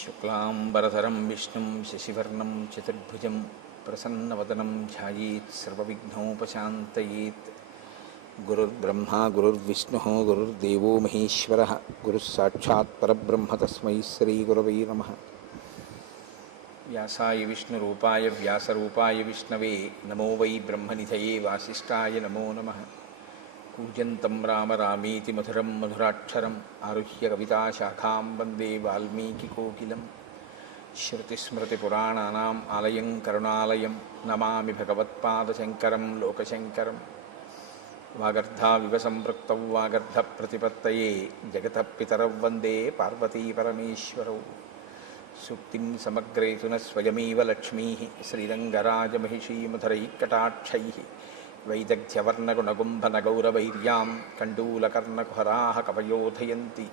शुक्लांबरधरं विष्णुं शशिवर्णं चतुर्भुजं प्रसन्नवदनं ध्यायेत् सर्वविघ्नोपशान्तयेत्। गुरुर्ब्रह्मा गुरुर्विष्णुः गुरुर्देवो महेश्वरः गुरुस्साक्षात् परब्रह्म तस्मै श्रीगुरवे नमः। व्यासाय विष्णुरूपाय व्यासरूपाय विष्णवे नमो वै ब्रह्मनिधये वासिष्ठाय नमो नमः। कूजन्तं राम रामीति मधुरं मधुराक्षरम् आरुह्य कविताशाखां वन्दे वाल्मीकिकोकिलं। श्रुतिस्मृतिपुराणानाम् आलयं करुणालयं नमामि भगवत्पादशङ्करं लोकशङ्करं। वागर्धाविव सम्पृक्तौ वागर्धप्रतिपत्तये जगतः पितरौ वन्दे पार्वतीपरमेश्वरौ। सूक्तिं समग्रेतु न स्वयमेव लक्ष्मीः श्रीरङ्गराजमहिषी मधुरैकटाक्षैः। वैदग्ध्यवर्णगुणगुम्भनगौरवैर्यां कण्डूलकर्णकुहराः कवयोधयन्ति।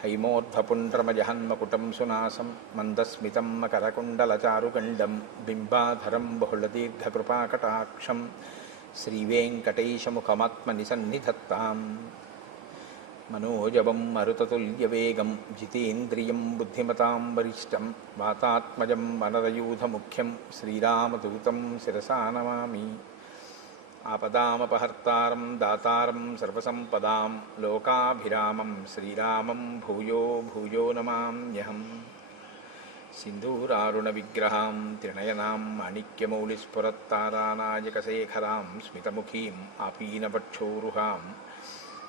हैमोर्ध्वपुण्ड्रमजहन्मकुटं सुनासं मन्दस्मितं मकरकुण्डलचारुगण्डं बिम्बाधरं बहुलदीर्घकृपाकटाक्षं श्रीवेङ्कटेशमुखमात्मनिसन्निधत्ताम्। मनोजवं मरुततुल्यवेगं जितेन्द्रियं बुद्धिमतां वरिष्ठं वातात्मजं वनरयूथमुख्यं श्रीरामदूतं शिरसा नमामि। आपदामपहर्तारं दातारं सर्वसम्पदां लोकाभिरामं श्रीरामं भूयो भूयो नमाम्यहम्। सिन्दूरारुणविग्रहां त्रिनयनां माणिक्यमौलिस्फुरत्तारानायकशेखरां स्मितमुखीं आपीनवक्षोरुहां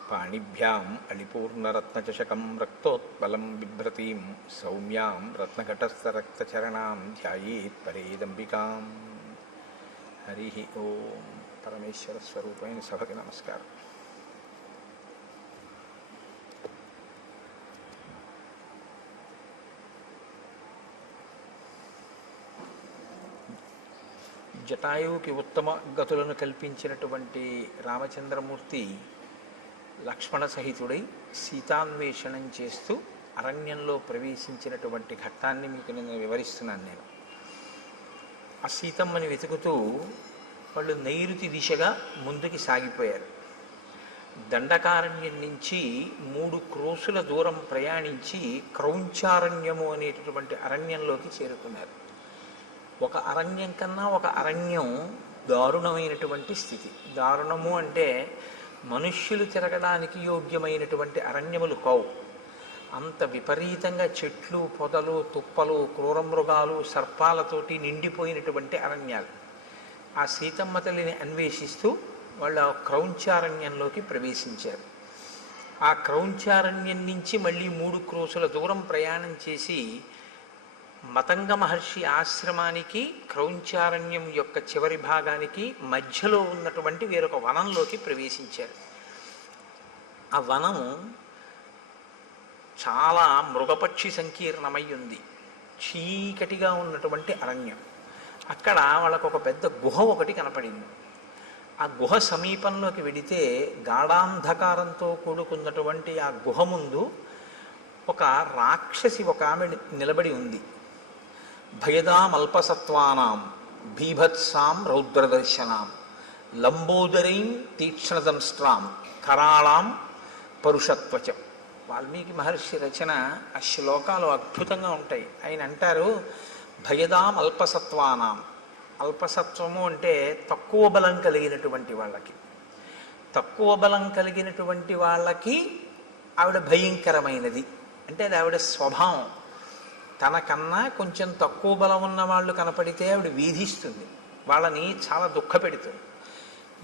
पाणिभ्याम् अलिपूर्णरत्नचषकं रक्तोत्पलं बिभ्रतीं सौम्यां रत्नघटस्थरक्तचरणां ध्यायेत् परेदम्बिकाम्। हरि ओम। परमेश्वर स्वरूपैन सभకి నమస్కారం। జటాయువుకి ఉత్తమ గతులను కల్పించినటువంటి రామచంద్రమూర్తి లక్ష్మణ సహితుడై సీతాన్వేషణం చేస్తూ అరణ్యంలో ప్రవేశించినటువంటి ఘట్టాన్ని మీకు నేను వివరిస్తున్నాను. నేను ఆ సీతమ్మని వెతుకుతూ వాళ్ళు నైరుతి దిశగా ముందుకి సాగిపోయారు. దండకారణ్యం నుంచి 3 క్రోసుల దూరం ప్రయాణించి క్రౌంచారణ్యము అనేటటువంటి అరణ్యంలోకి చేరుకున్నారు. ఒక అరణ్యం కన్నా ఒక అరణ్యం దారుణమైనటువంటి స్థితి. దారుణము అంటే మనుష్యులు తిరగడానికి యోగ్యమైనటువంటి అరణ్యములు కావు. అంత విపరీతంగా చెట్లు పొదలు తుప్పలు క్రూరమృగాలు సర్పాలతోటి నిండిపోయినటువంటి అరణ్యాలు. ఆ సీతమ్మ తల్లిని అన్వేషిస్తూ వాళ్ళు ఆ క్రౌంచారణ్యంలోకి ప్రవేశించారు. ఆ క్రౌంచారణ్యం నుంచి మళ్ళీ 3 క్రోసుల దూరం ప్రయాణం చేసి మతంగ మహర్షి ఆశ్రమానికి క్రౌంచారణ్యం యొక్క చివరి భాగానికి మధ్యలో ఉన్నటువంటి వేరొక వనంలోకి ప్రవేశించారు. ఆ వనం చాలా మృగపక్షి సంకీర్ణమై ఉంది. చీకటిగా ఉన్నటువంటి అరణ్యం. అక్కడ వాళ్ళకు ఒక పెద్ద గుహ ఒకటి కనపడింది. ఆ గుహ సమీపంలోకి వెడితే గాఢాంధకారంతో కూడుకున్నటువంటి ఆ గుహ ముందు ఒక రాక్షసి ఒక ఆమె నిలబడి ఉంది. భయదామల్పసత్వానాం బీభత్సాం రౌద్రదర్శనాం లంబోదరీం తీక్ష్ణదంష్ట్రాం కరాళాం పరుషత్వచం. వాల్మీకి మహర్షి రచన ఆ శ్లోకాలు అద్భుతంగా ఉంటాయి. ఆయన అంటారు, భయదాం అల్పసత్వానాం. అల్పసత్వము అంటే తక్కువ బలం కలిగినటువంటి వాళ్ళకి, తక్కువ బలం కలిగినటువంటి వాళ్ళకి ఆవిడ భయంకరమైనది. అంటే అది ఆవిడ స్వభావం. తనకన్నా కొంచెం తక్కువ బలం ఉన్న వాళ్ళు కనపడితే ఆవిడ వీధిస్తుంది, వాళ్ళని చాలా దుఃఖపెడుతుంది.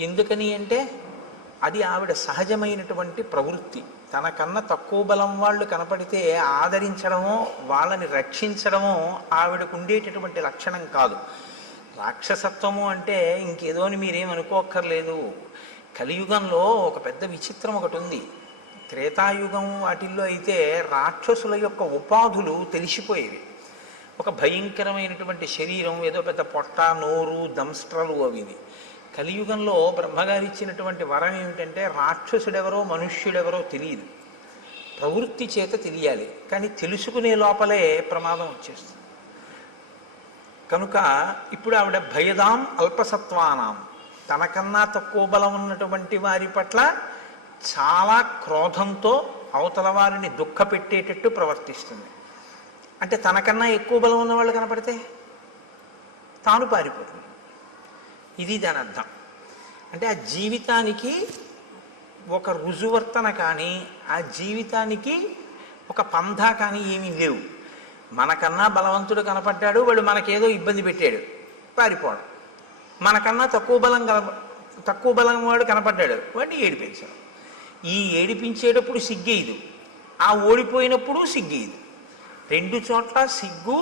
ఎందుకని అంటే అది ఆవిడ సహజమైనటువంటి ప్రవృత్తి. తనకన్నా తక్కువ బలం వాళ్ళు కనపడితే ఆదరించడమో వాళ్ళని రక్షించడమో ఆవిడకు ఉండేటటువంటి లక్షణం కాదు. రాక్షసత్వము అంటే ఇంకేదో అని మీరేమనుకోక్కర్లేదు. కలియుగంలో ఒక పెద్ద విచిత్రం ఒకటి ఉంది. త్రేతాయుగం వాటిల్లో అయితే రాక్షసుల యొక్క ఉపాధులు తెలిసిపోయేవి. ఒక భయంకరమైనటువంటి శరీరం, ఏదో పెద్ద పొట్ట నోరు దంస్ట్రలు అవివి. కలియుగంలో బ్రహ్మగారు ఇచ్చినటువంటి వరం ఏమిటంటే రాక్షసుడెవరో మనుష్యుడెవరో తెలియదు, ప్రవృత్తి చేత తెలియాలి. కానీ తెలుసుకునే లోపలే ప్రమాదం వచ్చేస్తుంది. కనుక ఇప్పుడు ఆవిడ భయదాం అల్పసత్వానాం, తనకన్నా తక్కువ బలం ఉన్నటువంటి వారి పట్ల చాలా క్రోధంతో అవతల వారిని దుఃఖపెట్టేటట్టు ప్రవర్తిస్తుంది. అంటే తనకన్నా ఎక్కువ బలం ఉన్నవాళ్ళు కనపడితే తాను పారిపోతుంది. ఇది దాని అర్థం. అంటే ఆ జీవితానికి ఒక రుజువర్తన కానీ, ఆ జీవితానికి ఒక పంధా కానీ ఏమీ లేవు. మనకన్నా బలవంతుడు కనపడ్డాడు, వాడు మనకేదో ఇబ్బంది పెట్టాడు, పారిపోవడం. మనకన్నా తక్కువ బలం వాడు కనపడ్డాడు, వాడిని ఏడిపించాడు. ఈ ఏడిపించేటప్పుడు సిగ్గేయదు, ఆ ఓడిపోయినప్పుడు సిగ్గేయదు. రెండు చోట్ల సిగ్గు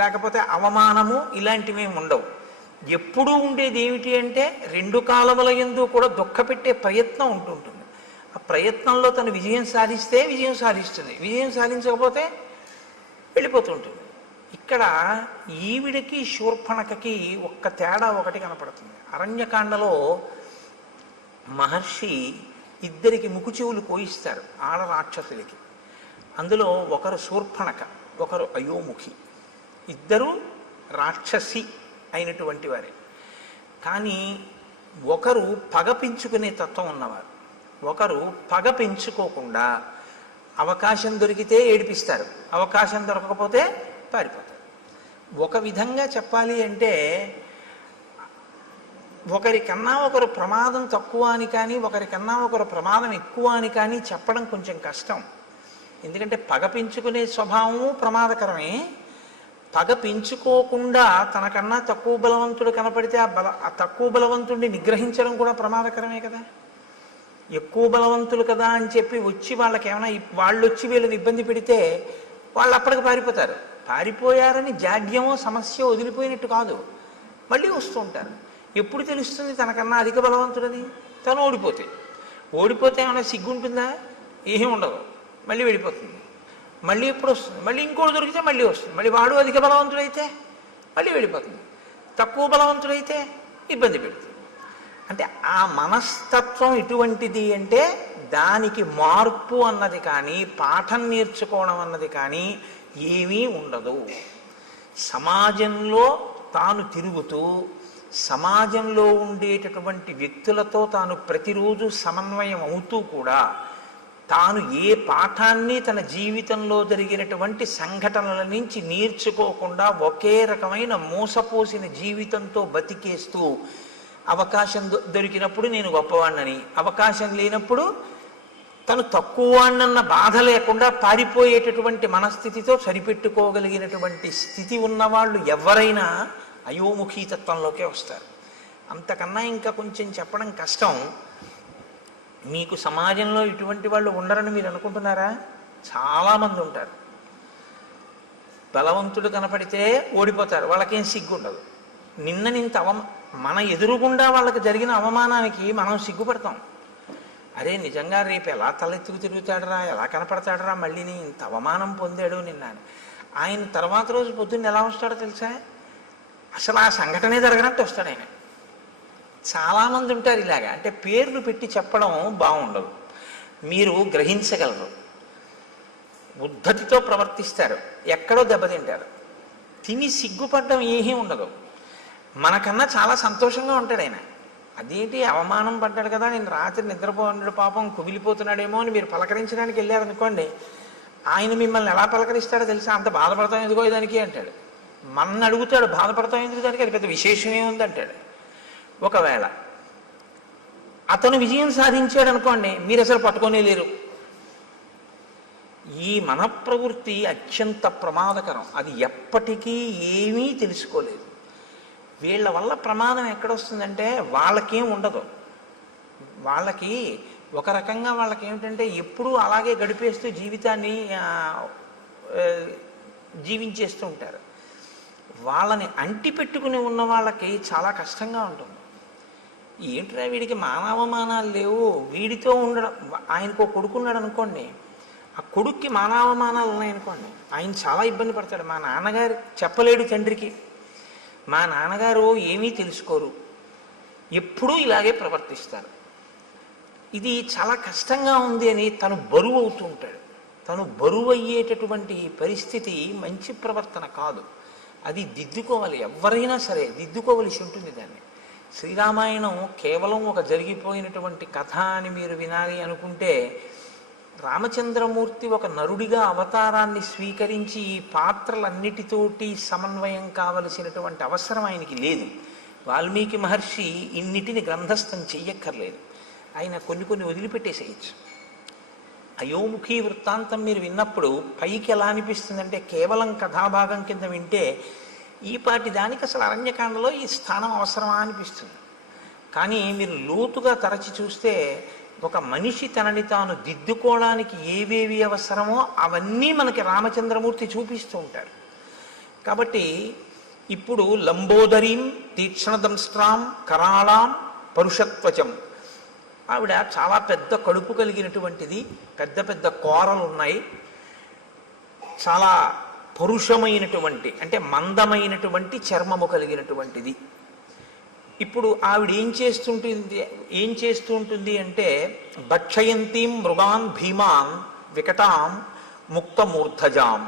లేకపోతే అవమానము ఇలాంటివి ఉండవు. ఎప్పుడూ ఉండేది ఏమిటి అంటే రెండు కాలముల యందు కూడా దుఃఖపెట్టే ప్రయత్నం ఉంటుంటుంది. ఆ ప్రయత్నంలో తను విజయం సాధిస్తే విజయం సాధిస్తుంది, విజయం సాధించకపోతే వెళ్ళిపోతుంటుంది. ఇక్కడ ఈవిడికి శూర్పణఖకి ఒక్క తేడా ఒకటి కనపడుతుంది. అరణ్యకాండలో మహర్షి ఇద్దరికి ముక్కు చెవులు కోయిస్తారు ఆడ రాక్షసులకి. అందులో ఒకరు శూర్పణఖ, ఒకరు అయోముఖి. ఇద్దరు రాక్షసి అయినటువంటి వారే. కానీ ఒకరు పగ పెంచుకునే తత్వం ఉన్నవారు, ఒకరు పగ పెంచుకోకుండా అవకాశం దొరికితే ఏడిపిస్తారు, అవకాశం దొరకకపోతే పారిపోతారు. ఒక విధంగా చెప్పాలి అంటే ఒకరికన్నా ఒకరు ప్రమాదం తక్కువ అని కానీ, ఒకరికన్నా ఒకరు ప్రమాదం ఎక్కువ అని కానీ చెప్పడం కొంచెం కష్టం. ఎందుకంటే పగ పెంచుకునే స్వభావము ప్రమాదకరమే. పగ పెంచుకోకుండా తనకన్నా తక్కువ బలవంతుడు కనపడితే ఆ తక్కువ బలవంతుడిని నిగ్రహించడం కూడా ప్రమాదకరమే కదా. ఎక్కువ బలవంతులు కదా అని చెప్పి వచ్చి వాళ్ళకి ఏమైనా వాళ్ళు వచ్చి వీళ్ళని ఇబ్బంది పెడితే వాళ్ళు అప్పటికి పారిపోతారు. పారిపోయారని జాడ్యమో సమస్య వదిలిపోయినట్టు కాదు, మళ్ళీ వస్తూ ఉంటారు. ఎప్పుడు తెలుస్తుంది తనకన్నా అధిక బలవంతుడని? తను ఓడిపోతే ఏమైనా సిగ్గుంటుందా? ఏమీ ఉండదు, మళ్ళీ వెళ్ళిపోతుంది. మళ్ళీ ఎప్పుడు వస్తుంది? మళ్ళీ ఇంకోటి దొరికితే మళ్ళీ వస్తుంది. మళ్ళీ వాడు అధిక బలవంతుడైతే మళ్ళీ వెళ్ళిపోతుంది, తక్కువ బలవంతుడైతే ఇబ్బంది పెడుతుంది. అంటే ఆ మనస్తత్వం ఎటువంటిది అంటే దానికి మార్పు అన్నది కానీ, పాఠం నేర్చుకోవడం అన్నది కానీ ఏమీ ఉండదు. సమాజంలో తాను తిరుగుతూ సమాజంలో ఉండేటటువంటి వ్యక్తులతో తాను ప్రతిరోజు సమన్వయం అవుతూ కూడా తాను ఏ పాఠాన్ని తన జీవితంలో జరిగినటువంటి సంఘటనల నుంచి నేర్చుకోకుండా ఒకే రకమైన మోసపోసిన జీవితంతో బతికేస్తూ అవకాశం దొరికినప్పుడు నేను గొప్పవాణ్ణని, అవకాశం లేనప్పుడు తను తక్కువ వాణ్ణన్న బాధ లేకుండా పారిపోయేటటువంటి మనస్థితితో సరిపెట్టుకోగలిగినటువంటి స్థితి ఉన్నవాళ్ళు ఎవరైనా అయోముఖీ తత్వంలోకే వస్తారు. అంతకన్నా ఇంకా కొంచెం చెప్పడం కష్టం. మీకు సమాజంలో ఇటువంటి వాళ్ళు ఉండరని మీరు అనుకుంటున్నారా? చాలామంది ఉంటారు. బలవంతుడు కనపడితే ఓడిపోతారు, వాళ్ళకేం సిగ్గు ఉండదు. మన ఎదురుగుండా వాళ్ళకి జరిగిన అవమానానికి మనం సిగ్గుపడతాం. అరే నిజంగా రేపు ఎలా తలెత్తుకు తిరుగుతాడరా, ఎలా కనపడతాడరా, మళ్ళీ ఇంత అవమానం పొందాడు నిన్న. ఆయన తర్వాత రోజు పొద్దున్న ఎలా వస్తాడో తెలుసా? అసలు ఆ సంఘటనే జరగనట్టు వస్తాడు ఆయన. చాలామంది ఉంటారు ఇలాగా. అంటే పేర్లు పెట్టి చెప్పడం బాగుండదు, మీరు గ్రహించగలరు. ఉద్ధతితో ప్రవర్తిస్తారు, ఎక్కడో దెబ్బతింటారు. తిని సిగ్గుపడడం ఏమీ ఉండదు. మనకన్నా చాలా సంతోషంగా ఉంటాడు ఆయన. అదేంటి అవమానం పడ్డాడు కదా, నేను రాత్రి నిద్రపోన్నాడు పాపం కుమిలిపోతున్నాడేమో అని మీరు పలకరించడానికి వెళ్ళారనుకోండి, ఆయన మిమ్మల్ని ఎలా పలకరిస్తాడో తెలుసా? అంత బాధపడతాం ఎందుకో దానికి అంటాడు. మన అడుగుతాడు, బాధపడతాం ఎందుకు దానికి, అది పెద్ద విశేషమే ఉంది అంటాడు. ఒకవేళ అతను విజయం సాధించాడు అనుకోండి, మీరు అసలు పట్టుకొనే లేరు. ఈ మనఃప్రవృత్తి అత్యంత ప్రమాదకరం. అది ఎప్పటికీ ఏమీ తెలుసుకోలేదు. వీళ్ళ వల్ల ప్రమాదం ఎక్కడొస్తుందంటే వాళ్ళకేం ఉండదు. వాళ్ళకి ఒక రకంగా వాళ్ళకి ఏమిటంటే ఎప్పుడూ అలాగే గడిపేస్తూ జీవితాన్ని జీవించేస్తూ ఉంటారు. వాళ్ళని అంటి పెట్టుకుని ఉన్న వాళ్ళకి చాలా కష్టంగా ఉంటుంది. ఏంట్రా వీడికి మానవమానాలు లేవు, వీడితో ఉండడం. ఆయనకు కొడుకున్నాడు అనుకోండి, ఆ కొడుక్కి మానవమానాలు ఉన్నాయనుకోండి, ఆయన చాలా ఇబ్బంది పడతాడు. మా నాన్నగారు చెప్పలేడు తండ్రికి, మా నాన్నగారు ఏమీ తెలుసుకోరు, ఎప్పుడూ ఇలాగే ప్రవర్తిస్తారు. ఇది చాలా కష్టంగా ఉంది అని తను బరువు అవుతూ ఉంటాడు. తను బరువు అయ్యేటటువంటి పరిస్థితి మంచి ప్రవర్తన కాదు. అది దిద్దుకోవాలి, ఎవరైనా సరే దిద్దుకోవలసి ఉంటుంది దాన్ని. శ్రీరామాయణం కేవలం ఒక జరిగిపోయినటువంటి కథ అని మీరు వినాలి అనుకుంటే రామచంద్రమూర్తి ఒక నరుడిగా అవతారాన్ని స్వీకరించి ఈ పాత్రలన్నిటితోటి సమన్వయం కావలసినటువంటి అవసరం ఆయనకి లేదు. వాల్మీకి మహర్షి ఇన్నిటిని గ్రంథస్థం చెయ్యక్కర్లేదు. ఆయన కొన్ని వదిలిపెట్టేసేయచ్చు. అయోముఖి వృత్తాంతం మీరు విన్నప్పుడు పైకి ఎలా అనిపిస్తుందంటే కేవలం కథాభాగం కింద వింటే ఈ పాటి దానికి అసలు అరణ్యకాండలో ఈ స్థానం అవసరమా అనిపిస్తుంది. కానీ మీరు లోతుగా తరచి చూస్తే ఒక మనిషి తనని తాను దిద్దుకోవడానికి ఏవేవి అవసరమో అవన్నీ మనకి రామచంద్రమూర్తి చూపిస్తూ ఉంటారు. కాబట్టి ఇప్పుడు లంబోదరీం తీక్ష్ణదంష్ట్రాం కరాళాం పరుషత్వచం, ఆవిడ చాలా పెద్ద కడుపు కలిగినటువంటిది, పెద్ద పెద్ద కోరలు ఉన్నాయి, చాలా పరుషమైనటువంటి అంటే మందమైనటువంటి చర్మము కలిగినటువంటిది. ఇప్పుడు ఆవిడ ఏం చేస్తూ ఉంటుంది అంటే భక్షయంతీం మృగాన్ భీమాన్ వికటాం ముక్తమూర్ధజాం.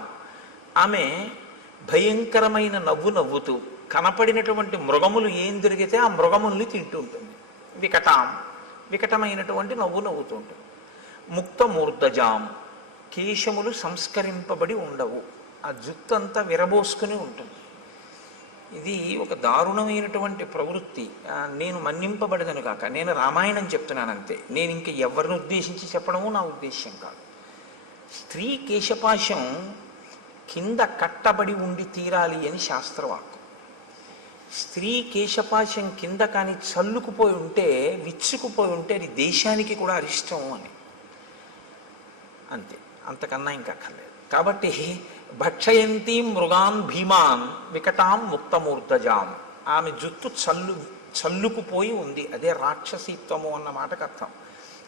ఆమె భయంకరమైన నవ్వు నవ్వుతూ కనపడినటువంటి మృగములు ఏం దొరికితే ఆ మృగముల్ని తింటూ ఉంటుంది. వికటమైనటువంటి నవ్వు నవ్వుతూ ఉంటుంది. ముక్తమూర్ధజాం, కేశములు సంస్కరింపబడి ఉండవు, ఆ జుత్తు అంతా విరబోసుకుని ఉంటుంది. ఇది ఒక దారుణమైనటువంటి ప్రవృత్తి. నేను మన్నింపబడదను కాక నేను రామాయణం చెప్తున్నానంతే, నేను ఇంక ఎవరిని ఉద్దేశించి చెప్పడము నా ఉద్దేశ్యం కాదు. స్త్రీ కేశపాశం కింద కట్టబడి ఉండి తీరాలి అని శాస్త్రవాక్కు. స్త్రీ కేశపాశం కింద కానీ చల్లుకుపోయి ఉంటే, విచ్చుకుపోయి ఉంటే అది దేశానికి కూడా అరిష్టం అని, అంతే, అంతకన్నా ఇంకా అక్కర్లేదు. కాబట్టి భక్షయంతి మృగాన్ భీమాన్ వికటాం ముక్తమూర్ధజాం, ఆమె జుత్తు చల్లుకుపోయి ఉంది, అదే రాక్షసీత్వము అన్న మాటకు అర్థం.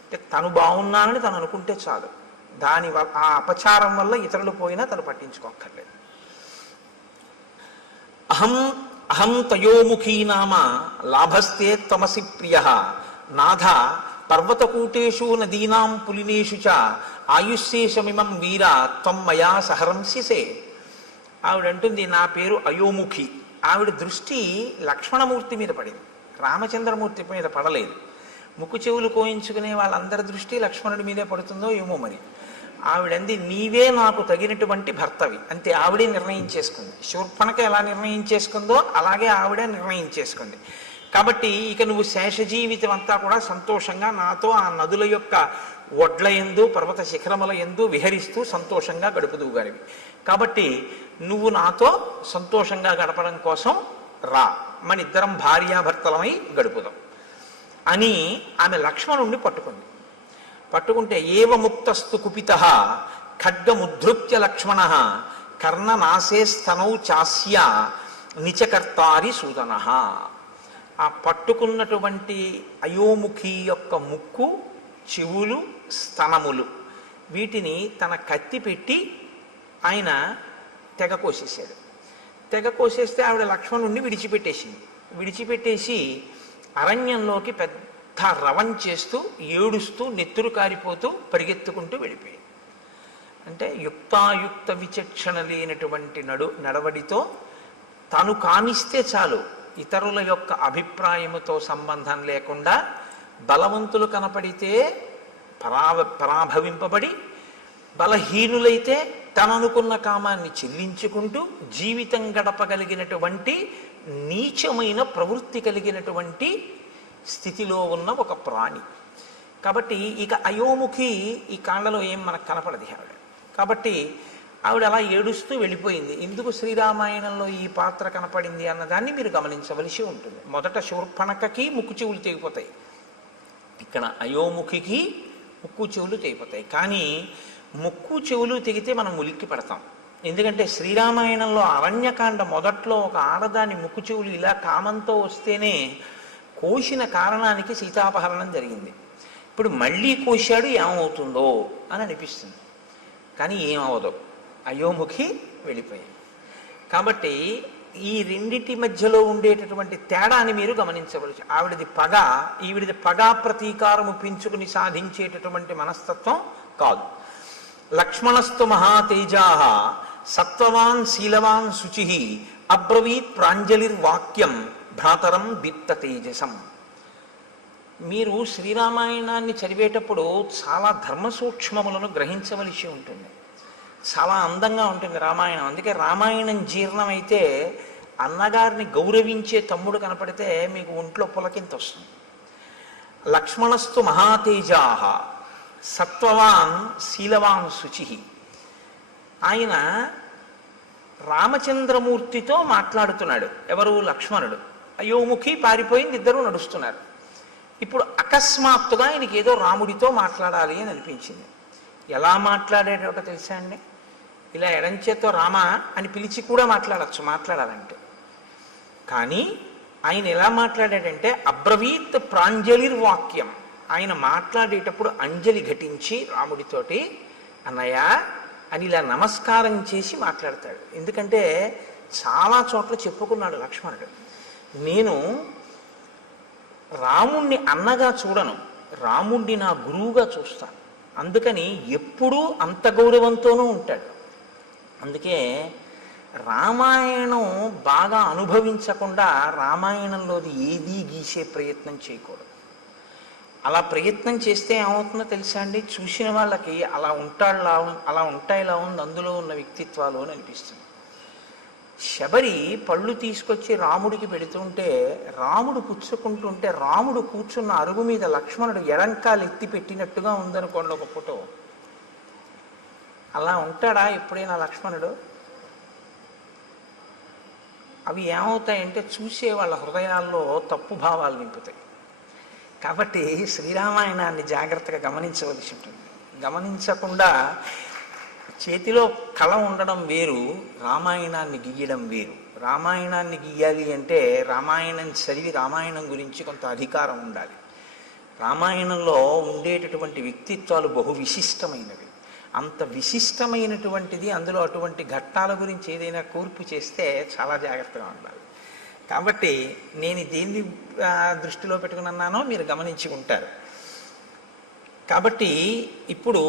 అంటే తను బాగున్నానని తను అనుకుంటే చాలు, దానివల్ల ఆ అపచారం వల్ల ఇతరులు పోయినా తను పట్టించుకోక్కర్లేదు. అహం తయోముఖీ నామ లాభస్తే తమసి ప్రియ నాథ పర్వతకూటేషు నదీనాం పులినేషు చ ఆయుష్శేషమిమం వీర త్వం మయా సహరంస్యసే. ఆవిడంటుంది నా పేరు అయోముఖి. ఆవిడ దృష్టి లక్ష్మణమూర్తి మీద పడింది, రామచంద్రమూర్తి మీద పడలేదు. ముక్కు చెవులు కోయించుకునే వాళ్ళందరి దృష్టి లక్ష్మణుడి మీదే పడుతుందో ఏమో మరి. ఆవిడంది నీవే నాకు తగినటువంటి భర్తవి, అంతే. ఆవిడే నిర్ణయించేసుకుంది. శూర్పణఖ ఎలా నిర్ణయించేసుకుందో అలాగే ఆవిడే నిర్ణయించేసుకుంది. కాబట్టి ఇక నువ్వు శేష జీవితం అంతా కూడా సంతోషంగా నాతో ఆ నదుల యొక్క ఒడ్ల యందు పర్వత శిఖరముల యందు విహరిస్తూ సంతోషంగా గడుపుదువు గారివి. కాబట్టి నువ్వు నాతో సంతోషంగా గడపడం కోసం రా, మన ఇద్దరం భార్యాభర్తలమై గడుపుదాం అని ఆమె లక్ష్మణుణ్ణి పట్టుకుంటే ఏవ ముక్తస్తు కుపిత ఖడ్గముద్ధృత్య లక్ష్మణ కర్ణనాశే స్తనౌ చాస్య నిచకర్తారి సూదన. ఆ పట్టుకున్నటువంటి అయోముఖి యొక్క ముక్కు, చెవులు, స్తనములు, వీటిని తన కత్తి పెట్టి ఆయన తెగ కోసేసాడు. తెగ కోసేస్తే ఆవిడ లక్ష్మణుణ్ణి విడిచిపెట్టేసి అరణ్యంలోకి పెద్ద రవం చేస్తూ ఏడుస్తూ నెత్తురు కారిపోతూ పరిగెత్తుకుంటూ వెళ్ళిపోయింది. అంటే యుక్తాయుక్త విచక్షణ లేనటువంటి నడవడితో తను కానిస్తే చాలు, ఇతరుల యొక్క అభిప్రాయముతో సంబంధం లేకుండా బలవంతులు కనపడితే పరాభవింపబడి, బలహీనులైతే తననుకున్న కామాన్ని చెల్లించుకుంటూ జీవితం గడపగలిగినటువంటి నీచమైన ప్రవృత్తి కలిగినటువంటి స్థితిలో ఉన్న ఒక ప్రాణి. కాబట్టి ఇక అయోముఖి ఈ కాండలో ఏం మనకు కనపడదు ఆవిడ. కాబట్టి ఆవిడ అలా ఏడుస్తూ వెళ్ళిపోయింది. ఎందుకు శ్రీరామాయణంలో ఈ పాత్ర కనపడింది అన్నదాన్ని మీరు గమనించవలసి ఉంటుంది. మొదట శూర్పణఖకి ముక్కు చెవులు తెగిపోతాయి, ఇక్కడ అయోముఖికి ముక్కు చెవులు తెగిపోతాయి. కానీ ముక్కు చెవులు తెగితే మనం ఉలిక్కి పడతాం. ఎందుకంటే శ్రీరామాయణంలో అరణ్యకాండ మొదట్లో ఒక ఆడదాని ముక్కు చెవులు ఇలా కామంతో వస్తేనే కోసిన కారణానికి సీతాపహరణం జరిగింది. ఇప్పుడు మళ్ళీ కోశాడు, ఏమవుతుందో అని అనిపిస్తుంది. కానీ ఏమవదు, అయోముఖి వెళ్ళిపోయింది. కాబట్టి ఈ రెండిటి మధ్యలో ఉండేటటువంటి తేడాని మీరు గమనించవచ్చు. ఆవిడది పగ, ఈవిడిది పగా ప్రతీకారము పెంచుకుని సాధించేటటువంటి మనస్తత్వం కాదు. లక్ష్మణస్తు మహాతేజా సత్వవాన్ శీలవాన్ శుచి అబ్రవీత్ ప్రాంజలిర్వాక్యం భ్రాతరం దీప్త తేజసం. మీరు శ్రీరామాయణాన్ని చదివేటప్పుడు చాలా ధర్మ సూక్ష్మములను గ్రహించవలసి ఉంటుంది. చాలా అందంగా ఉంటుంది రామాయణం. అందుకే రామాయణం జీర్ణమైతే అన్నగారిని గౌరవించే తమ్ముడు కనపడితే మీకు ఒంట్లో పులకింత వస్తుంది. లక్ష్మణస్తు మహాతేజాహ సత్వవాన్ శీలవాన్ శుచి. ఆయన రామచంద్రమూర్తితో మాట్లాడుతున్నాడు. ఎవరు? లక్ష్మణుడు. అయోముఖి పారిపోయింది, ఇద్దరు నడుస్తున్నారు. ఇప్పుడు అకస్మాత్తుగా ఆయనకి ఏదో రాముడితో మాట్లాడాలి అని అనిపించింది. ఎలా మాట్లాడేటో తెలుసా అండి? ఇలా ఎడంచేతో రామ అని పిలిచి కూడా మాట్లాడాలంటే. కానీ ఆయన ఎలా మాట్లాడాడంటే అబ్రవీత్ ప్రాంజలిర్వాక్యం. ఆయన మాట్లాడేటప్పుడు అంజలి ఘటించి రాముడితోటి అన్నయ్య అని ఇలా నమస్కారం చేసి మాట్లాడతాడు. ఎందుకంటే చాలా చోట్ల చెప్పుకున్నాడు లక్ష్మణుడు, నేను రాముణ్ణి అన్నగా చూడను, రాముణ్ణి నా గురువుగా చూస్తాను. అందుకని ఎప్పుడూ అంత గౌరవంతోనూ ఉంటాడు. అందుకే రామాయణం బాగా అనుభవించకుండా రామాయణంలోది ఏదీ గీసే ప్రయత్నం చేయకూడదు. అలా ప్రయత్నం చేస్తే ఏమవుతుందో తెలుసా అండి? చూసిన వాళ్ళకి అలా ఉంటాయిలా ఉంది అందులో ఉన్న వ్యక్తిత్వాలు అని అనిపిస్తుంది. శబరి పళ్ళు తీసుకొచ్చి రాముడికి పెడుతుంటే రాముడు పుచ్చుకుంటుంటే రాముడు కూర్చున్న అరుగు మీద లక్ష్మణుడు ఎడంకాలు ఎత్తి పెట్టినట్టుగా ఉందనుకోండి ఒక ఫోటో. అలా ఉంటాడా ఎప్పుడైనా లక్ష్మణుడు? అవి ఏమవుతాయంటే చూసే వాళ్ళ హృదయాల్లో తప్పు భావాలు నింపుతాయి. కాబట్టి శ్రీరామాయణాన్ని జాగ్రత్తగా గమనించవలసి ఉంటుంది. గమనించకుండా చేతిలో కళ ఉండడం వేరు, రామాయణాన్ని గీయడం వేరు. రామాయణాన్ని గీయాలి అంటే రామాయణం చదివి రామాయణం గురించి కొంత అధికారం ఉండాలి. రామాయణంలో ఉండేటటువంటి వ్యక్తిత్వాలు బహు విశిష్టమైనవి. అంత విశిష్టమైనటువంటిది, అందులో అటువంటి ఘట్టాల గురించి ఏదైనా కూర్పు చేస్తే చాలా జాగ్రత్తగా ఉండాలి. కాబట్టి నేను దేన్ని దృష్టిలో పెట్టుకున్నానో మీరు గమనించి ఉంటారు. కాబట్టి ఇప్పుడు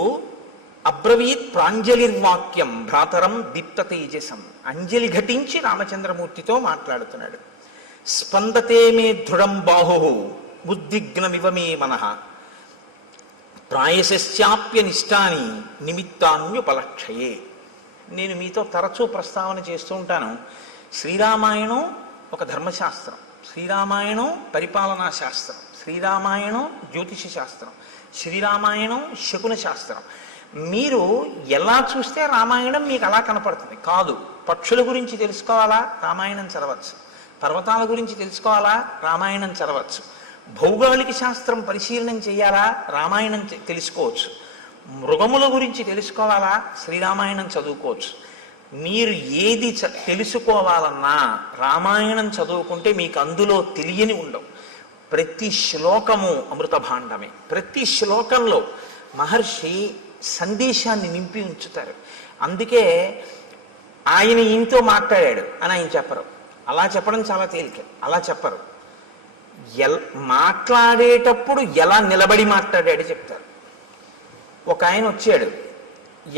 అబ్రవీత్ ప్రాంజలిర్వాక్యం భ్రాతరం దీప్త తేజసం. అంజలి ఘటించి రామచంద్రమూర్తితో మాట్లాడుతున్నాడు. స్పందతే మే దృఢం బాహు ఉద్విగ్నమివ మే మనః ప్రాయశ్చాప్య నిష్టాని నిమిత్తాన్యుపలక్షయే. నేను మీతో తరచూ ప్రస్తావన చేస్తూ ఉంటాను. శ్రీరామాయణం ఒక ధర్మశాస్త్రం, శ్రీరామాయణం పరిపాలనా శాస్త్రం, శ్రీరామాయణం జ్యోతిష శాస్త్రం, శ్రీరామాయణం శకున శాస్త్రం. మీరు ఎలా చూస్తే రామాయణం మీకు అలా కనపడుతుంది. కాదు, పక్షుల గురించి తెలుసుకోవాలా? రామాయణం చదవచ్చు. పర్వతాల గురించి తెలుసుకోవాలా? రామాయణం చదవచ్చు. భౌగోళిక శాస్త్రం పరిశీలనం చేయాలా? రామాయణం తెలుసుకోవచ్చు. మృగముల గురించి తెలుసుకోవాలా? శ్రీరామాయణం చదువుకోవచ్చు. మీరు ఏది తెలుసుకోవాలన్నా రామాయణం చదువుకుంటే మీకు అందులో తెలియని ఉండవు. ప్రతి శ్లోకము అమృత భాండమే. ప్రతి శ్లోకంలో మహర్షి సందేశాన్ని నింపి ఉంచుతారు. అందుకే ఆయన ఈయనతో మాట్లాడాడు అని ఆయన చెప్పరు. అలా చెప్పడం చాలా తేలిక. అలా చెప్పరు. మాట్లాడేటప్పుడు ఎలా నిలబడి మాట్లాడాడు చెప్తారు. ఒక ఆయన వచ్చాడు,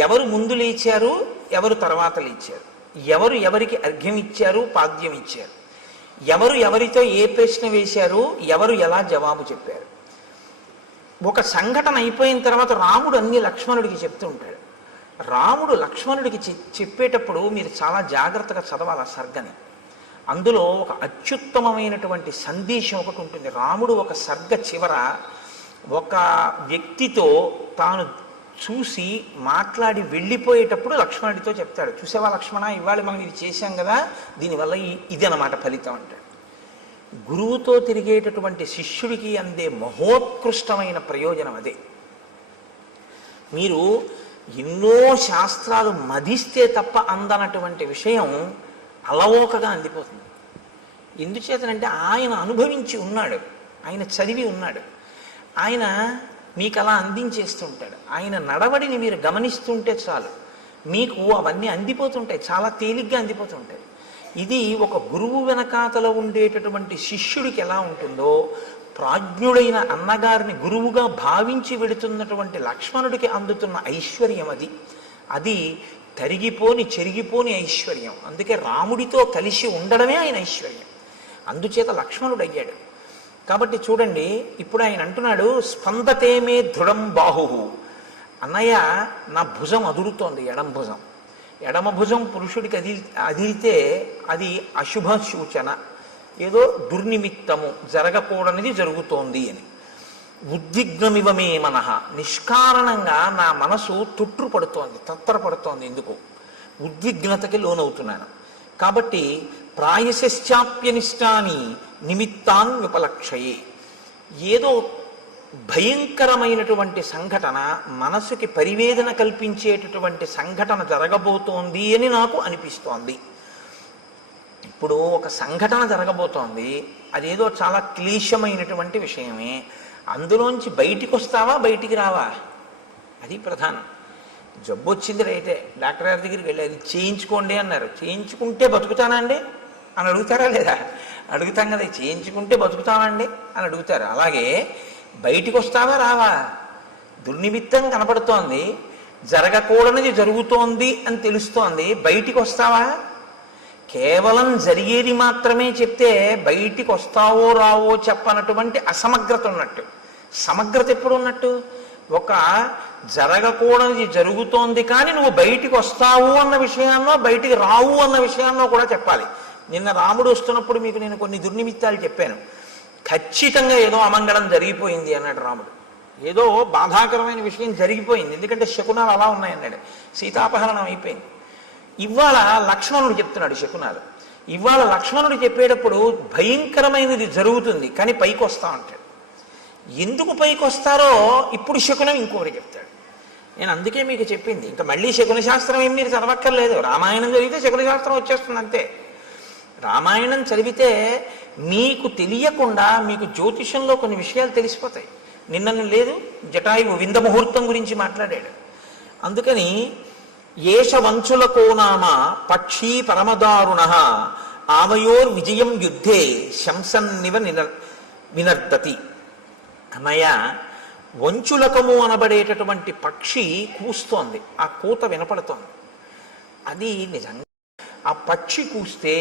ఎవరు ముందు లేచారు, ఎవరు తర్వాత లేచారు, ఎవరు ఎవరికి అర్ఘ్యం ఇచ్చారు, పాద్యం ఇచ్చారు, ఎవరు ఎవరితో ఏ ప్రశ్న వేశారు, ఎవరు ఎలా జవాబు చెప్పారు. ఒక సంఘటన అయిపోయిన తర్వాత రాముడు అన్ని లక్ష్మణుడికి చెప్తూ ఉంటాడు. రాముడు లక్ష్మణుడికి చెప్పేటప్పుడు మీరు చాలా జాగ్రత్తగా చదవాలి ఆ సర్గని. అందులో ఒక అత్యుత్తమమైనటువంటి సందేశం ఒకటి ఉంటుంది. రాముడు ఒక సర్గ చివర ఒక వ్యక్తితో తాను చూసి మాట్లాడి వెళ్ళిపోయేటప్పుడు లక్ష్మణుడితో చెప్తాడు, చూసావా లక్ష్మణ, ఇవాళ మనం ఇది చేశాం కదా, దీనివల్ల ఇది అన్నమాట ఫలితం అంటాడు. గురువుతో తిరిగేటటువంటి శిష్యుడికి అందే మహోత్కృష్టమైన ప్రయోజనం అదే. మీరు ఎన్నో శాస్త్రాలు మదిస్తే తప్ప అందనటువంటి విషయం అలవోకగా అందిపోతుంది. ఎందుచేతనంటే ఆయన అనుభవించి ఉన్నాడు, ఆయన చదివి ఉన్నాడు, ఆయన మీకు అలా అందించేస్తుంటాడు. ఆయన నడవడిని మీరు గమనిస్తుంటే చాలు మీకు అవన్నీ అందిపోతుంటాయి, చాలా తేలిగ్గా అందిపోతుంటాయి. ఇది ఒక గురువు వెనకాతలో ఉండేటటువంటి శిష్యుడికి ఎలా ఉంటుందో, ప్రాజ్ఞుడైన అన్నగారిని గురువుగా భావించి వెడుతున్నటువంటి లక్ష్మణుడికి అందుతున్న ఐశ్వర్యం అది. అది తరిగిపోని చెరిగిపోని ఐశ్వర్యం. అందుకే రాముడితో కలిసి ఉండడమే ఆయన ఐశ్వర్యం. అందుచేత లక్ష్మణుడు అయ్యాడు. కాబట్టి చూడండి, ఇప్పుడు ఆయన అంటున్నాడు స్పందతే మే దృఢం బాహు. అన్నయ్య, నా భుజం అదురుతోంది, ఎడం భుజం. ఎడమ భుజం పురుషుడికి అదిరితే అది అశుభ సూచన, ఏదో దుర్నిమిత్తము, జరగకూడనిది జరుగుతోంది అని. ఉద్విగ్నమివమే మనః, నిష్కారణంగా నా మనసు తొట్టుపడుతోంది, తత్తరపడుతోంది. ఎందుకు? ఉద్విగ్నతకి లోనవుతున్నాను. కాబట్టి ప్రాయశ్చాప్యనిష్టాని నిమిత్తాన్ విపలక్షయే, ఏదో భయంకరమైనటువంటి సంఘటన, మనసుకి పరివేదన కల్పించేటటువంటి సంఘటన జరగబోతోంది అని నాకు అనిపిస్తోంది. ఇప్పుడు ఒక సంఘటన జరగబోతోంది, అదేదో చాలా క్లేశమైనటువంటి విషయమే. అందులోంచి బయటికి వస్తావా, బయటికి రావా? అది ప్రధానం. జబ్బు వచ్చింది రైతే, డాక్టర్ గారి దగ్గరికి వెళ్ళి అది చేయించుకోండి అన్నారు. చేయించుకుంటే బతుకుతానా అండి అని అడుగుతారా లేదా? అడుగుతాం కదా, చేయించుకుంటే బతుకుతామండి అని అడుగుతారు. అలాగే బయటికి వస్తావా, రావా? దుర్నిమిత్తం కనపడుతోంది, జరగకూడనిది జరుగుతోంది అని తెలుస్తోంది, బయటికి వస్తావా? కేవలం జరిగేది మాత్రమే చెప్తే బయటికి వస్తావో రావో చెప్పనటువంటి అసమగ్రత ఉన్నట్టు. సమగ్రత ఎప్పుడు ఉన్నట్టు? ఒక జరగకూడనిది జరుగుతోంది కానీ నువ్వు బయటికి వస్తావు అన్న విషయాన్నో బయటికి రావు అన్న విషయాన్నో కూడా చెప్పాలి. నిన్న రాముడు వస్తున్నప్పుడు మీకు నేను కొన్ని దుర్నిమిత్తాలు చెప్పాను. ఖచ్చితంగా ఏదో అమంగళం జరిగిపోయింది అన్నాడు రాముడు. ఏదో బాధాకరమైన విషయం జరిగిపోయింది, ఎందుకంటే శకునాలు అలా ఉన్నాయన్నాడు. సీతాపహరణం అయిపోయింది. ఇవాళ లక్ష్మణుడు చెప్తున్నాడు శకునాలు. ఇవాళ లక్ష్మణుడు చెప్పేటప్పుడు భయంకరమైనది జరుగుతుంది కానీ పైకి వస్తా ఉంటాడు. ఎందుకు పైకి వస్తారో ఇప్పుడు శకునం ఇంకొకటి చెప్తాడు. నేను అందుకే మీకు చెప్పింది, ఇంకా మళ్ళీ శకున శాస్త్రం ఏం మీరు చదవక్కర్లేదు. రామాయణం చదివితే శకున శాస్త్రం వచ్చేస్తుంది అంతే. రామాయణం చదివితే మీకు తెలియకుండా మీకు జ్యోతిషంలో కొన్ని విషయాలు తెలిసిపోతాయి. నిన్న లేదు జటాయువు వింద ముహూర్తం గురించి మాట్లాడాడు. అందుకని ఏష వంచులకో నామ పక్షీ పరమదారుణ ఆవయోర్ విజయం యుద్ధే శంసన్నివ వినర్దతి. అన్నయ్య, వంచులకము అనబడేటటువంటి పక్షి కూస్తోంది, ఆ కూత వినపడుతోంది. అది నిజంగా ఆ పక్షి కూస్తే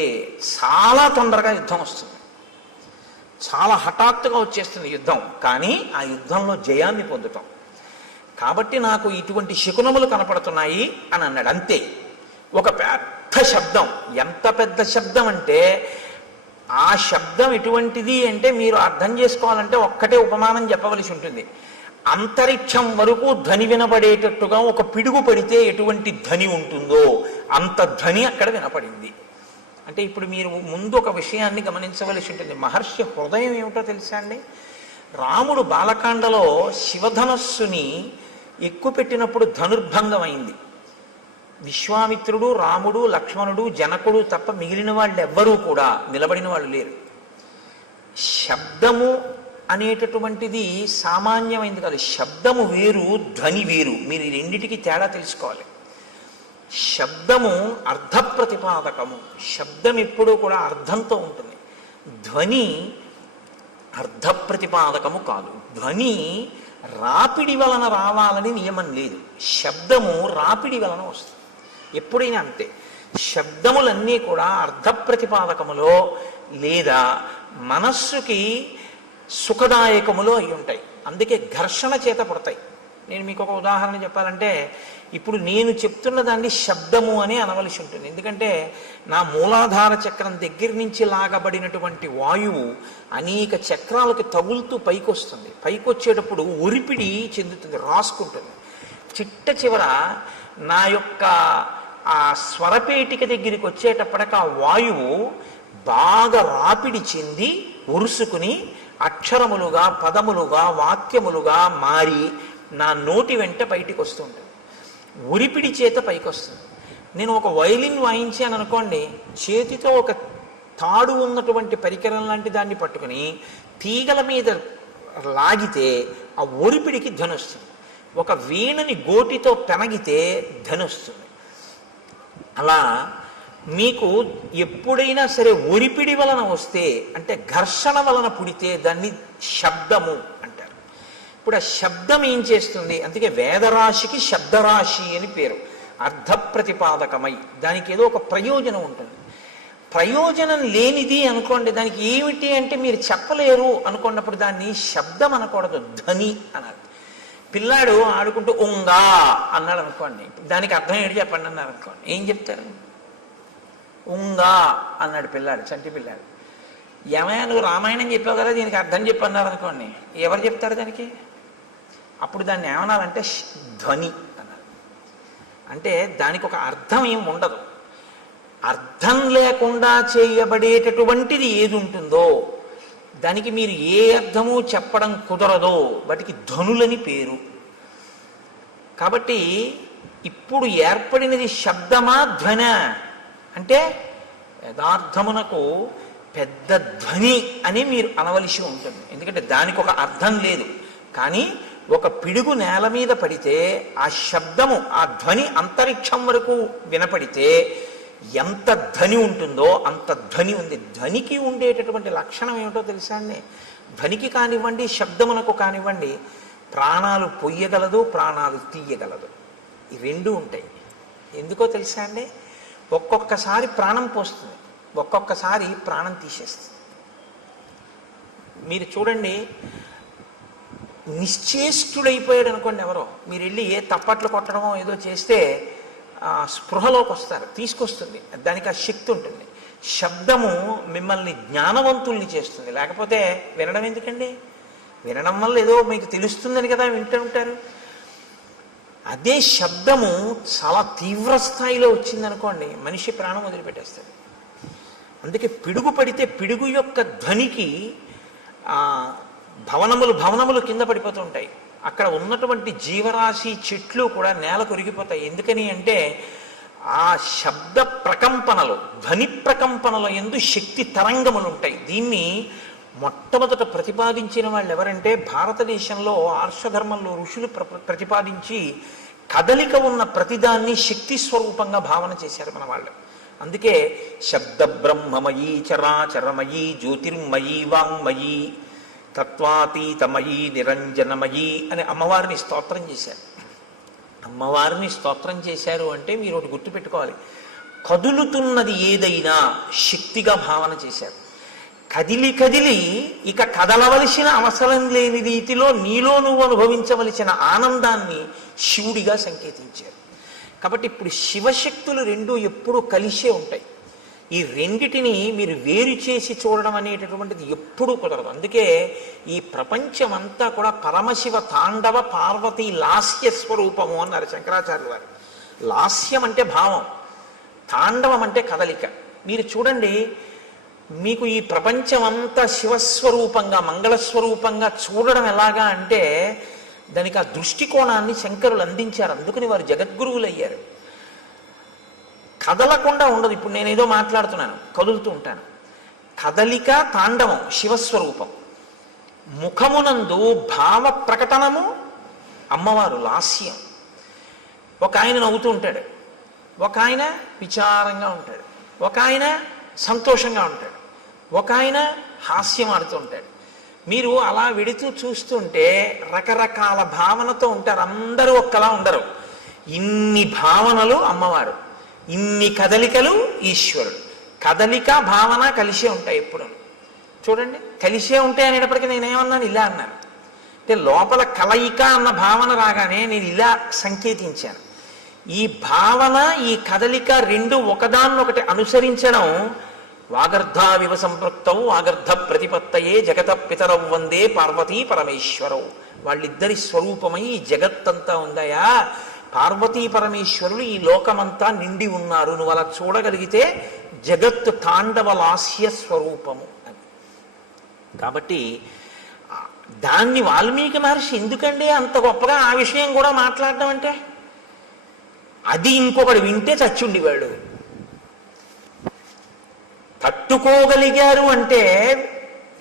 చాలా తొందరగా యుద్ధం వస్తుంది, చాలా హఠాత్తుగా వచ్చేస్తుంది యుద్ధం. కానీ ఆ యుద్ధంలో జయాన్ని పొందుతాం. కాబట్టి నాకు ఇటువంటి శకునములు కనపడుతున్నాయి అని అన్నాడు. అంతే. ఒక పెద్ద శబ్దం, ఎంత పెద్ద శబ్దం అంటే ఆ శబ్దం ఎటువంటిది అంటే మీరు అర్థం చేసుకోవాలంటే ఒక్కటే ఉపమానం చెప్పవలసి ఉంటుంది. అంతరిక్షం వరకు ధ్వని వినపడేటట్టుగా ఒక పిడుగు పడితే ఎటువంటి ధ్వని ఉంటుందో అంత ధ్వని అక్కడ వినపడింది. అంటే ఇప్పుడు మీరు ముందు ఒక విషయాన్ని గమనించవలసి ఉంటుంది. మహర్షి హృదయం ఏమిటో తెలుసా అండి? రాముడు బాలకాండలో శివధనస్సుని ఎక్కుపెట్టినప్పుడు ధనుర్భంగం అయింది. విశ్వామిత్రుడు, రాముడు, లక్ష్మణుడు, జనకుడు తప్ప మిగిలిన వాళ్ళు ఎవ్వరూ కూడా నిలబడిన వాళ్ళు లేరు. శబ్దము అనేటటువంటిది సామాన్యమైనది కాదు. శబ్దము వేరు, ధ్వని వేరు. మీరు ఈ రెండిటికి తేడా తెలుసుకోవాలి. శబ్దము అర్థ ప్రతిపాదకము. శబ్దం ఎప్పుడూ కూడా అర్థంతో ఉంటుంది. ధ్వని అర్థ ప్రతిపాదకము కాదు. ధ్వని రాపిడి వలన రావాలని నియమం లేదు. శబ్దము రాపిడి వలన వస్తుంది ఎప్పుడైనా అంతే. శబ్దములన్నీ కూడా అర్థ ప్రతిపాదకములో లేదా మనస్సుకి సుఖదాయకములో అయి ఉంటాయి. అందుకే ఘర్షణ చేత పడతాయి. నేను మీకు ఒక ఉదాహరణ చెప్పాలంటే, ఇప్పుడు నేను చెప్తున్న దాన్ని శబ్దము అని అనవలసి ఉంటుంది. ఎందుకంటే నా మూలాధార చక్రం దగ్గర నుంచి లాగబడినటువంటి వాయువు అనేక చక్రాలకి తగులుతూ పైకి వస్తుంది. పైకి వచ్చేటప్పుడు ఒరిపిడి చెందుతుంది, రాసుకుంటుంది. చిట్ట చివర నా యొక్క ఆ స్వరపేటిక దగ్గరికి వచ్చేటప్పటికి ఆ వాయువు బాగా రాపిడి చెంది ఉరుసుకుని అక్షరములుగా, పదములుగా, వాక్యములుగా మారి నా నోటి వెంట బయటికి వస్తుంటుంది. ఉరిపిడి చేత పైకి వస్తుంది. నేను ఒక వైలిన్ వాయించాను అనుకోండి, చేతితో ఒక తాడు ఉన్నటువంటి పరికరం లాంటి దాన్ని పట్టుకుని తీగల మీద లాగితే ఆ ఒరిపిడికి ధ్వని వస్తుంది. ఒక వీణని గోటితో పెనగితే ధ్వని వస్తుంది. అలా మీకు ఎప్పుడైనా సరే ఒరిపిడి వలన వస్తే, అంటే ఘర్షణ వలన పుడితే దాన్ని శబ్దము అంటారు. ఇప్పుడు ఆ శబ్దం ఏం చేస్తుంది? అందుకే వేదరాశికి శబ్దరాశి అని పేరు. అర్థ ప్రతిపాదకమై దానికి ఏదో ఒక ప్రయోజనం ఉంటుంది. ప్రయోజనం లేనిది అనుకోండి, దానికి ఏమిటి అంటే మీరు చెప్పలేరు అనుకున్నప్పుడు దాన్ని శబ్దం అనకూడదు, ధ్వని అనాలి. పిల్లాడు ఆడుకుంటూ ఉంగా అన్నాడు అనుకోండి, దానికి అర్థం ఏంటి చెప్పండి అన్నారు అనుకోండి, ఏం చెప్తారు? ఉంగా అన్నాడు పిల్లాడు, చంటి పిల్లాడు. ఏమైనా నువ్వు రామాయణం చెప్పావు కదా, దీనికి అర్థం చెప్పన్నారు అనుకోండి, ఎవరు చెప్తారు దానికి? అప్పుడు దాన్ని ఏమనాలంటే ధ్వని అన్నారు. అంటే దానికి ఒక అర్థం ఏమి ఉండదు. అర్థం లేకుండా చేయబడేటటువంటిది ఏది ఉంటుందో దానికి మీరు ఏ అర్థము చెప్పడం కుదరదో వాటికి ధ్వనులని పేరు. కాబట్టి ఇప్పుడు ఏర్పడినది శబ్దమా ధ్వన అంటే యథార్థమునకు పెద్ద ధ్వని అని మీరు అనవలసి ఉంటుంది. ఎందుకంటే దానికి ఒక అర్థం లేదు. కానీ ఒక పిడుగు నేల మీద పడితే ఆ శబ్దము, ఆ ధ్వని అంతరిక్షం వరకు వినపడితే ఎంత ధ్వని ఉంటుందో అంత ధ్వని ఉంది. ధ్వనికి ఉండేటటువంటి లక్షణం ఏమిటో తెలుసా అండి? ధ్వనికి కానివ్వండి, శబ్దమునకు కానివ్వండి, ప్రాణాలు పొయ్యగలదు, ప్రాణాలు తీయగలదు. ఈ రెండు ఉంటాయి. ఎందుకో తెలుసా అండి? ఒక్కొక్కసారి ప్రాణం పోస్తుంది, ఒక్కొక్కసారి ప్రాణం తీసేస్తుంది. మీరు చూడండి, నిశ్చేష్టుడైపోయాడు అనుకోండి ఎవరో, మీరు వెళ్ళి ఏ తప్పట్లు కొట్టడమో ఏదో చేస్తే స్పృహలోకి వస్తారు, తీసుకొస్తుంది, దానికి ఆ శక్తి ఉంటుంది. శబ్దము మిమ్మల్ని జ్ఞానవంతుల్ని చేస్తుంది. లేకపోతే వినడం ఎందుకండి? వినడం వల్ల ఏదో మీకు తెలుస్తుందని కదా వింటూ ఉంటారు. అదే శబ్దము చాలా తీవ్ర స్థాయిలో వచ్చిందనుకోండి, మనిషి ప్రాణం వదిలిపెట్టేస్తాడు. అందుకే పిడుగు పడితే పిడుగు యొక్క ధ్వనికి భవనములు కింద పడిపోతూ ఉంటాయి. అక్కడ ఉన్నటువంటి జీవరాశి, చెట్లు కూడా నేల కొరిగిపోతాయి. ఎందుకని అంటే ఆ శబ్ద ప్రకంపనలు, ధ్వని ప్రకంపనల యందు శక్తి తరంగములు ఉంటాయి. దీన్ని మొట్టమొదట ప్రతిపాదించిన వాళ్ళు ఎవరంటే, భారతదేశంలో ఆర్షధర్మంలో ఋషులు ప్రతిపాదించి కదలిక ఉన్న ప్రతిదాన్ని శక్తి స్వరూపంగా భావన చేశారు మన వాళ్ళు. అందుకే శబ్ద బ్రహ్మమయీ చరాచరమయీ జ్యోతిర్మయీ వాంగ్మయీ తత్వాతీతమయీ నిరంజనమయీ అని అమ్మవారిని స్తోత్రం చేశారు. అమ్మవారిని స్తోత్రం చేశారు అంటే మీరు ఒకటి గుర్తుపెట్టుకోవాలి, కదులుతున్నది ఏదైనా శక్తిగా భావన చేశారు. కదిలి ఇక కదలవలసిన అవసరం లేని రీతిలో నీలో నువ్వు అనుభవించవలసిన ఆనందాన్ని శివుడిగా సంకేతించారు. కాబట్టి ఇప్పుడు శివశక్తులు రెండు ఎప్పుడూ కలిసే ఉంటాయి. ఈ రెండిటిని మీరు వేరు చేసి చూడడం అనేటటువంటిది ఎప్పుడూ కుదరదు. అందుకే ఈ ప్రపంచమంతా కూడా పరమశివ తాండవ పార్వతీ లాస్య స్వరూపము అన్నారు శంకరాచార్యులు వారు. లాస్యం అంటే భావం, తాండవం అంటే కదలిక. మీరు చూడండి, మీకు ఈ ప్రపంచమంతా శివస్వరూపంగా, మంగళస్వరూపంగా చూడడం ఎలాగా అంటే దానికి ఆ దృష్టికోణాన్ని శంకరులు అందించారు. అందుకని వారు జగద్గురువులు అయ్యారు. కదలకుండా ఉండదు. ఇప్పుడు నేనేదో మాట్లాడుతున్నాను, కదులుతూ ఉంటాను. కదలిక తాండవం శివస్వరూపం. ముఖమునందు భావ ప్రకటనము అమ్మవారు లాస్యం. ఒక ఆయన నవ్వుతూ ఉంటాడు, ఒక ఆయన విచారంగా ఉంటాడు, ఒక ఆయన సంతోషంగా ఉంటాడు, ఒక ఆయన హాస్యం ఆడుతూ ఉంటాడు. మీరు అలా వెడుతూ చూస్తుంటే రకరకాల భావనతో ఉంటారు. అందరూ ఒక్కలా ఉండరు. ఇన్ని భావనలు అమ్మవారు, ఇన్ని కదలికలు ఈశ్వరుడు. కదలిక భావన కలిసే ఉంటాయి ఎప్పుడు. చూడండి, కలిసే ఉంటాయి అనేటప్పటికీ నేనేమన్నాను, ఇలా అన్నాను. అంటే లోపల కలయిక అన్న భావన రాగానే నేను ఇలా సంకేతించాను. ఈ భావన, ఈ కదలిక రెండు ఒకదాన్నొకటి అనుసరించడం. వాగర్ధావివ సంపృక్తౌ వాగర్ధ ప్రతిపత్తయే జగత పితరౌ వందే పార్వతీ పరమేశ్వరౌ. వాళ్ళిద్దరి స్వరూపమై ఈ జగత్తంతా ఉందయా. పార్వతీ పరమేశ్వరులు ఈ లోకమంతా నిండి ఉన్నారు. నువ్వు అలా చూడగలిగితే జగత్తు తాండవ లాస్య స్వరూపము అని. కాబట్టి దాన్ని వాల్మీకి మహర్షి ఎందుకండి అంత గొప్పగా ఆ విషయం కూడా మాట్లాడడం అంటే, అది ఇంకొకటి వింటే చచ్చుండివాడు. తట్టుకోగలిగారు అంటే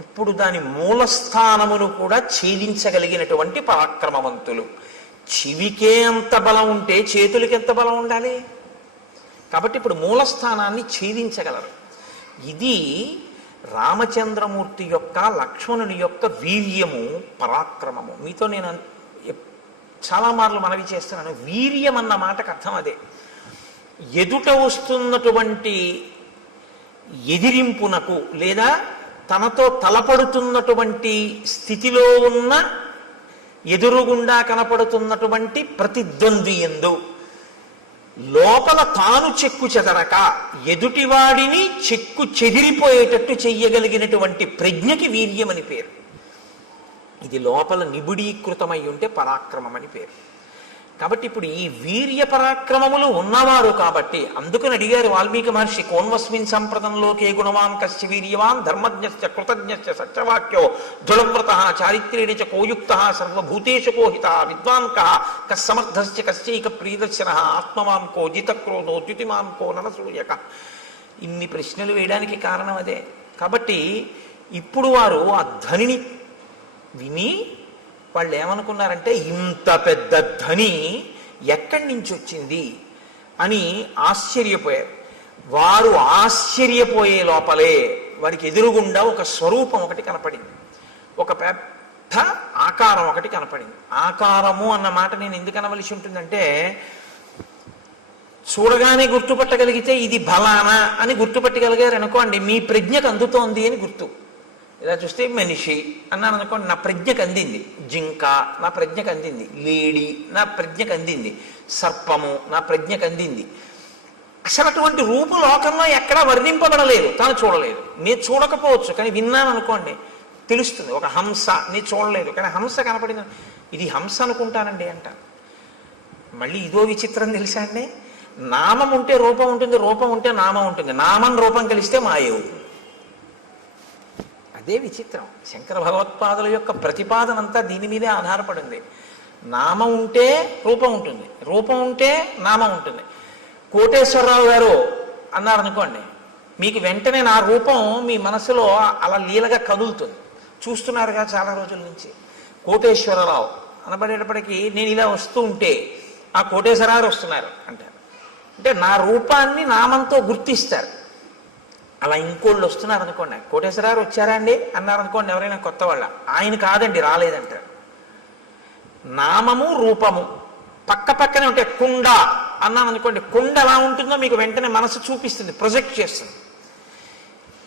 ఇప్పుడు దాని మూలస్థానమును కూడా ఛేదించగలిగినటువంటి పరాక్రమవంతులు. చెవికే అంత బలం ఉంటే చేతులకి ఎంత బలం ఉండాలి? కాబట్టి ఇప్పుడు మూలస్థానాన్ని ఛేదించగలరు. ఇది రామచంద్రమూర్తి యొక్క, లక్ష్మణుని యొక్క వీర్యము, పరాక్రమము. మీతో నేను చాలా మార్లు మనవి చేస్తున్నాను, వీర్యం అన్న మాటకు అర్థం అదే. ఎదుట వస్తున్నటువంటి ఎదిరింపునకు లేదా తనతో తలపడుతున్నటువంటి స్థితిలో ఉన్న ఎదురుగుండా కనపడుతున్నటువంటి ప్రతిద్వంద్వి యందు లోపల తాను చెక్కు చెదరక ఎదుటివాడిని చెక్కు చెదిరిపోయేటట్టు చెయ్యగలిగినటువంటి ప్రజ్ఞకి వీర్యమని పేరు. ఇది లోపల నిబిడీకృతమై ఉంటే పరాక్రమం అని పేరు. కాబట్టి ఇప్పుడు ఈ వీర్య పరాక్రమములు ఉన్నవారు కాబట్టి అందుకని అడిగారు వాల్మీకి మహర్షి, కోన్వస్మిన్ సంప్రదంలోకే గుణవాన్ కశ్య వీర్యవాన్ ధర్మజ్ఞశ్చ కృతజ్ఞశ్చ సత్యవాక్యో దృఢవ్రత చారిత్ర్యేణ చ కోయుక్త సర్వభూతేషు కోహిత విద్వాన్ కస్సమర్థశ్చ కశ్చైక ప్రియదర్శన ఆత్మవాన్ కో జితక్రోధో ద్యుతిమాన్ కో ననసూయక. ఇన్ని ప్రశ్నలు వేయడానికి కారణం అదే. కాబట్టి ఇప్పుడు వారు ఆ ధనిని విని వాళ్ళు ఏమనుకున్నారంటే ఇంత పెద్ద ధని ఎక్కడి నుంచి వచ్చింది అని ఆశ్చర్యపోయారు. వారు ఆశ్చర్యపోయే లోపలే వారికి ఎదురుగుండా ఒక స్వరూపం ఒకటి కనపడింది, ఒక పెద్ద ఆకారం ఒకటి కనపడింది. ఆకారము అన్న మాట నేను ఎందుకు అనవలసి ఉంటుందంటే, చూడగానే గుర్తుపట్టగలిగితే ఇది బలానా అని గుర్తుపట్టగలిగారు అనుకోండి, మీ ప్రజ్ఞకు అందుతోంది అని గుర్తు. ఇలా చూస్తే మనిషి అన్నాను అనుకోండి, నా ప్రజ్ఞకు అందింది. జింక నా ప్రజ్ఞకు అందింది, లేడి నా ప్రజ్ఞకు అందింది, సర్పము నా ప్రజ్ఞకు అందింది. అసలు అటువంటి రూపు లోకంలో ఎక్కడా వర్ణింపబడలేదు, తాను చూడలేదు. నేను చూడకపోవచ్చు కానీ విన్నాను అనుకోండి తెలుస్తుంది. ఒక హంస నేను చూడలేదు కానీ హంస కనపడింది, ఇది హంస అనుకుంటానండి అంటాను. మళ్ళీ ఇదో విచిత్రం తెలుసా అండి, నామం ఉంటే రూపం ఉంటుంది, రూపం ఉంటే నామం ఉంటుంది, నామం రూపం కలిస్తే మాయ అవుతుంది. అదే విచిత్రం. శంకర భగవత్పాదుల యొక్క ప్రతిపాదన అంతా దీని మీదే ఆధారపడింది. నామం ఉంటే రూపం ఉంటుంది, రూపం ఉంటే నామం ఉంటుంది. కోటేశ్వరరావు గారు అన్నారనుకోండి, మీకు వెంటనే నా రూపం మీ మనసులో అలా లీలగా కదులుతుంది. చూస్తున్నారుగా చాలా రోజుల నుంచి. కోటేశ్వరరావు అనబడేటప్పటికీ నేను ఇలా వస్తూ ఉంటే ఆ కోటేశ్వరరావు వస్తున్నారు అంటారు. అంటే నా రూపాన్ని నామంతో గుర్తిస్తారు. అలా ఇంకోళ్ళు వస్తున్నారు అనుకోండి, కోటేశ్వరరావు వచ్చారా అండి అన్నారనుకోండి ఎవరైనా కొత్త వాళ్ళ, ఆయన కాదండి రాలేదంటారు. నామము రూపము పక్క పక్కనే ఉంటే కుండ అన్నాను అనుకోండి, కుండ ఎలా ఉంటుందో మీకు వెంటనే మనసు చూపిస్తుంది, ప్రొజెక్ట్ చేస్తుంది.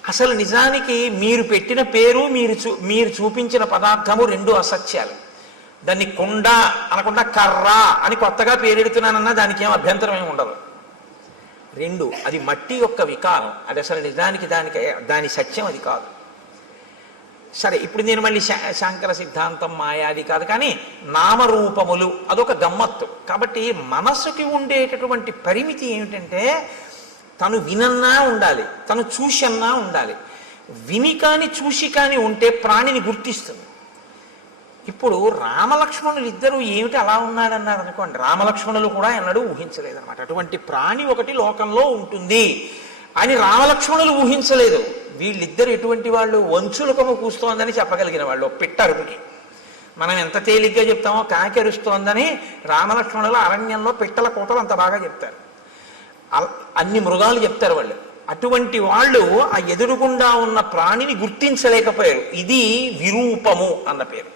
అసలు నిజానికి మీరు పెట్టిన పేరు మీరు చూపించిన పదార్థము రెండు అసత్యాలు. దాన్ని కుండ అనకుండా కర్ర అని కొత్తగా పేరెడుతున్నానన్నా దానికి ఏం అభ్యంతరం ఏమి ఉండదు. రెండు, అది మట్టి యొక్క వికారం, అది అసలు నిజానికి దాని సత్యం అది కాదు. సరే, ఇప్పుడు నేను మళ్ళీ శాంకర సిద్ధాంతం మాయాది కాదు కానీ నామరూపములు అదొక గమ్మత్తు. కాబట్టి మనసుకి ఉండేటటువంటి పరిమితి ఏమిటంటే, తను వినన్నా ఉండాలి, తను చూసన్నా ఉండాలి. విని కాని చూసి కాని ఉంటే ప్రాణిని గుర్తిస్తుంది. ఇప్పుడు రామలక్ష్మణులు ఇద్దరు ఏమిటి అలా ఉన్నాడన్నారు అనుకోండి, రామలక్ష్మణులు కూడా ఎన్నడూ ఊహించలేదన్నమాట. అటువంటి ప్రాణి ఒకటి లోకంలో ఉంటుంది అని రామలక్ష్మణులు ఊహించలేదు. వీళ్ళిద్దరు ఎటువంటి వాళ్ళు, వంచులకము కూస్తోందని చెప్పగలిగిన వాళ్ళు. పిట్ట అరుపుకి మనం ఎంత తేలిగ్గా చెప్తామో కాకి అరుస్తోందని రామలక్ష్మణులు అరణ్యంలో పిట్టల కూతలు అంత బాగా చెప్తారు. అన్ని మృగాలు చెప్తారు వాళ్ళు. అటువంటి వాళ్ళు ఆ ఎదురుగుండా ఉన్న ప్రాణిని గుర్తించలేకపోయారు. ఇది విరూపము అన్న పేరు.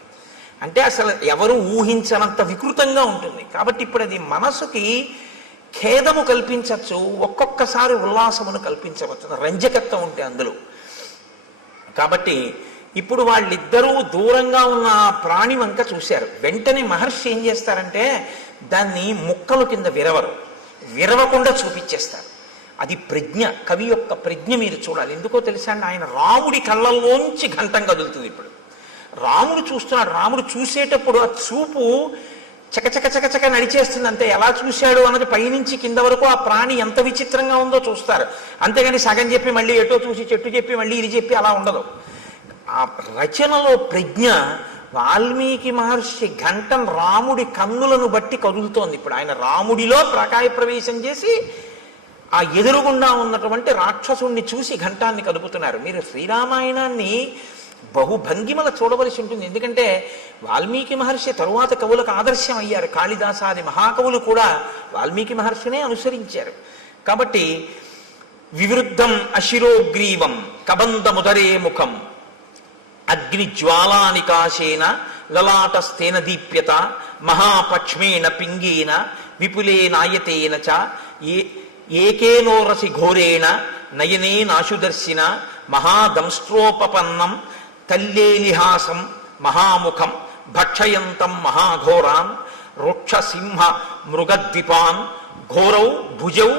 అంటే అసలు ఎవరు ఊహించనంత వికృతంగా ఉంటుంది. కాబట్టి ఇప్పుడు అది మనసుకి ఖేదము కల్పించవచ్చు, ఒక్కొక్కసారి ఉల్లాసమును కల్పించవచ్చు, రంజకత్వం ఉంటే అందులో. కాబట్టి ఇప్పుడు వాళ్ళిద్దరూ దూరంగా ఉన్న ప్రాణి వంక చూశారు. వెంటనే మహర్షి ఏం చేస్తారంటే దాన్ని ముక్కలు కింద విరవకుండా చూపించేస్తారు. అది ప్రజ్ఞ, కవి యొక్క ప్రజ్ఞ మీరు చూడాలి. ఎందుకో తెలుసా అండి, ఆయన రాముడి కళ్ళల్లోంచి ఘంటం కదులుతుంది. ఇప్పుడు రాముడు చూస్తున్నాడు, రాముడు చూసేటప్పుడు ఆ చూపు చకచక నడిచేస్తుంది. అంతే, ఎలా చూశాడు అన్నది పైనుంచి కింద వరకు ఆ ప్రాణి ఎంత విచిత్రంగా ఉందో చూస్తారు. అంతేగాని సగం చెప్పి మళ్ళీ ఎటో చూసి చెట్టు చెప్పి మళ్ళీ ఇది చెప్పి అలా ఉండదు. ఆ రచనలో ప్రజ్ఞ. వాల్మీకి మహర్షి ఘంటం రాముడి కన్నులను బట్టి కదులుతోంది. ఇప్పుడు ఆయన రాముడిలో ప్రకాయ ప్రవేశం చేసి ఆ ఎదురుగుండా ఉన్నటువంటి రాక్షసుణ్ణి చూసి ఘంటాన్ని కదుపుతున్నారు. మీరు శ్రీరామాయణాన్ని బహుభంగిమల చూడవలసి ఉంటుంది. ఎందుకంటే వాల్మీకి మహర్షి తరువాత కవులకు ఆదర్శం అయ్యారు. కాళిదాసాది మహాకవులు కూడా వాల్మీకి మహర్షినే అనుసరించారు. కాబట్టి వివృద్ధం అశిరోగ్రీవం కబంధముదరే ముఖం అగ్నిజ్వాలానికాశేన లలాటస్థేన దీప్యత మహాపక్ష్మేణ పింగేన విపులే నాయతేన చ ఏకేనోరసి ఘోరేణ నయనే నాశుదర్శిన మహాదంస్ట్రోపపన్నం తల్లేలిహాసం మహాముఖం భక్షయంతం మహాఘోరాన్ రుక్షసింహ మృగద్విపాన్ ఘోరౌ భుజౌ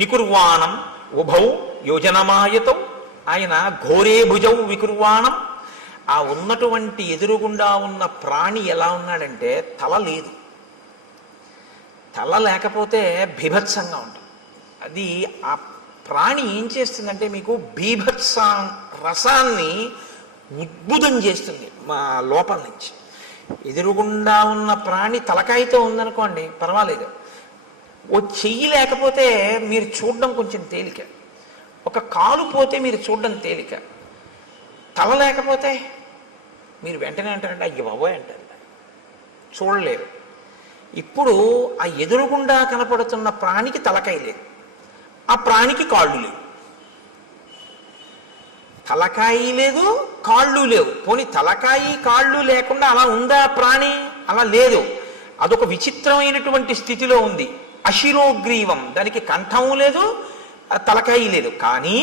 నికుర్వాణం ఉభౌ యోజనమాయతౌ. ఆయన ఘోరే భుజౌ వికుర్వాణం. ఆ ఉన్నటువంటి ఎదురుగుండా ఉన్న ప్రాణి ఎలా ఉన్నాడంటే తల లేదు. తల లేకపోతే బీభత్సంగా ఉంటుంది. అది ఆ ప్రాణి ఏం చేస్తుందంటే మీకు బీభత్స రసాన్ని ఉద్భుతం చేస్తుంది మా లోపల నుంచి. ఎదురుగుండా ఉన్న ప్రాణి తలకాయతో ఉందనుకోండి పర్వాలేదు, ఓ చెయ్యి లేకపోతే మీరు చూడడం కొంచెం తేలిక, ఒక కాలు పోతే మీరు చూడడం తేలిక, తల లేకపోతే మీరు వెంటనే అంటారంటే అయ్య బాబోయ్ అంటారు, చూడలేరు. ఇప్పుడు ఆ ఎదురుగుండా కనపడుతున్న ప్రాణికి తలకాయ లేదు, ఆ ప్రాణికి కాళ్ళు లేవు. తలకాయి లేదు, కాళ్ళు లేవు. పోనీ తలకాయి కాళ్ళు లేకుండా అలా ఉందా ప్రాణి? అలా లేదు. అదొక విచిత్రమైనటువంటి స్థితిలో ఉంది. అశిరోగ్రీవం, దానికి కంఠము లేదు, తలకాయి లేదు. కానీ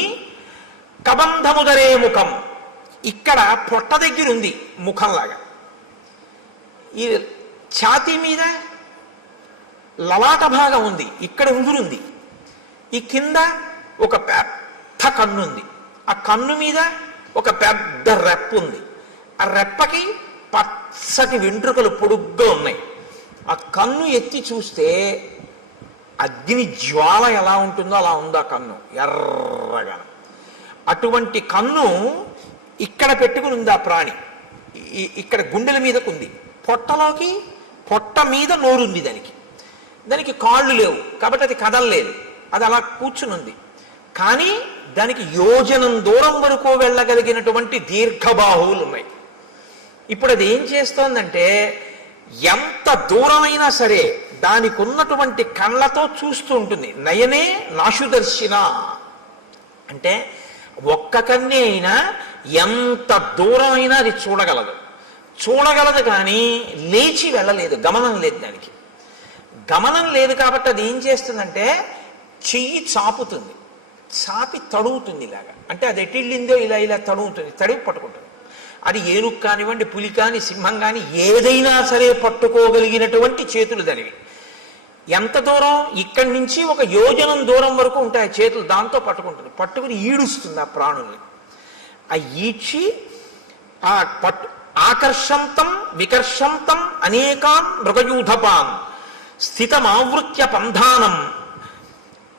కబంధముదరే ముఖం, ఇక్కడ పొట్ట దగ్గర ఉంది ముఖంలాగా. ఈ ఛాతీ మీద లలాట భాగం ఉంది, ఇక్కడ ఉంగురుంది. ఈ కింద ఒక పెద్ద కన్ను ఉంది, ఆ కన్ను మీద ఒక పెద్ద రెప్ప ఉంది. ఆ రెప్పకి పచ్చటి వెంట్రుకలు పొడుగ్గా ఉన్నాయి. ఆ కన్ను ఎత్తి చూస్తే అగ్ని జ్వాల ఎలా ఉంటుందో అలా ఉంది ఆ కన్ను, ఎర్రగా. అటువంటి కన్ను ఇక్కడ పెట్టుకుని ఉంది ఆ ప్రాణి. ఇక్కడ గుండెల మీదకు ఉంది. పొట్ట మీద నోరుంది దానికి. దానికి కాళ్ళు లేవు కాబట్టి అది కదలలేదు, అది అలా కూర్చుని ఉంది. కానీ దానికి యోజనం దూరం వరకు వెళ్ళగలిగినటువంటి దీర్ఘబాహువులు ఉన్నాయి. ఇప్పుడు అది ఏం చేస్తోందంటే ఎంత దూరమైనా సరే దానికి ఉన్నటువంటి కళ్ళతో చూస్తూ ఉంటుంది. నయనే నాశుదర్శిన అంటే ఒక్క కన్నే అయినా ఎంత దూరమైనా అది చూడగలదు కానీ లేచి వెళ్ళలేదు, గమనం లేదు. దానికి గమనం లేదు కాబట్టి అది ఏం చేస్తుందంటే చెయ్యి చాపుతుంది, చాపి తడుగుతుంది ఇలాగా. అంటే అది ఎటిళ్ళిందో ఇలా తడుగుతుంది, తడివి పట్టుకుంటుంది. అది ఏనుగు కానివ్వండి, పులి కాని, సింహం కాని ఏదైనా సరే పట్టుకోగలిగినటువంటి చేతులు దానివి. ఎంత దూరం? ఇక్కడి నుంచి ఒక యోజనం దూరం వరకు ఉంటాయి చేతులు, దాంతో పట్టుకుంటుంది. పట్టుకుని ఈడుస్తుంది ఆ ప్రాణుల్ని. ఆ ఈడ్చి ఆ ఆకర్షంతం వికర్షంతం అనేకాన్ మృగయూధపాన్ స్థితమావృత్య పంధానం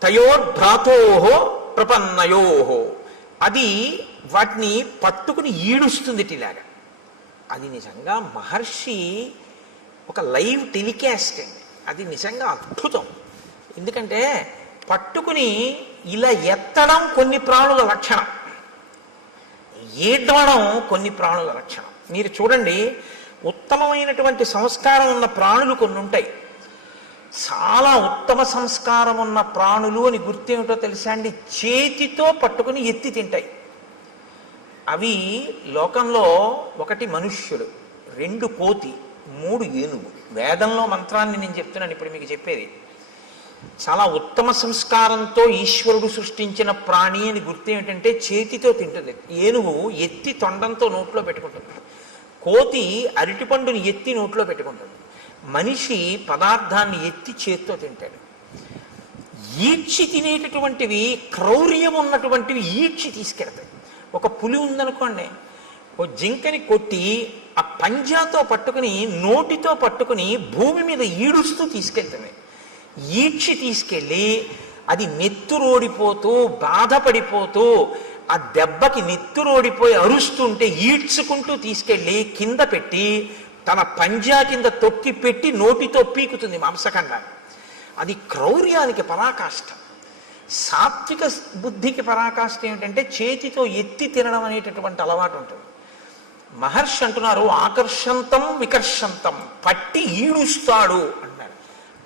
తయోర్భ్రాతోహో ప్రపన్నయోహో. అది వాటిని పట్టుకుని ఈడుస్తుంది ఇలాగా. అది నిజంగా మహర్షి ఒక లైవ్ టెలికాస్ట్ అండి. అది నిజంగా అద్భుతం. ఎందుకంటే పట్టుకుని ఇలా ఎత్తడం కొన్ని ప్రాణుల లక్షణం, ఈడ్వడం కొన్ని ప్రాణుల లక్షణం. మీరు చూడండి, ఉత్తమమైనటువంటి సంస్కారం ఉన్న ప్రాణులు కొన్ని ఉంటాయి. చాలా ఉత్తమ సంస్కారం ఉన్న ప్రాణులు అని గుర్తేమిటో తెలుసా అండి? చేతితో పట్టుకుని ఎత్తి తింటాయి. అవి లోకంలో 1 మనుష్యుడు, 2 కోతి, 3 ఏనుగు. వేదంలో మంత్రాన్ని నేను చెప్తున్నాను ఇప్పుడు మీకు చెప్పేది. చాలా ఉత్తమ సంస్కారంతో ఈశ్వరుడు సృష్టించిన ప్రాణి అని గుర్తేమిటంటే చేతితో తింటుంది. ఏనుగు ఎత్తి తొండంతో నోట్లో పెట్టుకుంటుంది, కోతి అరటిపండుని ఎత్తి నోట్లో పెట్టుకుంటుంది, మనిషి పదార్థాన్ని ఎత్తి చేత్తో తింటాడు. ఈడ్చి తినేటటువంటివి, క్రౌర్యం ఉన్నటువంటివి ఈడ్చి తీసుకెడతాయి. ఒక పులి ఉందనుకోండి, ఓ జింకని కొట్టి ఆ పంజాతో పట్టుకుని నోటితో పట్టుకుని భూమి మీద ఈడుస్తూ తీసుకెళ్తుంది. ఈడ్చి తీసుకెళ్ళి అది నెత్తురోడిపోతూ బాధపడిపోతూ ఆ దెబ్బకి నెత్తురోడిపోయి అరుస్తుంటే ఈడ్చుకుంటూ తీసుకెళ్ళి కింద పెట్టి తన పంజా కింద తొక్కి పెట్టి నోటితో పీకుతుంది మాంసఖండాన్ని. అది క్రౌర్యానికి పరాకాష్ట. సాత్విక బుద్ధికి పరాకాష్ట ఏమిటంటే చేతితో ఎత్తి తినడం అనేటటువంటి అలవాటు ఉంటుంది. మహర్షి అంటున్నారు ఆకర్షంతం వికర్షంతం, పట్టి ఈడుస్తాడు అన్నాడు.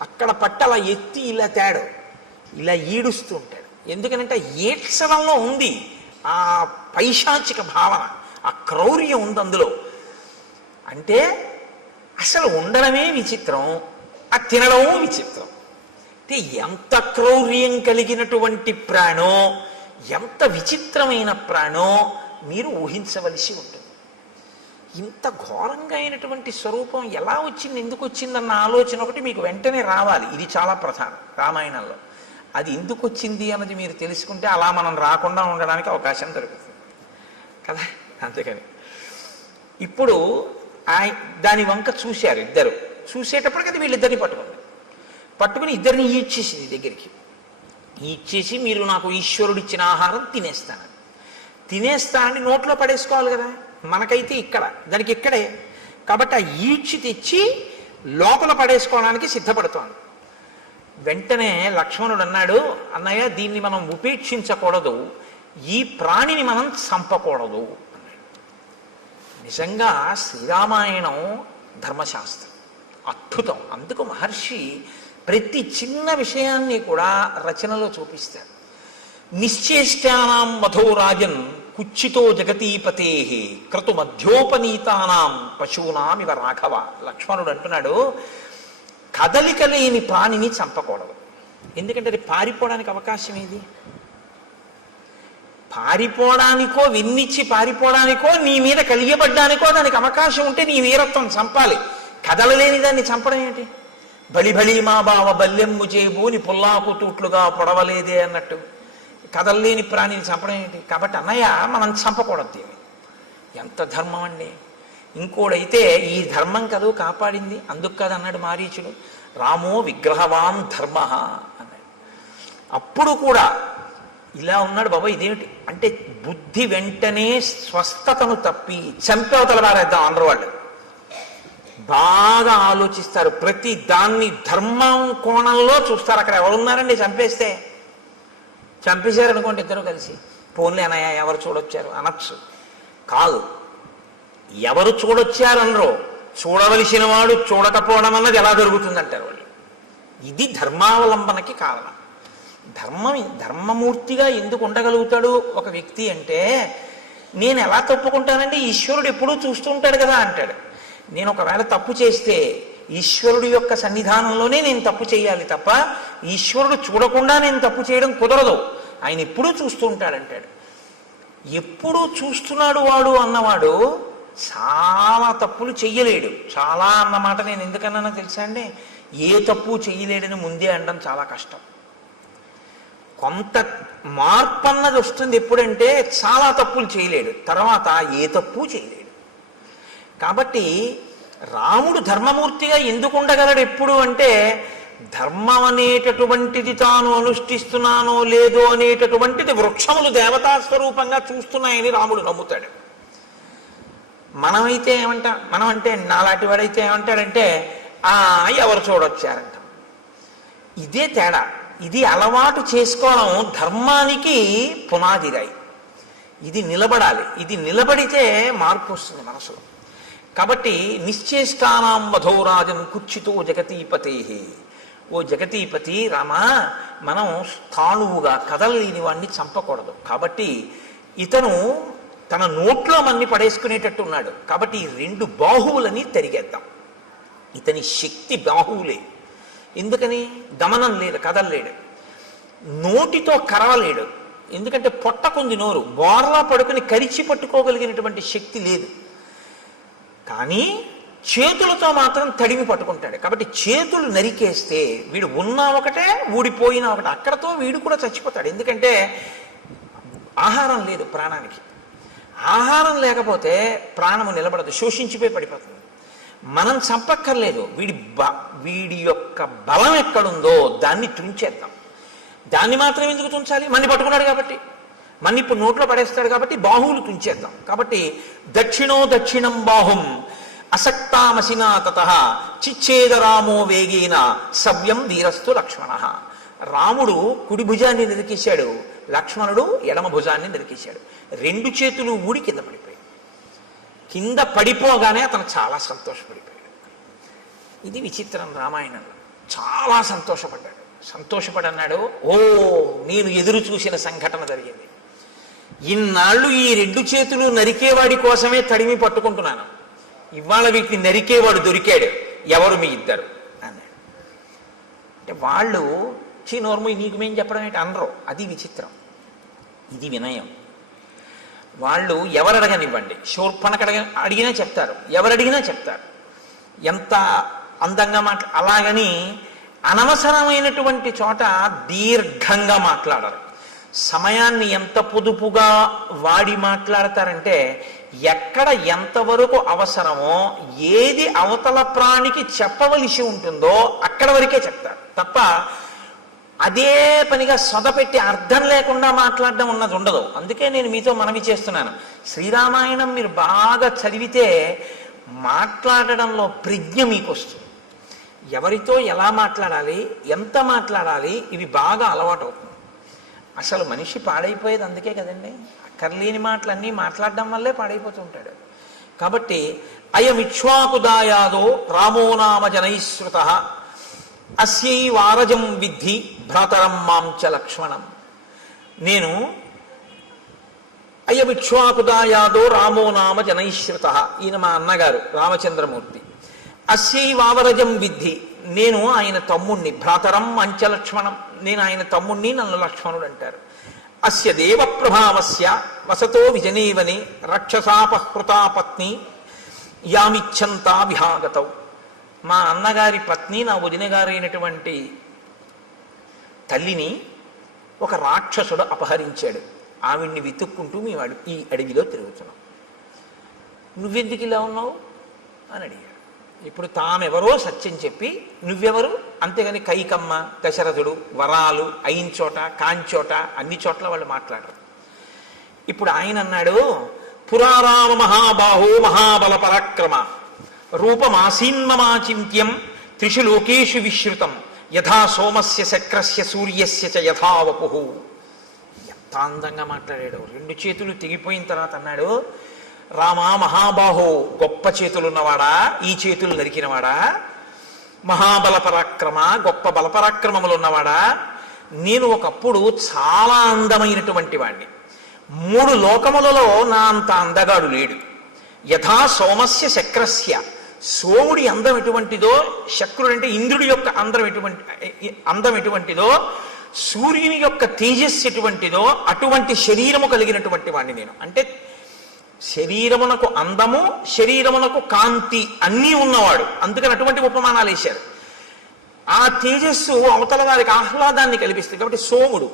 అక్కడ పట్టి అలా ఎత్తి ఇలా తేడు, ఇలా ఈడుస్తూ ఉంటాడు. ఎందుకనంటే ఈడ్చడంలో ఉంది ఆ పైశాచిక భావన, ఆ క్రౌర్యం ఉంది అందులో. అంటే అసలు ఉండడమే విచిత్రం, ఆ తినడమూ విచిత్రం. అంటే ఎంత క్రౌర్యం కలిగినటువంటి ప్రాణో, ఎంత విచిత్రమైన ప్రాణో మీరు ఊహించవలసి ఉంటుంది. ఇంత ఘోరంగా అయినటువంటి స్వరూపం ఎలా వచ్చింది, ఎందుకు వచ్చిందన్న ఆలోచన ఒకటి మీకు వెంటనే రావాలి. ఇది చాలా ప్రధానం రామాయణంలో. అది ఎందుకు వచ్చింది అన్నది మీరు తెలుసుకుంటే అలా మనం రాకుండా ఉండడానికి అవకాశం దొరుకుతుంది కదా. అందుకని ఇప్పుడు దాని వంక చూశారు ఇద్దరు. చూసేటప్పటికి అది వీళ్ళిద్దరిని పట్టుకుని ఇద్దరిని ఈడ్చేసింది దగ్గరికి. ఈడ్చేసి మీరు నాకు ఈశ్వరుడు ఇచ్చిన ఆహారం తినేస్తానని నోట్లో పడేసుకోవాలి కదా. మనకైతే ఇక్కడ, దానికి ఇక్కడే. కాబట్టి ఆ ఈడ్చి తెచ్చి లోపల పడేసుకోవడానికి సిద్ధపడుతోంది. వెంటనే లక్ష్మణుడు అన్నాడు, అన్నయ్య దీన్ని మనం ఉపేక్షించకూడదు, ఈ ప్రాణిని మనం చంపకూడదు అన్నాడు. నిజంగా శ్రీరామాయణం ధర్మశాస్త్రం అద్భుతం. అందుకు మహర్షి ప్రతి చిన్న విషయాన్ని కూడా రచనలో చూపిస్తారు. నిశ్చేష్టానాం మధోరాజన్ కుచ్చితో జగతీపతే క్రతు మధ్యోపనీతానాం పశూనాం ఇవ రాఘవ. లక్ష్మణుడు అంటున్నాడు, కదలిక లేని ప్రాణిని చంపకూడదు. ఎందుకంటే అది పారిపోవడానికి అవకాశం ఏది? పారిపోవడానికో, విన్నిచ్చి పారిపోవడానికో, నీ మీద కలియబడ్డానికో దానికి అవకాశం ఉంటే నీ వీరత్వం చంపాలి. కదలలేని దాన్ని చంపడం ఏంటి? బలి మా బావ బల్లెమ్ము చేబూని పుల్లాకు తూట్లుగా పొడవలేదే అన్నట్టు కదలలేని ప్రాణిని చంపడం ఏంటి? కాబట్టి అన్నయ్య మనం చంపకూడదు దీన్ని. ఎంత ధర్మం అండి! ఇంకోడైతే ఈ ధర్మం కదూ కాపాడింది, అందుకు కాదు అన్నాడు మారీచుడు. రామో విగ్రహవాన్ ధర్మ అన్నాడు. అప్పుడు కూడా ఇలా ఉన్నాడు. బాబా ఇదేమిటి అంటే బుద్ధి వెంటనే స్వస్థతను తప్పి చంపేవతల వారేద్దాం అందరూ. వాళ్ళు బాగా ఆలోచిస్తారు, ప్రతి దాన్ని ధర్మం కోణంలో చూస్తారు. అక్కడ ఎవరున్నారండి చంపేశారనుకోండి ఇద్దరు కలిసి, పోన్లే అన్నయ్య ఎవరు చూడొచ్చారు అనొచ్చు. కాదు, ఎవరు చూడొచ్చారనరో, చూడవలసిన వాడు చూడకపోవడం అన్నది ఎలా జరుగుతుందంటారు వాళ్ళు. ఇది ధర్మావలంబనకి కారణం. ధర్మమూర్తిగా ఎందుకు ఉండగలుగుతాడు ఒక వ్యక్తి అంటే, నేను ఎలా తప్పుకుంటానండి, ఈశ్వరుడు ఎప్పుడూ చూస్తూ ఉంటాడు కదా అంటాడు. నేను ఒకవేళ తప్పు చేస్తే ఈశ్వరుడు యొక్క సన్నిధానంలోనే నేను తప్పు చేయాలి తప్ప ఈశ్వరుడు చూడకుండా నేను తప్పు చేయడం కుదరదు. ఆయన ఎప్పుడూ చూస్తూ ఉంటాడంటాడు. ఎప్పుడూ చూస్తున్నాడు వాడు అన్నవాడు చాలా తప్పులు చెయ్యలేడు. చాలా అన్నమాట నేను ఎందుకన్నానో తెలుసా అండి, ఏ తప్పు చెయ్యలేడని ముందే అనడం చాలా కష్టం. కొంత మార్పు అన్నది వస్తుంది ఎప్పుడంటే చాలా తప్పులు చేయలేడు, తర్వాత ఏ తప్పు చేయలేడు. కాబట్టి రాముడు ధర్మమూర్తిగా ఎందుకు ఉండగలడు ఎప్పుడు అంటే, ధర్మం అనేటటువంటిది తాను అనుష్ఠిస్తున్నానో లేదో అనేటటువంటిది వృక్షములు దేవతా స్వరూపంగా చూస్తున్నాయని రాముడు నమ్ముతాడు. మనం అంటే నాలాంటి వాడైతే ఏమంటాడంటే ఎవరు చూడొచ్చారంట. ఇదే తేడా. ఇది అలవాటు చేసుకోవడం ధర్మానికి పునాదిరాయి. ఇది నిలబడాలి. ఇది నిలబడితే మార్పు వస్తుంది మనసులో. కాబట్టి నిశ్చేష్టానాం మధోరాజన్ కుచ్చితో జగతీపతే. ఓ జగతీపతి రామా, మనం స్థాణువుగా కదలలేని వాడిని చంపకూడదు. కాబట్టి ఇతను తన నోట్లో మన్ని పడేసుకునేటట్టు ఉన్నాడు. కాబట్టి ఈ 2 బాహువులని తరిగేద్దాం. ఇతని శక్తి బాహువులే. ఎందుకని? గమనం లేదు, కదలలేడు. నోటితో కరవలేడు, ఎందుకంటే పొట్టకుంది నోరు. బోర్లా పడుకుని కరిచి పట్టుకోగలిగినటువంటి శక్తి లేదు. కానీ చేతులతో మాత్రం తడిమి పట్టుకుంటాడు. కాబట్టి చేతులు నరికేస్తే వీడు ఉన్నా ఒకటే, ఊడిపోయినా ఒకటే. అక్కడతో వీడు కూడా చచ్చిపోతాడు. ఎందుకంటే ఆహారం లేదు ప్రాణానికి. ఆహారం లేకపోతే ప్రాణము నిలబడదు, శోషించిపోయి పడిపోతుంది. మనం చంపక్కర్లేదు, వీడి యొక్క బలం ఎక్కడుందో దాన్ని తుంచేద్దాం. దాన్ని మాత్రం ఎందుకు తుంచాలి? మన్ని పట్టుకున్నాడు కాబట్టి, మన్ని ఇప్పుడు నోట్లో పడేస్తాడు కాబట్టి బాహువులు తుంచేద్దాం. కాబట్టి దక్షిణం బాహుం అసక్తామసినా తతః చిచ్ఛేద రామో వేగేన సవ్యం వీరస్తు లక్ష్మణ. రాముడు కుడి భుజాన్ని నిరికేశాడు, లక్ష్మణుడు ఎడమ భుజాన్ని నిరికేశాడు. 2 చేతులు ఊడి కింద పడిపోయాడు. కింద పడిపోగానే అతను చాలా సంతోషపడిపోయాడు. ఇది విచిత్రం రామాయణంలో. చాలా సంతోషపడి అన్నాడు, ఓ నేను ఎదురు చూసిన సంఘటన జరిగింది. ఇన్నాళ్ళు ఈ 2 చేతులు నరికేవాడి కోసమే తడిమి పట్టుకుంటున్నాను, ఇవాళ వీటిని నరికేవాడు దొరికాడు, ఎవరు మీ ఇద్దరు అన్నాడు. అంటే వాళ్ళు నోర్ము నీకు మేం చెప్పడం ఏంటి అనరు. అది విచిత్రం. ఇది వినయం. వాళ్ళు ఎవరు అడగనివ్వండి, శూర్పణఖ అడిగినా చెప్తారు, ఎవరు అడిగినా చెప్తారు, ఎంత అందంగా అలాగని అనవసరమైనటువంటి చోట దీర్ఘంగా మాట్లాడరు. సమయాన్ని ఎంత పొదుపుగా వాడి మాట్లాడతారంటే ఎక్కడ ఎంతవరకు అవసరమో, ఏది అవతల ప్రాణికి చెప్పవలసి ఉంటుందో అక్కడ వరకే చెప్తారు తప్ప అదే పనిగా సొదపెట్టి అర్థం లేకుండా మాట్లాడడం ఉన్నది ఉండదు. అందుకే నేను మీతో మనవి చేస్తున్నాను, శ్రీరామాయణం మీరు బాగా చదివితే మాట్లాడడంలో ప్రజ్ఞ మీకు వస్తుంది. ఎవరితో ఎలా మాట్లాడాలి, ఎంత మాట్లాడాలి, ఇవి బాగా అలవాటు అవుతుంది. అసలు మనిషి పాడైపోయేది అందుకే కదండి, అక్కర్లేని మాటలన్నీ మాట్లాడడం వల్లే పాడైపోతుంటాడు. కాబట్టి అయమిక్ష్వాకుదాయాదో రామో నామ జనైశ్రుత అస్యై వారజం విద్ధి భ్రాతరం మాంచ లక్ష్మణం. నేను అయమిక్ష్వాకుదాయాదో రామో నామ జనైశ్రుత, ఈయన మా అన్నగారు రామచంద్రమూర్తి. అస్యై వావరజం విద్ధి, నేను ఆయన తమ్ముణ్ణి. భ్రాతరం అంచలక్ష్మణం, నేను ఆయన తమ్ముణ్ణి, నన్ను లక్ష్మణుడు అంటారు. అస్య దేవ ప్రభావస్య వసతో విజనేవని రక్షసాపహృతా పత్ని యామిచ్చంతా విహాగతౌ. మా అన్నగారి పత్ని, నా వదిన గారైనటువంటి తల్లిని ఒక రాక్షసుడు అపహరించాడు. ఆవిడ్ని వెతుక్కుంటూ మేము ఈ అడవిలో తిరుగుతున్నాం. నువ్వెందుకు ఇలా ఉన్నావు అని అడిగాడు. ఇప్పుడు తామెవరో సత్యం చెప్పి నువ్వెవరు, అంతేగాని కైకమ్మ, దశరథుడు, వరాలు అయిన చోట కాంచోట అన్ని చోట్ల వాళ్ళు మాట్లాడరు. ఇప్పుడు ఆయన అన్నాడు, పురారామ మహాబాహో మహాబల పరాక్రమ రూపమాసీన్మమాచింత్యం త్రిషు లోకేషు విశ్రుతం యథా సోమస్య శక్రస్య సూర్యస్య చ యథా వపుః. ఎంత అందంగా మాట్లాడాడు. రెండు చేతులు తెగిపోయిన తర్వాత అన్నాడు, రామా మహాబాహో, గొప్ప చేతులున్నవాడా, ఈ చేతులు నరికినవాడా, మహాబల పరాక్రమ, గొప్ప బలపరాక్రమములు ఉన్నవాడా, నేను ఒకప్పుడు చాలా అందమైనటువంటి వాణ్ణి. 3 లోకములలో నా అంత అందగాడు లేడు. యథా సోమస్య శక్రస్య, సోముడి అందం ఎటువంటిదో, శక్రుడు అంటే ఇంద్రుడి యొక్క అందం ఎటువంటిదో, సూర్యుని యొక్క తేజస్సు ఎటువంటిదో అటువంటి శరీరము కలిగినటువంటి వాణ్ణి నేను. అంటే శరీరమునకు అందము, శరీరమునకు కాంతి అన్నీ ఉన్నవాడు. అందుకని అటువంటి ఉపమానాలు వేశారు. ఆ తేజస్సు అవతల వారికి ఆహ్లాదాన్ని కల్పిస్తుంది. కాబట్టి సోముడు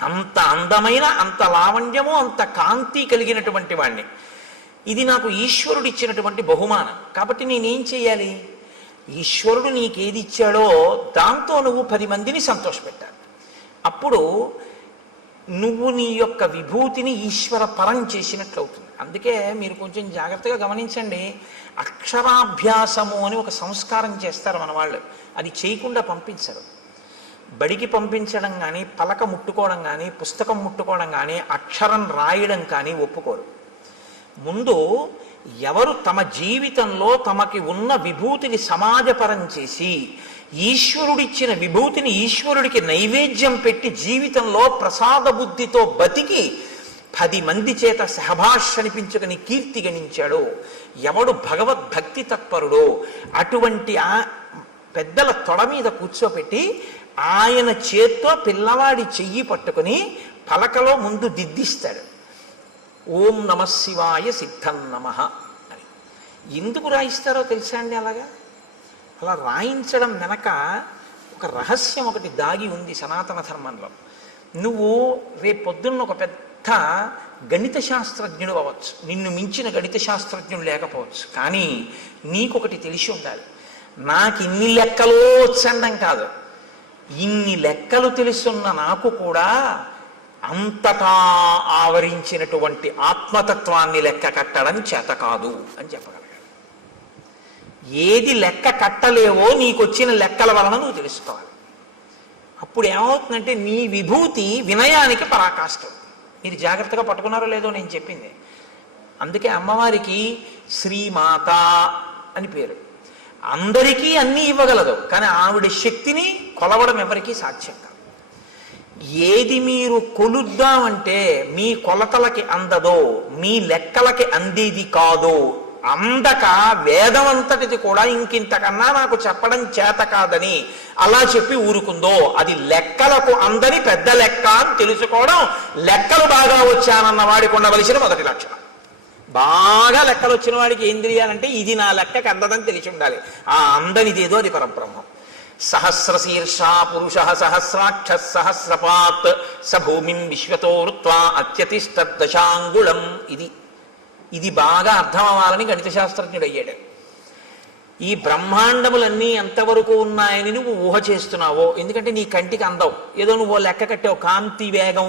అంత అందమైన, అంత లావణ్యము, అంత కాంతి కలిగినటువంటి వాణ్ణి. ఇది నాకు ఈశ్వరుడు ఇచ్చినటువంటి బహుమానం. కాబట్టి నేనేం చేయాలి, ఈశ్వరుడు నీకేది ఇచ్చాడో దాంతో నువ్వు 10 మందిని సంతోషపెట్టాలి. అప్పుడు నువ్వు నీ యొక్క విభూతిని ఈశ్వర పరం చేసినట్లు అవుతుంది. అందుకే మీరు కొంచెం జాగ్రత్తగా గమనించండి, అక్షరాభ్యాసము అని ఒక సంస్కారం చేస్తారు మన వాళ్ళు. అది చేయకుండా పంపించరు. బడికి పంపించడం కానీ, పలక ముట్టుకోవడం కానీ, పుస్తకం ముట్టుకోవడం కానీ, అక్షరం రాయడం కానీ ఒప్పుకోరు. ముందు ఎవరు తమ జీవితంలో తమకి ఉన్న విభూతిని సమాజపరం చేసి ఈశ్వరుడిచ్చిన విభూతిని ఈశ్వరుడికి నైవేద్యం పెట్టి జీవితంలో ప్రసాద బుద్ధితో బతికి 10 మంది చేత సహభాష్ అనిపించుకుని కీర్తి గణించాడో, ఎవడు భగవద్భక్తి తత్పరుడో అటువంటి ఆ పెద్దల తొడ మీద కూర్చోపెట్టి ఆయన చేత్తో పిల్లవాడి చెయ్యి పట్టుకుని పలకలో ముందు దిద్దిస్తాడు. ఓం నమ శివాయ సిద్ధం నమః అని. ఎందుకు రాయిస్తారో తెలుసా అండి? అలా రాయించడం వెనక ఒక రహస్యం ఒకటి దాగి ఉంది సనాతన ధర్మంలో. నువ్వు రేపొద్దున్న ఒక పెద్ద గణిత శాస్త్రజ్ఞుడు అవ్వచ్చు, నిన్ను మించిన గణిత శాస్త్రజ్ఞుడు లేకపోవచ్చు, కానీ నీకొకటి తెలిసి ఉండాలి. నాకు ఇన్ని లెక్కలో వచ్చండం కాదు, ఇన్ని లెక్కలు తెలుసున్న నాకు కూడా అంతటా ఆవరించినటువంటి ఆత్మతత్వాన్ని లెక్క కట్టడం చేత కాదు అని చెప్పగలగాలి. ఏది లెక్క కట్టలేవో నీకొచ్చిన లెక్కల వలన నువ్వు తెలుసుకోవాలి. అప్పుడు ఏమవుతుందంటే నీ విభూతి వినయానికి పరాకాష్ఠం. మీరు జాగ్రత్తగా పట్టుకున్నారో లేదో నేను చెప్పింది. అందుకే అమ్మవారికి శ్రీమాత అని పేరు. అందరికీ అన్నీ ఇవ్వగలదు, కానీ ఆవిడ శక్తిని కొలవడం ఎవరికీ సాధ్యం కాదు. ఏది మీరు కొలుద్దామంటే మీ కొలతలకి అందదో, మీ లెక్కలకి అందేది కాదో అందక వేదం అంతటిది కూడా ఇంకింతకన్నా నాకు చెప్పడం చేత కాదని అలా చెప్పి ఊరుకుందో అది లెక్కలకు అందని పెద్ద లెక్క అని తెలుసుకోవడం లెక్కలు బాగా వచ్చానన్న వాడికి ఉండవలసిన మొదటి లక్షణం. బాగా లెక్కలు వచ్చిన వాడికి ఏం తెలియాలంటే ఇది నా లెక్కకి అందదని తెలిసి ఉండాలి. ఆ అందనిదేదో అది పరబ్రహ్మం. సహస్రశీర్షా పురుష సహస్రాక్ష సహస్రపాత్ స భూమిం విశ్వతో ఋత్వా అత్యతిష్టదశాంగుళం. ఇది బాగా అర్థం అవ్వాలని గణిత శాస్త్రజ్ఞుడు అయ్యాడు. ఈ బ్రహ్మాండములన్నీ ఎంతవరకు ఉన్నాయని నువ్వు ఊహ చేస్తున్నావో, ఎందుకంటే నీ కంటికి అందవు, ఏదో నువ్వు లెక్క కట్టావు, కాంతి వేగం,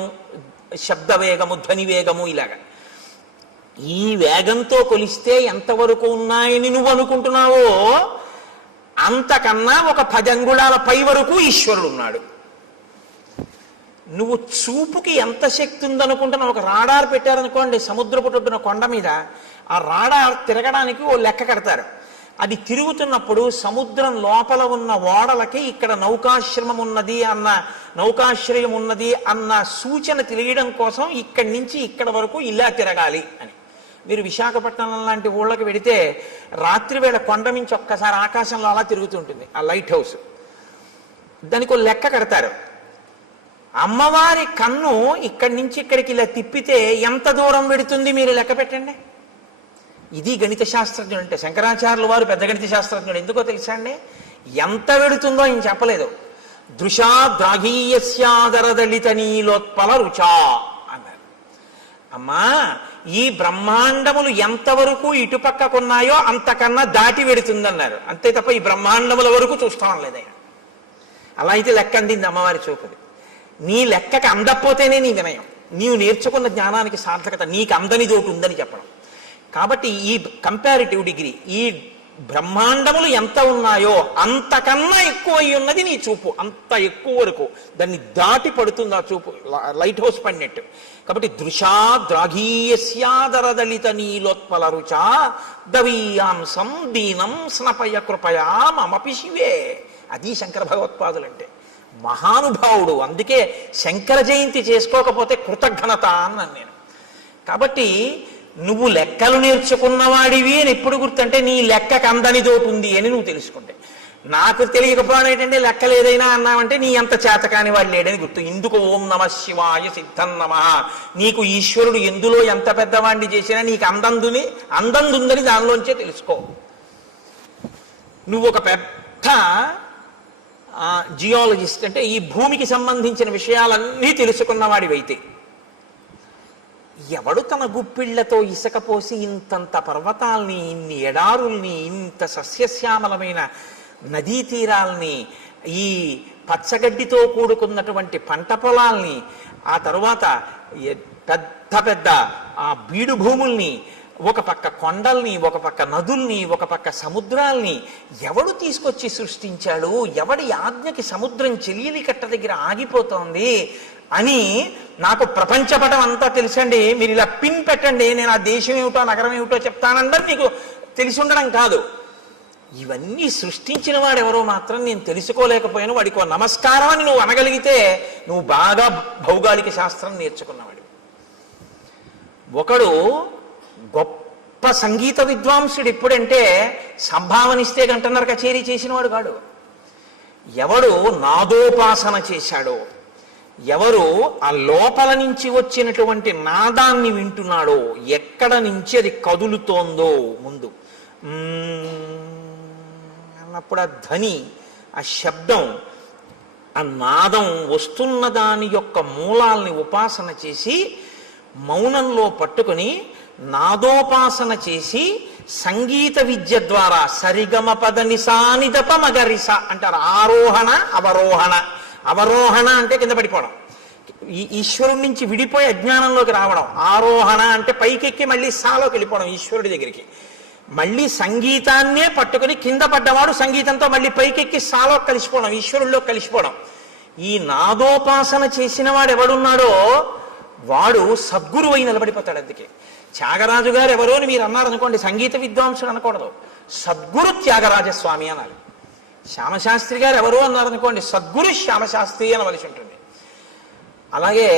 శబ్ద వేగము, ధ్వని వేగము, ఇలాగా ఈ వేగంతో కొలిస్తే ఎంతవరకు ఉన్నాయని నువ్వు అనుకుంటున్నావో అంతకన్నా ఒక 10 అంగుళాల పై వరకు ఈశ్వరుడు ఉన్నాడు. నువ్వు చూపుకి ఎంత శక్తి ఉందనుకుంటున్నావు? ఒక రాడార్ పెట్టారనుకోండి సముద్రపు ఒడ్డున కొండ మీద, ఆ రాడార్ తిరగడానికి ఓ లెక్క కడతారు. అది తిరుగుతున్నప్పుడు సముద్రం లోపల ఉన్న ఓడలకి ఇక్కడ నౌకాశ్రమం ఉన్నది అన్న, నౌకాశ్రయం ఉన్నది అన్న సూచన తెలియడం కోసం ఇక్కడి నుంచి ఇక్కడ వరకు ఇలా తిరగాలి అని. మీరు విశాఖపట్నం లాంటి ఊళ్ళకి వెడితే రాత్రి వేళ కొండ నుంచి ఒక్కసారి ఆకాశంలో అలా తిరుగుతుంటుంది ఆ లైట్ హౌస్. దానికి ఒక లెక్క కడతారు. అమ్మవారి కన్ను ఇక్కడి నుంచి ఇక్కడికి ఇలా తిప్పితే ఎంత దూరం పెడుతుంది మీరు లెక్క పెట్టండి. ఇది గణిత శాస్త్రజ్ఞుడు అంటే. శంకరాచార్యుల వారు పెద్ద గణిత శాస్త్రజ్ఞుడు. ఎందుకో తెలుసా అండి? ఎంత వెడుతుందో ఆయన చెప్పలేదు. దృశా ద్రాఘీయస్యాదరదళిత నీలోత్పల రుచా అన్నారు. అమ్మా, ఈ బ్రహ్మాండములు ఎంతవరకు ఇటుపక్కకున్నాయో అంతకన్నా దాటి వెడుతుందన్నారు. అంతే తప్ప ఈ బ్రహ్మాండముల వరకు చూస్తాం లేదు ఆయన. అలా అయితే లెక్క అందింది అమ్మవారి చూపుది. నీ లెక్కకి అందకపోతేనే నీ వినయం, నీవు నేర్చుకున్న జ్ఞానానికి సార్థకత. నీకు అందని చోటు ఉందని చెప్పడం. కాబట్టి ఈ కంపారిటివ్ డిగ్రీ, ఈ బ్రహ్మాండములు ఎంత ఉన్నాయో అంతకన్నా ఎక్కువ అయి ఉన్నది నీ చూపు. అంత ఎక్కువ వరకు దాన్ని దాటి పడుతుంది ఆ చూపు, లైట్ హౌస్ పడినట్టు. కాబట్టి దృశా ద్రాఘీయస్యాదరదళిత నీలోత్పల రుచా దవీయాంసం దీనం స్నపయ కృపయా మమపి శివే. అది శంకర భగవత్పాదులంటే. మహానుభావుడు. అందుకే శంకర జయంతి చేసుకోకపోతే కృతజ్ఞత అన్నాను నేను. కాబట్టి నువ్వు లెక్కలు నేర్చుకున్నవాడివి అని ఎప్పుడు గుర్తంటే నీ లెక్కకు అందనిదోటి ఉంది అని నువ్వు తెలుసుకుంటే. నాకు తెలియకపోవడం ఏంటంటే లెక్కలు ఏదైనా అన్నావంటే నీ అంత చేతకాని వాడు లేడని గుర్తు. ఇందుకు ఓం నమ శివాయ సిద్ధం నమ. నీకు ఈశ్వరుడు ఎందులో ఎంత పెద్దవాడిని చేసినా నీకు అందందుందని దానిలోంచే తెలుసుకో. నువ్వు ఒక పెద్ద జియాలజిస్ట్ అంటే ఈ భూమికి సంబంధించిన విషయాలన్నీ తెలుసుకున్నవాడివైతే, ఎవడు తన గుప్పిళ్లతో ఇసుక పోసి ఇంతంత పర్వతాల్ని, ఇన్ని ఎడారుల్ని, ఇంత సస్యశ్యామలమైన నదీ తీరాల్ని, ఈ పచ్చగడ్డితో కూడుకున్నటువంటి పంట పొలాల్ని, ఆ తరువాత పెద్ద పెద్ద ఆ బీడు భూముల్ని, ఒక పక్క కొండల్ని, ఒక పక్క నదుల్ని, ఒక పక్క సముద్రాల్ని ఎవడు తీసుకొచ్చి సృష్టించాడు? ఎవడి ఆజ్ఞకి సముద్రం చెలియలి కట్ట దగ్గర ఆగిపోతోంది అని నాకు ప్రపంచపటం అంతా తెలుసండి. మీరు ఇలా పిన్ పెట్టండి, నేను ఆ దేశం ఏమిటో నగరం ఏమిటో చెప్తానందరూ నీకు తెలిసి ఉండడం కాదు. ఇవన్నీ సృష్టించిన వాడు ఎవరో మాత్రం నేను తెలుసుకోలేకపోయాను, వాడికి ఒక నమస్కారం అని నువ్వు అనగలిగితే నువ్వు బాగా భౌగోళిక శాస్త్రం నేర్చుకున్నవాడు. ఒకడు గొప్ప సంగీత విద్వాంసుడు ఎప్పుడంటే సంభావనిస్తే గంటన్నర కచేరీ చేసినవాడు కాడు. ఎవడు నాదోపాసన చేశాడో, ఎవరు ఆ లోపల నుంచి వచ్చినటువంటి నాదాన్ని వింటున్నాడో, ఎక్కడ నుంచి అది కదులుతోందో ముందు అన్నప్పుడు ఆ ధ్వని, ఆ శబ్దం, ఆ నాదం వస్తున్న దాని యొక్క మూలాల్ని ఉపాసన చేసి మౌనంలో పట్టుకుని నాదోపాసన చేసి సంగీత విద్య ద్వారా సరిగమ పద నిసానిదప మగరిస అంటారు. ఆరోహణ అవరోహణ. అవరోహణ అంటే కింద పడిపోవడం, ఈ ఈశ్వరుడి నుంచి విడిపోయి అజ్ఞానంలోకి రావడం. ఆరోహణ అంటే పైకెక్కి మళ్ళీ సాలోకి వెళ్ళిపోవడం ఈశ్వరుడి దగ్గరికి. మళ్ళీ సంగీతాన్నే పట్టుకుని కింద పడ్డవాడు సంగీతంతో మళ్ళీ పైకెక్కి సాలో కలిసిపోవడం, ఈశ్వరుల్లో కలిసిపోవడం. ఈ నాదోపాసన చేసిన వాడు ఎవడున్నాడో వాడు సద్గురు అయి నిలబడిపోతాడు. అందుకే త్యాగరాజు గారు ఎవరో అని మీరు అన్నారనుకోండి, సంగీత విద్వాంసుడు అనకూడదు, సద్గురు త్యాగరాజస్వామి అనాలి. శ్యామశాస్త్రి గారు ఎవరో అన్నారనుకోండి, సద్గురు శ్యామశాస్త్రి అనవలసి ఉంటుంది. అలాగే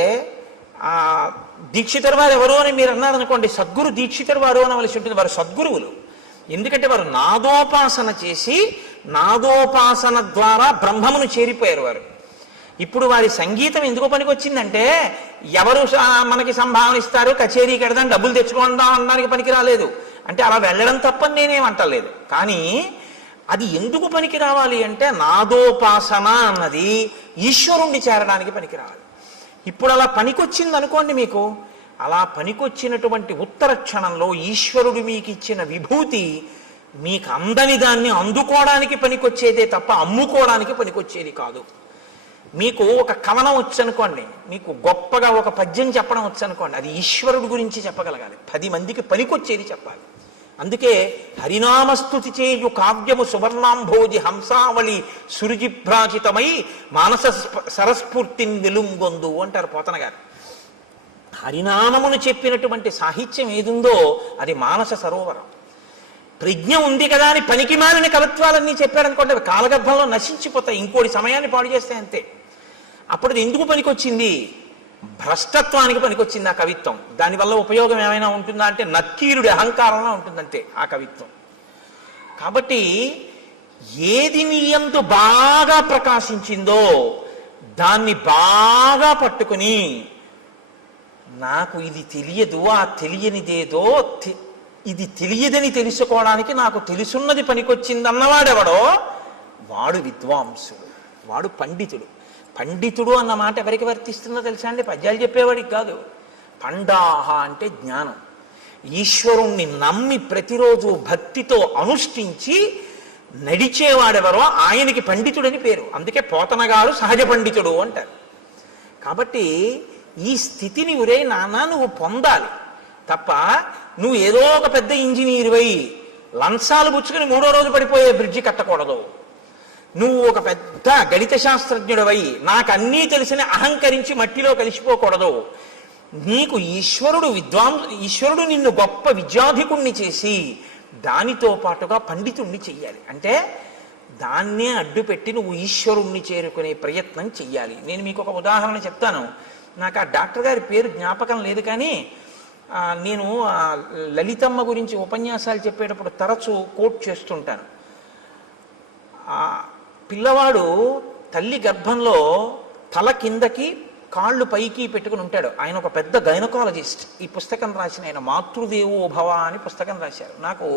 దీక్షితర్ వారు ఎవరో అని మీరు అన్నారనుకోండి, సద్గురు దీక్షితర్ వారు అనవలసి ఉంటుంది. వారు సద్గురువులు. ఎందుకంటే వారు నాదోపాసన చేసి నాదోపాసన ద్వారా బ్రహ్మమును చేరిపోయారు వారు. ఇప్పుడు వారి సంగీతం ఎందుకు పనికొచ్చిందంటే ఎవరు మనకి సంభావన ఇస్తారు, కచేరీకి వెడదాం, డబ్బులు తెచ్చుకుందాం అనడానికి పనికి రాలేదు. అంటే అలా వెళ్ళడం తప్పని నేనేమంటలేదు. కానీ అది ఎందుకు పనికి రావాలి అంటే నాదోపాసన అన్నది ఈశ్వరుణ్ణి చేరడానికి పనికి రావాలి. ఇప్పుడు అలా పనికొచ్చింది అనుకోండి, మీకు అలా పనికొచ్చినటువంటి ఉత్తర క్షణంలో ఈశ్వరుడు మీకు ఇచ్చిన విభూతి మీకు అందని దాన్ని అందుకోవడానికి పనికొచ్చేదే తప్ప అమ్ముకోవడానికి పనికొచ్చేది కాదు. మీకు ఒక కవనం వచ్చనుకోండి, మీకు గొప్పగా ఒక పద్యం చెప్పడం వచ్చనుకోండి, అది ఈశ్వరుడు గురించి చెప్పగలగాలి, 10 మందికి పనికొచ్చేది చెప్పాలి. అందుకే హరినామస్తుతి చేయు కావ్యము సువర్ణాంభోజి హంసావళి సురుజిభ్రాజితమై మానస సరస్ఫూర్తిని వెలుంగొందు అంటారు పోతన గారు. హరినామమును చెప్పినటువంటి సాహిత్యం ఏదుందో అది మానస సరోవరం. ప్రజ్ఞ ఉంది కదా అని పనికి మాలిన కవిత్వాలన్నీ చెప్పారనుకోండి, అవి కాలగర్భంలో నశించిపోతాయి, ఇంకోటి సమయాన్ని పాడు చేస్తే అంతే. అప్పుడు అది ఎందుకు పనికొచ్చింది? భ్రష్టత్వానికి పనికొచ్చింది ఆ కవిత్వం. దానివల్ల ఉపయోగం ఏమైనా ఉంటుందా అంటే నక్కీరుడి అహంకారంలో ఉంటుందంతే ఆ కవిత్వం. కాబట్టి ఏది నీ యందు బాగా ప్రకాశించిందో దాన్ని బాగా పట్టుకుని నాకు ఇది తెలియదు, ఆ తెలియనిదేదో ఇది తెలియదని తెలుసుకోవడానికి నాకు తెలుసున్నది పనికొచ్చింది అన్నవాడెవడో వాడు విద్వాంసుడు, వాడు పండితుడు. పండితుడు అన్న మాట ఎవరికి వర్తిస్తుందో తెలుసా అండి? పద్యాలు చెప్పేవాడికి కాదు. పండాహ అంటే జ్ఞానం. ఈశ్వరుణ్ణి నమ్మి ప్రతిరోజు భక్తితో అనుష్ఠించి నడిచేవాడెవరో ఆయనకి పండితుడని పేరు. అందుకే పోతన గారు సహజ పండితుడు అంటారు. కాబట్టి ఈ స్థితిని ఒరే నాన్న నువ్వు పొందాలి తప్ప నువ్వు ఏదో ఒక పెద్ద ఇంజనీరువై లంచాలు పుచ్చుకుని 3వ రోజు పడిపోయే బ్రిడ్జి కట్టకూడదు. నువ్వు ఒక పెద్ద గణిత శాస్త్రజ్ఞుడవై నాకు అన్నీ తెలిసిన అహంకరించి మట్టిలో కలిసిపోకూడదు. నీకు ఈశ్వరుడు నిన్ను గొప్ప విద్యాధికుణ్ణి చేసి దానితో పాటుగా పండితుణ్ణి చెయ్యాలి. అంటే దాన్నే అడ్డుపెట్టి నువ్వు ఈశ్వరుణ్ణి చేరుకునే ప్రయత్నం చెయ్యాలి. నేను మీకు ఒక ఉదాహరణ చెప్తాను. నాకు ఆ డాక్టర్ గారి పేరు జ్ఞాపకం లేదు, కానీ నేను లలితమ్మ గురించి ఉపన్యాసాలు చెప్పేటప్పుడు తరచూ కోట్ చేస్తుంటాను. పిల్లవాడు తల్లి గర్భంలో తల కిందకి కాళ్ళు పైకి పెట్టుకుని ఉంటాడు. ఆయన ఒక పెద్ద గైనకాలజిస్ట్. ఈ పుస్తకం రాసిన ఆయన మాతృదేవో భవ అని పుస్తకం రాశారు. నాకు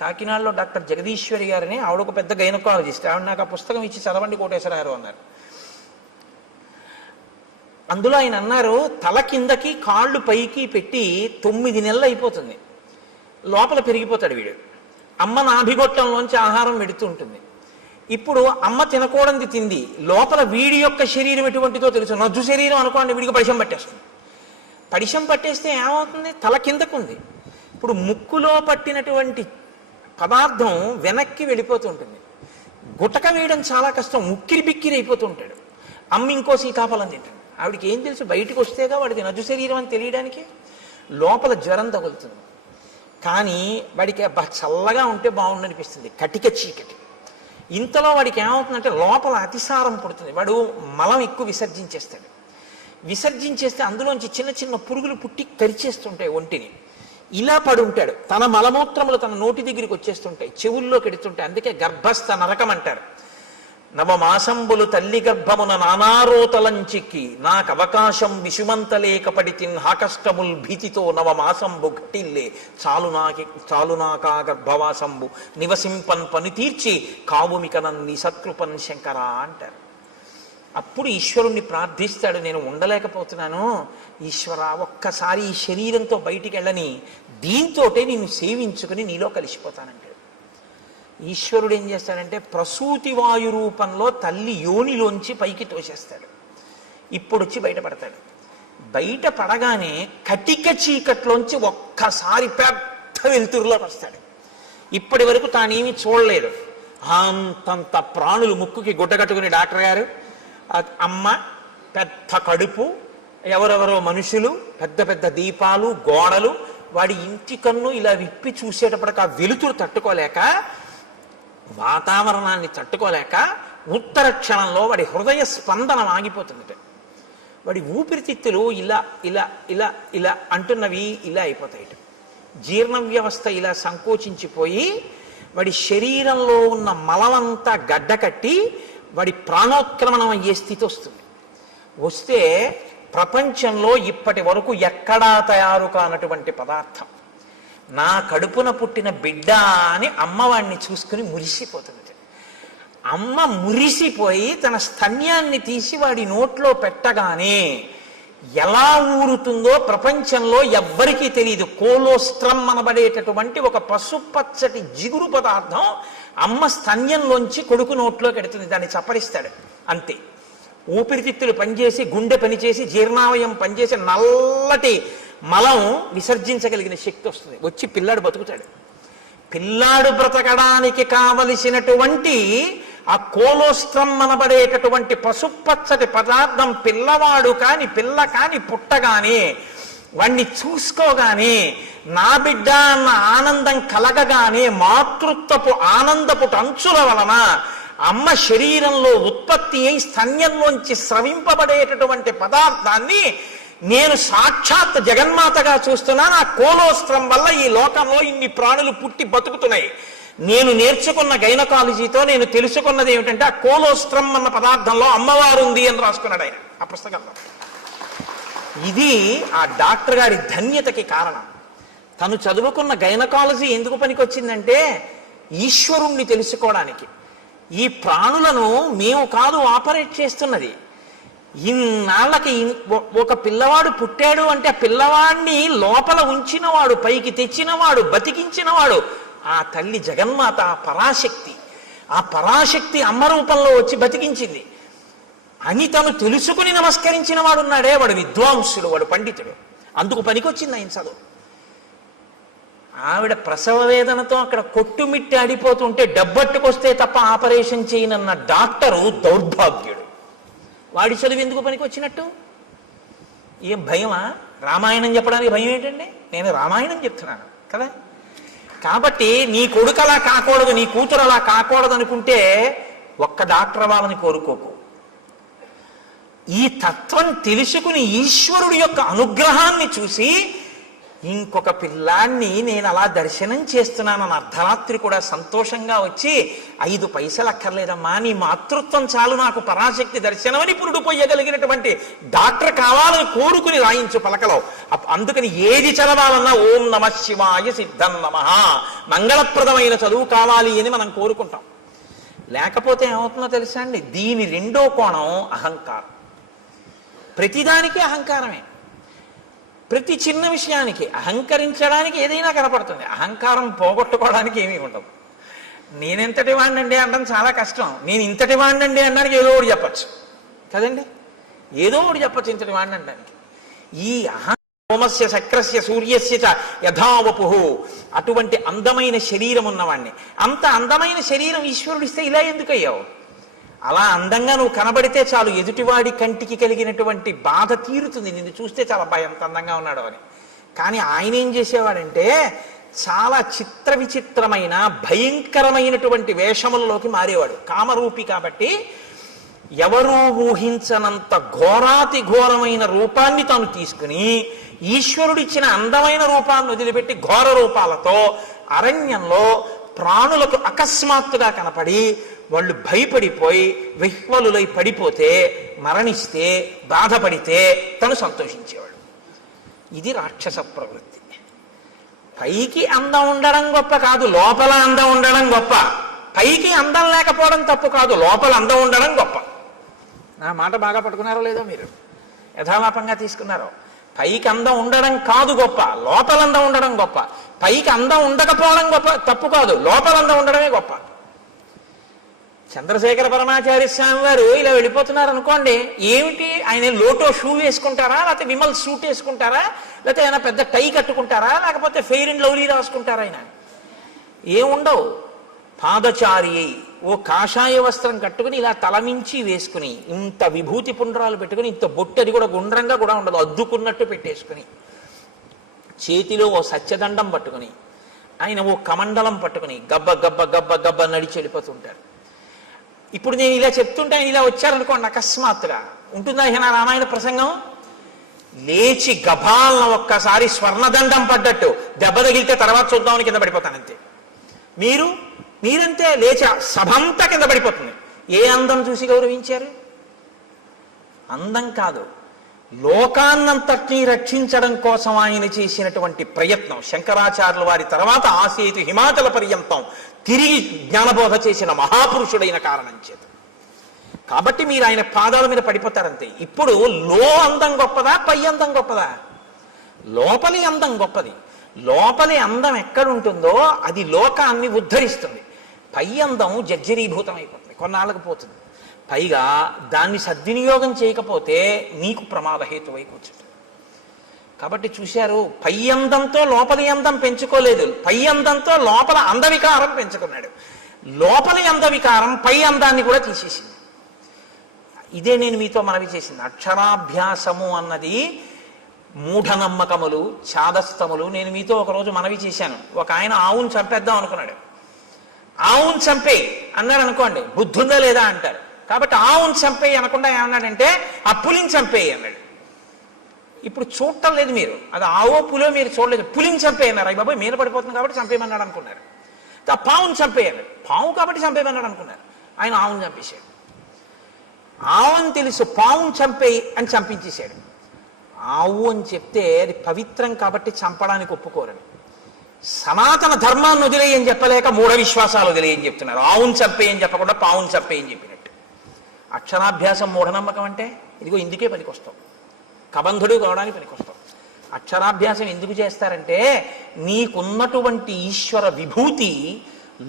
కాకినాడలో డాక్టర్ జగదీశ్వరి గారిని, ఆవిడ ఒక పెద్ద గైనకాలజిస్ట్. ఆవిడ నాకు ఆ పుస్తకం ఇచ్చి చదవండి కోటేశ్వరారు అన్నారు. అందులో ఆయన అన్నారు, తల కిందకి కాళ్ళు పైకి పెట్టి 9 నెలలు అయిపోతుంది, లోపల పెరిగిపోతాడు వీడు. అమ్మ నాభిగొట్టంలోంచి ఆహారం పెడుతూ ఉంటుంది. ఇప్పుడు అమ్మ తినకూడనిది తింది, లోపల వీడి యొక్క శరీరం ఎటువంటిదో తెలుసు. నజ్జు శరీరం అనుకోండి, వీడికి పడిశం పట్టేస్తుంది. పడిశం పట్టేస్తే ఏమవుతుంది? తల కిందకుంది. ఇప్పుడు ముక్కులో పట్టినటువంటి పదార్థం వెనక్కి వెళ్ళిపోతూ ఉంటుంది. గుటక వేయడం చాలా కష్టం, ఉక్కిరి బిక్కిరి అయిపోతూ ఉంటాడు. అమ్మ ఇంకో సీతాఫలం తింటుంది. ఆవిడికి ఏం తెలుసు? బయటకు వస్తేగా వాడికి నజ్జు శరీరం అని తెలియడానికి. లోపల జ్వరం తగులుతుంది, కానీ వాడికి చల్లగా ఉంటే బాగుండనిపిస్తుంది, కటిక చీకటి. ఇంతలో వాడికి ఏమవుతుందంటే లోపల అతిసారం పుడుతుంది. వాడు మలం ఎక్కువ విసర్జించేస్తాడు. విసర్జించేస్తే అందులోంచి చిన్న చిన్న పురుగులు పుట్టి కరిచేస్తుంటాయి ఒంటిని. ఇలా పడి ఉంటాడు. తన మలమూత్రములు తన నోటి దగ్గరికి వచ్చేస్తుంటాయి, చెవుల్లో కెడుతుంటాయి. అందుకే గర్భస్థ నరకం అంటారు. నవమాసంబులు తల్లి గర్భమున నానారోతలంచిక్కి నాకు అవకాశం విషుమంతలేకపడి తిన్హాకష్టముల్ భీతితో నవమాసంబు ఘటిల్లే చాలునాకా గర్భవాసంబు నివసింపన్ పని తీర్చి కావుమికనన్ని సత్కృపన్ శంకర అంటారు. అప్పుడు ఈశ్వరుణ్ణి ప్రార్థిస్తాడు, నేను ఉండలేకపోతున్నాను ఈశ్వర, ఒక్కసారి ఈ శరీరంతో బయటికి వెళ్ళని, దీంతోటే నిన్ను సేవించుకుని నీలో కలిసిపోతానంటాడు. ఈశ్వరుడు ఏం చేస్తాడంటే ప్రసూతి వాయు రూపంలో తల్లి యోనిలోంచి పైకి తోసేస్తాడు. ఇప్పుడు వచ్చి బయటపడతాడు. బయట పడగానే కటిక చీకట్లోంచి ఒక్కసారి పెద్ద వెలుతురులోకి వస్తాడు. ఇప్పటి వరకు తానేమి చూడలేదు. అంతంత ప్రాణులు ముక్కుకి గుడ్డగట్టుకుని డాక్టర్ గారు, అమ్మ, పెద్ద కడుపు, ఎవరెవరో మనుషులు, పెద్ద పెద్ద దీపాలు, గోడలు. వాడి ఇంటి కన్ను ఇలా విప్పి చూసేటప్పటికి ఆ వెలుతురు తట్టుకోలేక, వాతావరణాన్ని తట్టుకోలేక ఉత్తర క్షణంలో వాడి హృదయ స్పందన ఆగిపోతుంది. వాడి ఊపిరితిత్తులు ఇలా ఇలా ఇలా ఇలా అంటున్నవి ఇలా అయిపోతాయి. జీర్ణ వ్యవస్థ ఇలా సంకోచించిపోయి వాడి శరీరంలో ఉన్న మలమంతా గడ్డకట్టి వాడి ప్రాణోత్క్రమణం అయ్యే స్థితి వస్తుంది. వస్తే ప్రపంచంలో ఇప్పటి వరకు ఎక్కడా తయారు కానటువంటి పదార్థం, నా కడుపున పుట్టిన బిడ్డ అని అమ్మవాడిని చూసుకుని మురిసిపోతుంది. అమ్మ మురిసిపోయి తన స్తన్యాన్ని తీసి వాడి నోట్లో పెట్టగానే ఎలా ఊరుతుందో ప్రపంచంలో ఎవ్వరికీ తెలియదు. కోలోస్ట్రం అనబడేటటువంటి ఒక పసుపచ్చటి జిగురు పదార్థం అమ్మ స్తన్యంలోంచి కొడుకు నోట్లోకి ఎడుతుంది. దాన్ని చప్పరిస్తాడు అంతే. ఊపిరితిత్తులు పనిచేసి, గుండె పనిచేసి, జీర్ణావయం పనిచేసి నల్లటి మలం విసర్జించగలిగిన శక్తి వస్తుంది. వచ్చి పిల్లాడు బతుకుతాడు. పిల్లాడు బ్రతకడానికి కావలసినటువంటి ఆ కోలోస్ట్రం అనబడేటటువంటి పసుపచ్చటి పదార్థం పిల్లవాడు కాని పిల్ల కాని పుట్టగానే వాణ్ణి చూసుకోగానే నా బిడ్డ అన్న ఆనందం కలగగానే మాతృత్వపు ఆనందపు అంచుల వలన అమ్మ శరీరంలో ఉత్పత్తి అయి స్తన్యంలోంచి స్రవింపబడేటటువంటి పదార్థాన్ని నేను సాక్షాత్ జగన్మాతగా చూస్తున్నాను. ఆ కోలోస్ట్రం వల్ల ఈ లోకంలో ఇన్ని ప్రాణులు పుట్టి బతుకుతున్నాయి. నేను నేర్చుకున్న గైనకాలజీతో నేను తెలుసుకున్నది ఏమిటంటే ఆ కోలోస్ట్రం అన్న పదార్థంలో అమ్మవారు ఉంది అని రాసుకున్నాడు ఆయన ఆ పుస్తకంలో. ఇది ఆ డాక్టర్ గారి ధన్యతకి కారణం. తను చదువుకున్న గైనకాలజీ ఎందుకు పనికొచ్చిందంటే ఈశ్వరుణ్ణి తెలుసుకోవడానికి. ఈ ప్రాణులను మేము కాదు ఆపరేట్ చేస్తున్నది. ఇన్నాళ్ళకి ఒక పిల్లవాడు పుట్టాడు అంటే ఆ పిల్లవాడిని లోపల ఉంచినవాడు, పైకి తెచ్చినవాడు, బతికించినవాడు ఆ తల్లి జగన్మాత, ఆ పరాశక్తి. ఆ పరాశక్తి అమ్మ రూపంలో వచ్చి బతికించింది అని తను తెలుసుకుని నమస్కరించిన వాడు ఉన్నాడే, వాడు విద్వాంసుడు, వాడు పండితుడు. అందుకు పనికొచ్చింది ఆయన చదువు. ఆవిడ ప్రసవ వేదనతో అక్కడ కొట్టుమిట్టి ఆడిపోతుంటే డబ్బట్టుకొస్తే తప్ప ఆపరేషన్ చేయనన్న డాక్టరు దౌర్భాగ్యుడు. వాడి చదువు ఎందుకు పనికొచ్చినట్టు? ఏం భయమా? రామాయణం చెప్పడానికి భయం ఏంటండి? నేను రామాయణం చెప్తున్నాను కదా. కాబట్టి నీ కొడుకు అలా కాకూడదు, నీ కూతురు అలా కాకూడదు అనుకుంటే ఒక్క డాక్టర్ అవ్వాలని కోరుకోకు. ఈ తత్వం తెలుసుకుని ఈశ్వరుడి యొక్క అనుగ్రహాన్ని చూసి ఇంకొక పిల్లాన్ని నేను అలా దర్శనం చేస్తున్నానని అర్ధరాత్రి కూడా సంతోషంగా వచ్చి 5 పైసలు అక్కర్లేదమ్మా, నీ మాతృత్వం చాలు నాకు పరాశక్తి దర్శనమని పురుడు పోయగలిగినటువంటి డాక్టర్ కావాలని కోరుకుని రాయించు పలకలో. అందుకని ఏది చదవాలన్నా ఓం నమ శివాయ సిద్ధం నమః మంగళప్రదమైన చదువు కావాలి అని మనం కోరుకుంటాం. లేకపోతే ఏమవుతుందో తెలుసా అండి? దీని రెండో కోణం అహంకారం. ప్రతిదానికి అహంకారమే. ప్రతి చిన్న విషయానికి అహంకరించడానికి ఏదైనా కనపడుతుంది. అహంకారం పోగొట్టుకోవడానికి ఏమీ ఉండదు. నేనెంతటి వాడినండి అనడం చాలా కష్టం. నేను ఇంతటి వాడినండి అనడానికి ఏదో ఒకటి చెప్పచ్చు కదండి. ఏదో ఒకటి చెప్పచ్చు ఇంతటి వాడిని అనడానికి. ఈ సోమస్య శక్రస్య సూర్యస్య చ యథావపు, అటువంటి అందమైన శరీరం ఉన్నవాడిని, అంత అందమైన శరీరం ఈశ్వరుడిస్తే ఇలా ఎందుకు అయ్యావు? అలా అందంగా నువ్వు కనబడితే చాలు ఎదుటివాడి కంటికి కలిగినటువంటి బాధ తీరుతుంది. నిన్ను చూస్తే చాలా భయం, ఎంత అందంగా ఉన్నాడు అని. కానీ ఆయన ఏం చేసేవాడంటే చాలా చిత్ర విచిత్రమైన భయంకరమైనటువంటి వేషములలోకి మారేవాడు. కామరూపి కాబట్టి ఎవరూ ఊహించనంత ఘోరాతి ఘోరమైన రూపాన్ని తాను తీసుకుని ఈశ్వరుడిచ్చిన అందమైన రూపాన్ని వదిలిపెట్టి ఘోర రూపాలతో అరణ్యంలో ప్రాణులకు అకస్మాత్తుగా కనపడి వాళ్ళు భయపడిపోయి విహ్వలులై పడిపోతే, మరణిస్తే, బాధపడితే తను సంతోషించేవాడు. ఇది రాక్షస ప్రవృత్తి. పైకి అందం ఉండడం గొప్ప కాదు, లోపల అందం ఉండడం గొప్ప. పైకి అందం లేకపోవడం తప్పు కాదు, లోపల అందం ఉండడం గొప్ప. నా మాట బాగా పట్టుకున్నారో లేదో మీరు? యథాలాపంగా తీసుకున్నారో? పైకి అందం ఉండడం కాదు గొప్ప, లోపల అందం ఉండడం గొప్ప. పైకి అందం ఉండకపోవడం గొప్ప తప్పు కాదు, లోపల అందం ఉండడమే గొప్ప. చంద్రశేఖర పరమాచార్య స్వామి వారు ఇలా వెళ్ళిపోతున్నారు అనుకోండి, ఏమిటి ఆయన లోటో షూ వేసుకుంటారా, లేకపోతే విమల్ సూట్ వేసుకుంటారా, లేకపోతే ఆయన పెద్ద టై కట్టుకుంటారా, లేకపోతే ఫెయిర్ అండ్ లవ్లీ రాసుకుంటారా? ఆయన ఏముండవు. పాదచారి అయి ఓ కాషాయ వస్త్రం కట్టుకుని ఇలా తలమించి వేసుకుని, ఇంత విభూతి పుండ్రాలు పెట్టుకుని, ఇంత బొట్టు, అది కూడా గుండ్రంగా కూడా ఉండదు, అద్దుకున్నట్టు పెట్టేసుకుని, చేతిలో ఓ సత్యదండం పట్టుకుని, ఆయన ఓ కమండలం పట్టుకుని గబ్బ గబ్బ గబ్బ గబ్బ నడిచి వెళ్ళిపోతుంటారు. ఇప్పుడు నేను ఇలా చెప్తుంటే ఆయన ఇలా వచ్చారనుకోండి, అకస్మాత్తుగా ఉంటుందా నా రామాయణ ప్రసంగం? లేచి గభాలన ఒక్కసారి స్వర్ణదండం పడ్డట్టు దెబ్బ తగిలితే తర్వాత చూద్దామని కింద పడిపోతానంతే. మీరంతే లేచి సభంతా కింద పడిపోతుంది. ఏ అందం చూసి గౌరవించారు? అందం కాదు, లోకాన్నంతటినీ రక్షించడం కోసం ఆయన చేసినటువంటి ప్రయత్నం. శంకరాచార్యుల వారి తర్వాత ఆసేతు హిమాచల పర్యంతం తిరిగి జ్ఞానబోధ చేసిన మహాపురుషుడైన కారణం చేత. కాబట్టి మీరు ఆయన పాదాల మీద పడిపోతారంతే. ఇప్పుడు అందం గొప్పదా, పై అందం గొప్పదా? లోపలి అందం గొప్పది. లోపలి అందం ఎక్కడుంటుందో అది లోకాన్ని ఉద్ధరిస్తుంది. పై అందం జర్జరీభూతం అయిపోతుంది, కొన్నాళ్ళకు పోతుంది. పైగా దాన్ని సద్వినియోగం చేయకపోతే నీకు ప్రమాదహేతువై కూర్చుంటుంది. కాబట్టి చూశారు, పై అందంతో లోపలి అందం పెంచుకోలేదు, పై అందంతో లోపల అందవికారం పెంచుకున్నాడు. లోపలి అందవికారం పై అందాన్ని కూడా తీసేసింది. ఇదే నేను మీతో మనవి చేసింది. అక్షరాభ్యాసము అన్నది మూఢనమ్మకములు, చాదస్తములు. నేను మీతో ఒకరోజు మనవి చేశాను. ఒక ఆయన ఆవును చంపేద్దాం అనుకున్నాడు. ఆవును చంపేయి అన్నాడు అనుకోండి, బుద్ధి ఉందా లేదా అంటారు. కాబట్టి ఆవును చంపేయి అనకుండా ఏమన్నాడంటే ఆ పులిని చంపేయి అన్నాడు. ఇప్పుడు చూడటం లేదు మీరు, అది ఆవో పులో మీరు చూడలేదు. పులిని చంపేయి అన్నారు. అయ్యి బాబాయ్ మీద పడిపోతుంది కాబట్టి చంపేయమన్నాడు అనుకున్నారు. ఆ పావును చంపేయి అన్నాడు. పావు కాబట్టి చంపేయమన్నాడు అనుకున్నారు. ఆయన ఆవును చంపేశాడు. ఆవుని తెలుసు, పావును చంపేయి అని చంపించేశాడు. ఆవు అని చెప్తే అది పవిత్రం కాబట్టి చంపడానికి ఒప్పుకోరని. సనాతన ధర్మాన్ని వదిలేయని చెప్పలేక మూఢ విశ్వాసాలు వదిలేయని చెప్తున్నారు. ఆవును చంపేయని చెప్పకుండా పావును చంపేయని చెప్పినట్టు. అక్షరాభ్యాసం మూఢనమ్మకం అంటే ఇదిగో ఇందుకే పనికొస్తాం, కబంధుడు కావడానికి పనికొస్తాం. అక్షరాభ్యాసం ఎందుకు చేస్తారంటే నీకున్నటువంటి ఈశ్వర విభూతి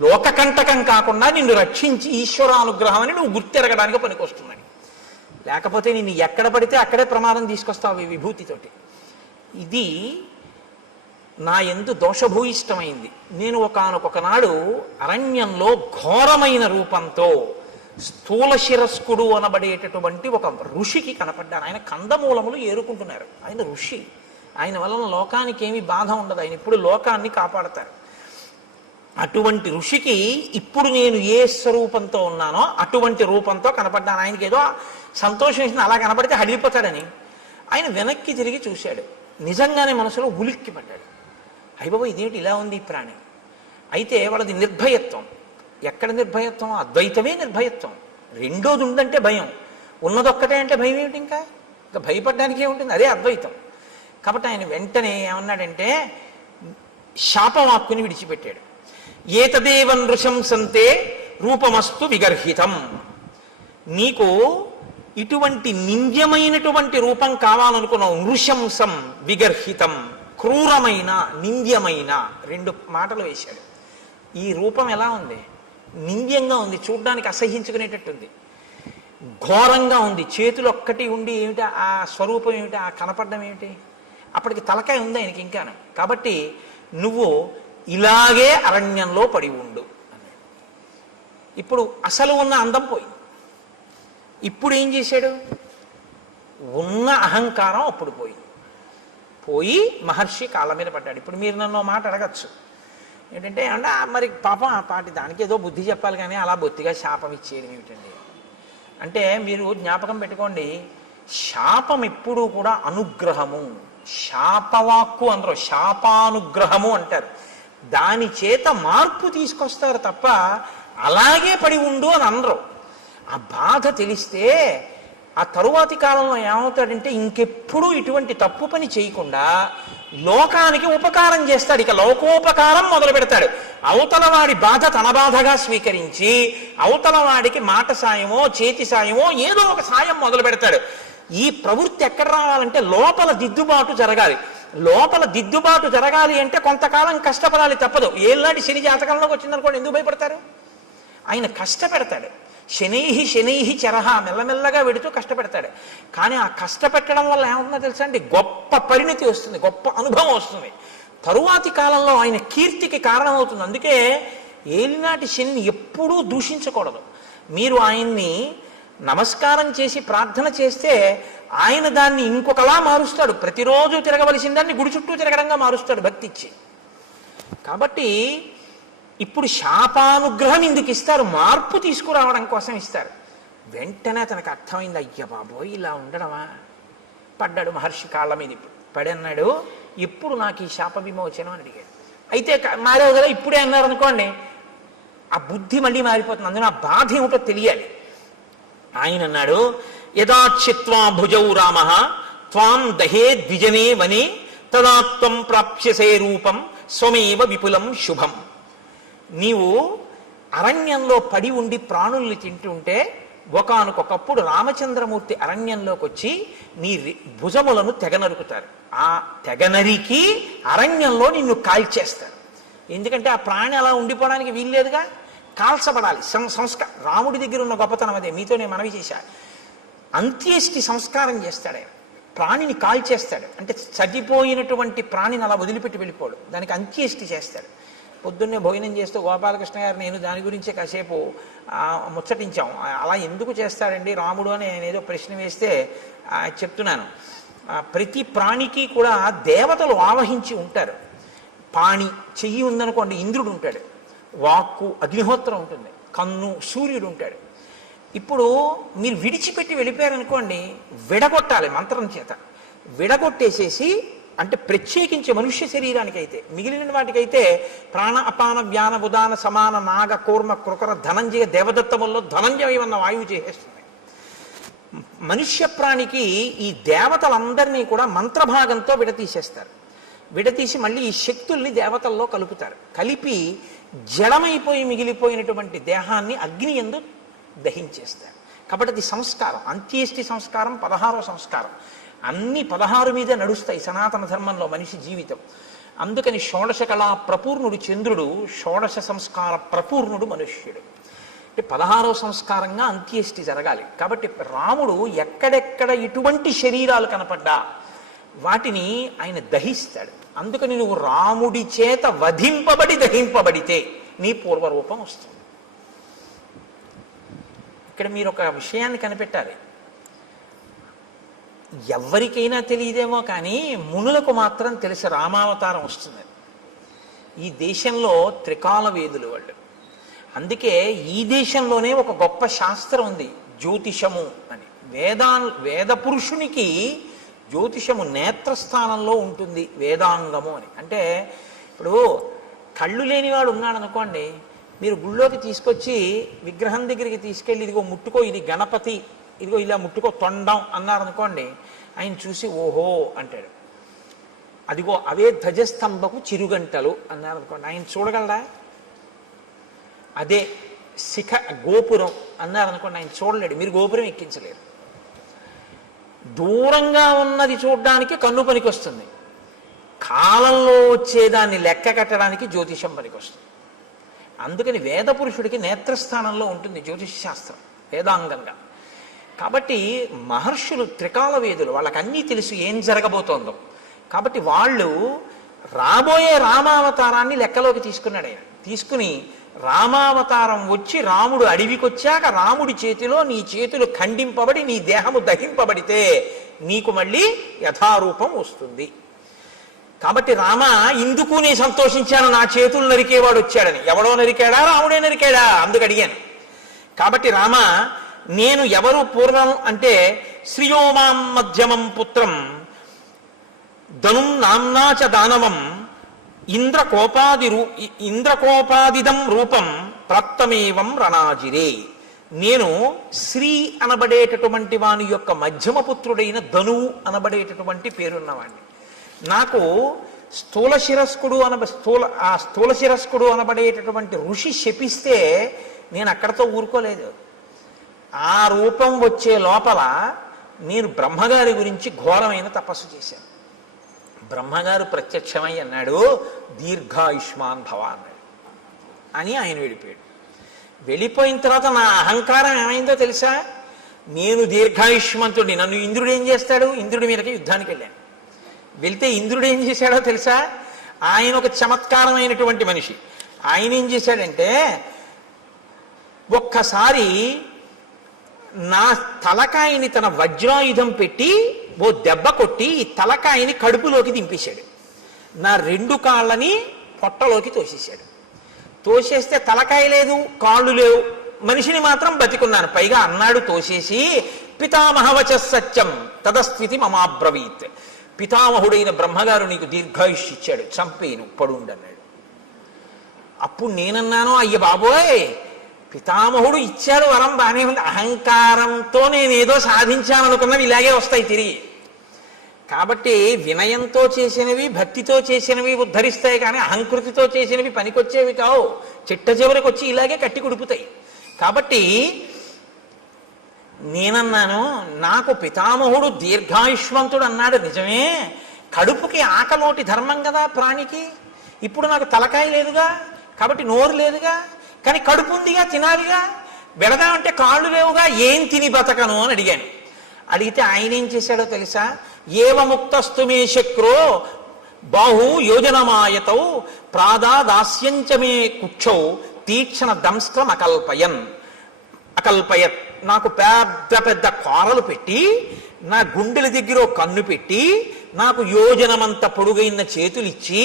లోకకంటకం కాకుండా నిన్ను రక్షించి ఈశ్వరానుగ్రహం అని నువ్వు గుర్తెరగడానికి పనికొస్తున్నాయి. లేకపోతే నిన్ను ఎక్కడ పడితే అక్కడే ప్రమాదం తీసుకొస్తావు ఈ విభూతితోటి. ఇది నా యందు దోషభూయిష్టమైంది. నేను ఒకనొకనాడు అరణ్యంలో ఘోరమైన రూపంతో స్థూల శిరస్కుడు అనబడేటటువంటి ఒక ఋషికి కనపడ్డాను. ఆయన కందమూలములు ఏరుకుంటున్నారు. ఆయన ఋషి, ఆయన వలన లోకానికి ఏమీ బాధ ఉండదు. ఆయన ఇప్పుడు లోకాన్ని కాపాడతారు. అటువంటి ఋషికి ఇప్పుడు నేను ఏ స్వరూపంతో ఉన్నానో అటువంటి రూపంతో కనపడ్డాను. ఆయనకి ఏదో సంతోషం వేసింది, అలా కనపడితే హడిలిపోతాడని. ఆయన వెనక్కి తిరిగి చూశాడు. నిజంగానే మనసులో ఉలిక్కి పడ్డాడు. అయ్యబాబు ఇదేమిటి ఇలా ఉంది ఈ ప్రాణి. అయితే వాళ్ళది నిర్భయత్వం. ఎక్కడ నిర్భయత్వం? అద్వైతమే నిర్భయత్వం. రెండోది ఉందంటే భయం, ఉన్నదొక్కటే అంటే భయం ఏమిటి? ఇంకా భయపడడానికి ఏముంటుంది? అదే అద్వైతం. కాబట్టి ఆయన వెంటనే ఏమన్నాడంటే శాపవాక్కుని విడిచిపెట్టాడు. ఏతదేవ నృశంసంతే రూపమస్తు విగర్హితం. నీకు ఇటువంటి నింద్యమైనటువంటి రూపం కావాలనుకున్నావు. నృశంసం విగర్హితం, క్రూరమైన నింద్యమైన, రెండు మాటలు వేశాడు. ఈ రూపం ఎలా ఉంది? నింద్యంగా ఉంది, చూడ్డానికి అసహ్యించుకునేటట్టుంది, ఘోరంగా ఉంది. చేతులు ఒక్కటి ఉండి ఏమిటి ఆ స్వరూపం ఏమిటి, ఆ కనపడడం ఏమిటి? అప్పటికి తలకాయ ఉంది ఆయనకి ఇంకాను. కాబట్టి నువ్వు ఇలాగే అరణ్యంలో పడి ఉండు అన్నాడు. ఇప్పుడు అసలు ఉన్న అందం పోయింది. ఇప్పుడు ఏం చేశాడు? ఉన్న అహంకారం అప్పుడు పోయి మహర్షి కాళ్ళ మీద పడ్డాడు. ఇప్పుడు మీరు నన్ను మాట అడగచ్చు ఏంటంటే, అంటే మరి పాపం ఆ పాటి దానికి ఏదో బుద్ధి చెప్పాలి కానీ అలా బొత్తిగా శాపం ఇచ్చేయడం ఏమిటండి అంటే, మీరు జ్ఞాపకం పెట్టుకోండి, శాపం ఎప్పుడూ కూడా అనుగ్రహము. శాపవాక్కు అందరూ శాపానుగ్రహము అంటారు. దాని చేత మార్పు తీసుకొస్తారు తప్ప అలాగే పడి ఉండు అని అనరు. ఆ బాధ తెలిస్తే ఆ తరువాతి కాలంలో ఏమవుతాడంటే ఇంకెప్పుడు ఇటువంటి తప్పు పని చేయకుండా లోకానికి ఉపకారం చేస్తాడు. ఇక లోకోపకారం మొదలు పెడతాడు. అవతల వాడి బాధ తన బాధగా స్వీకరించి అవతల వాడికి మాట సాయమో చేతి సాయమో ఏదో ఒక సాయం మొదలు పెడతాడు. ఈ ప్రవృత్తి ఎక్కడ రావాలంటే లోపల దిద్దుబాటు జరగాలి. లోపల దిద్దుబాటు జరగాలి అంటే కొంతకాలం కష్టపడాలి, తప్పదు. ఏళ్ళనాటి శని జాతకంలోకి వచ్చిందనుకోండి, ఎందుకు భయపడతారు? ఆయన కష్టపెడతాడు. శనైహి చరహ, మెల్లమెల్లగా వెడుతూ కష్టపెడతాడు. కానీ ఆ కష్టపెట్టడం వల్ల ఏమవుతుందో తెలుసా అండి? గొప్ప పరిణతి వస్తుంది, గొప్ప అనుభవం వస్తుంది. తరువాతి కాలంలో ఆయన కీర్తికి కారణమవుతుంది. అందుకే ఏలినాటి శని ఎప్పుడూ దూషించకూడదు. మీరు ఆయన్ని నమస్కారం చేసి ప్రార్థన చేస్తే ఆయన దాన్ని ఇంకొకలా మారుస్తాడు. ప్రతిరోజు తిరగవలసిన దాన్ని గుడి చుట్టూ తిరగడంగా మారుస్తాడు భక్తి ఇచ్చి. కాబట్టి ఇప్పుడు శాపానుగ్రహం ఇందుకు ఇస్తారు, మార్పు తీసుకురావడం కోసం ఇస్తారు. వెంటనే తనకు అర్థమైంది, అయ్య బాబోయ్ ఇలా ఉండడమా, పడ్డాడు మహర్షి కాళ్ళ మీద. ఇప్పుడు పడి అన్నాడు, ఎప్పుడు నాకు ఈ శాప విమోచనం అని అడిగాడు. అయితే మారేవు కదా, ఇప్పుడే అన్నారు అనుకోండి, ఆ బుద్ధి మళ్ళీ మారిపోతుంది. అందులో ఆ బాధ ఏమిటో తెలియాలి. ఆయన అన్నాడు, యదాచిత్వా భుజౌ రామ త్వాం దహే ద్విజనే వనే తదాత్వం ప్రాప్స్యసే రూపం స్వమేవ విపులం శుభం. నీవు అరణ్యంలో పడి ఉండి ప్రాణుల్ని తింటుంటే ఒకానొకప్పుడు రామచంద్రమూర్తి అరణ్యంలోకి వచ్చి నీ భుజములను తెగనరుకుతారు. ఆ తెగనరికి అరణ్యంలో నిన్ను కాల్చేస్తారు. ఎందుకంటే ఆ ప్రాణి అలా ఉండిపోవడానికి వీల్లేదుగా, కాల్చబడాలి. సంస్కారం రాముడి దగ్గర ఉన్న గొప్పతనం అదే. మీతో నేను మనవి చేశా. అంత్యేష్టి సంస్కారం చేస్తాడు ఆయన. ప్రాణిని కాల్చేస్తాడు. అంటే చనిపోయినటువంటి ప్రాణిని అలా వదిలిపెట్టి వెళ్ళిపోడు, దానికి అంత్యేష్టి చేస్తాడు. పొద్దున్నే భోజనం చేస్తూ గోపాలకృష్ణ గారు నేను దాని గురించే కాసేపు ముచ్చటించాం. అలా ఎందుకు చేస్తాడండి రాముడు అని నేను ఏదో ప్రశ్న వేస్తే చెప్తున్నాను. ప్రతి ప్రాణికి కూడా దేవతలు ఆవహించి ఉంటారు. పాణి చెయ్యి ఉందనుకోండి ఇంద్రుడు ఉంటాడు, వాక్కు అగ్నిహోత్రం ఉంటుంది, కన్ను సూర్యుడు ఉంటాడు. ఇప్పుడు మీరు విడిచిపెట్టి వెళ్ళిపోయారనుకోండి, విడగొట్టాలి మంత్రం చేత. విడగొట్టేసేసి, అంటే ప్రత్యేకించి మనుష్య శరీరానికైతే, మిగిలిన వాటికైతే ప్రాణ అపాన వ్యాన ఉదాన సమాన నాగ కూర్మ కృకర ధనంజయ దేవదత్తముల్లో ధనంజయం అన్న వాయువు చేసేస్తుంది. మనుష్య ప్రాణికి ఈ దేవతలందరినీ కూడా మంత్రభాగంతో విడతీసేస్తారు. విడతీసి మళ్ళీ ఈ శక్తుల్ని దేవతల్లో కలుపుతారు. కలిపి జడమైపోయి మిగిలిపోయినటువంటి దేహాన్ని అగ్ని యందు దహించేస్తారు. కాబట్టి అది సంస్కారం. అంత్యేష్టి సంస్కారం 16వ సంస్కారం. అన్ని 16 మీద నడుస్తాయి సనాతన ధర్మంలో మనిషి జీవితం. అందుకని షోడశ కళా ప్రపూర్ణుడు చంద్రుడు, షోడశ సంస్కార ప్రపూర్ణుడు మనుష్యుడు. అంటే 16వ సంస్కారంగా అంత్యేష్టి జరగాలి. కాబట్టి రాముడు ఎక్కడెక్కడ ఇటువంటి శరీరాలు కనపడ్డా వాటిని ఆయన దహిస్తాడు. అందుకని నువ్వు రాముడి చేత వధింపబడి దహింపబడితే నీ పూర్వరూపం వస్తుంది. ఇక్కడ మీరు ఒక విషయాన్ని కనిపెట్టాలి. ఎవరికైనా తెలియదేమో కానీ మునులకు మాత్రం తెలిసి రామావతారం వస్తుంది. ఈ దేశంలో త్రికాల వేదులు వాళ్ళు. అందుకే ఈ దేశంలోనే ఒక గొప్ప శాస్త్రం ఉంది, జ్యోతిషము అని. వేద పురుషునికి జ్యోతిషము నేత్రస్థానంలో ఉంటుంది, వేదాంగము అని. అంటే ఇప్పుడు కళ్ళు లేనివాడు ఉన్నాడు అనుకోండి, మీరు గుళ్ళోకి తీసుకొచ్చి విగ్రహం దగ్గరికి తీసుకెళ్ళి ఇదిగో ముట్టుకో, ఇది గణపతి, ఇదిగో ఇలా ముట్టుకో తొండం అన్నారనుకోండి, ఆయన చూసి ఓహో అంటాడు. అదిగో అవే ధ్వజస్తంభకు చిరుగంటలు అన్నారనుకోండి, ఆయన చూడగలరా? అదే శిఖ గోపురం అన్నారనుకోండి, ఆయన చూడలేడు, మీరు గోపురం ఎక్కించలేరు. దూరంగా ఉన్నది చూడడానికి కన్ను పనికి వస్తుంది, కాలంలో వచ్చేదాన్ని లెక్క కట్టడానికి జ్యోతిషం పనికి వస్తుంది. అందుకని వేద పురుషుడికి నేత్రస్థానంలో ఉంటుంది జ్యోతిష శాస్త్రం వేదాంగంగా. కాబట్టి మహర్షులు త్రికాల వేదులు, వాళ్ళకి అన్నీ తెలుసు ఏం జరగబోతోందో. కాబట్టి వాళ్ళు రాబోయే రామావతారాన్ని లెక్కలోకి తీసుకున్నాడు ఆయన. తీసుకుని రామావతారం వచ్చి రాముడు అడవికి వచ్చాక రాముడి చేతిలో నీ చేతులు ఖండింపబడి నీ దేహము దహింపబడితే నీకు మళ్ళీ యథారూపం వస్తుంది. కాబట్టి రామ ఇందుకు నేను సంతోషించాను, నా చేతులు నరికేవాడు వచ్చాడని. ఎవడో నరికాడా? రాముడే నరికాడా? అందుకు అడిగాను. కాబట్టి రామ నేను ఎవరు పూర్వం అంటే శ్రియోమాం మధ్యమం పుత్రం ధనుం నామ్నాచ దానవం ఇంద్రకోపాదిదం రూపం ప్రత్తమేవం రణాజిరే. నేను శ్రీ అనబడేటటువంటి వాని యొక్క మధ్యమ పుత్రుడైన ధనువు అనబడేటటువంటి పేరున్నవాడిని. నాకు స్థూల శిరస్కుడు అనబడేటటువంటి ఋషి శపిస్తే నేను అక్కడతో ఊరుకోలేదు. ఆ రూపం వచ్చే లోపల నేను బ్రహ్మగారి గురించి ఘోరమైన తపస్సు చేశాను. బ్రహ్మగారు ప్రత్యక్షమై అన్నాడు, దీర్ఘాయుష్మాన్ భవ అన్నాడు. అని ఆయన వెళ్ళిపోయాడు. వెళ్ళిపోయిన తర్వాత నా అహంకారం ఏమైందో తెలుసా? నేను దీర్ఘాయుష్మంతుడిని, నన్ను ఇంద్రుడు ఏం చేస్తాడు? ఇంద్రుడి మీదకి యుద్ధానికి వెళ్ళాను. వెళ్తే ఇంద్రుడు ఏం చేశాడో తెలుసా? ఆయన ఒక చమత్కారమైనటువంటి మనిషి. ఆయన ఏం చేశాడంటే, ఒక్కసారి నా తలకాయని తన వజ్రాయుధం పెట్టి ఓ దెబ్బ కొట్టి ఈ తలకాయని కడుపులోకి దింపేశాడు. నా 2 కాళ్ళని పొట్టలోకి తోసేశాడు. తోసేస్తే తలకాయ లేదు, కాళ్ళు లేవు, మనిషిని మాత్రం బతికున్నాను. పైగా అన్నాడు తోసేసి, పితామహవచ సత్యం తదస్థితి మమాబ్రవీత్. పితామహుడైన బ్రహ్మగారు నీకు దీర్ఘాయుష్ ఇచ్చాడు, చంపేను పడుండన్నాడు. అప్పుడు నేనన్నాను, అయ్య బాబోయ్, పితామహుడు ఇచ్చాడు వరం బానే ఉంది, అహంకారంతో నేనేదో సాధించాననుకున్నవి ఇలాగే వస్తాయి తిరిగి. కాబట్టి వినయంతో చేసినవి, భక్తితో చేసినవి ఉద్ధరిస్తాయి, కానీ అహంకృతితో చేసినవి పనికొచ్చేవి కావు. చిట్ట చివరికి వచ్చి ఇలాగే కట్టి కుడుపుతాయి. కాబట్టి నేనన్నాను, నాకు పితామహుడు దీర్ఘాయుష్మంతుడు అన్నాడు నిజమే, కడుపుకి ఆకలోటి ధర్మం కదా ప్రాణికి. ఇప్పుడు నాకు తలకాయ లేదుగా, కాబట్టి నోరు లేదుగా, కానీ కడుపు ఉందిగా, తినాలిగా. వెళదామంటే కాళ్ళు లేవుగా, ఏం తిని బతకను అని అడిగాను. అడిగితే ఆయన ఏం చేశాడో తెలుసా? ఏవముక్తస్తు మే శక్రో బాహు యోజనమాయతౌ ప్రాదాదాస్యంచమే కుక్షౌ తీక్షణ దంస్త్రం అకల్పయత్. నాకు పెద్ద పెద్ద కోరలు పెట్టి, నా గుండెల దగ్గర కన్ను పెట్టి, నాకు యోజనమంత పొడుగైన చేతులు ఇచ్చి,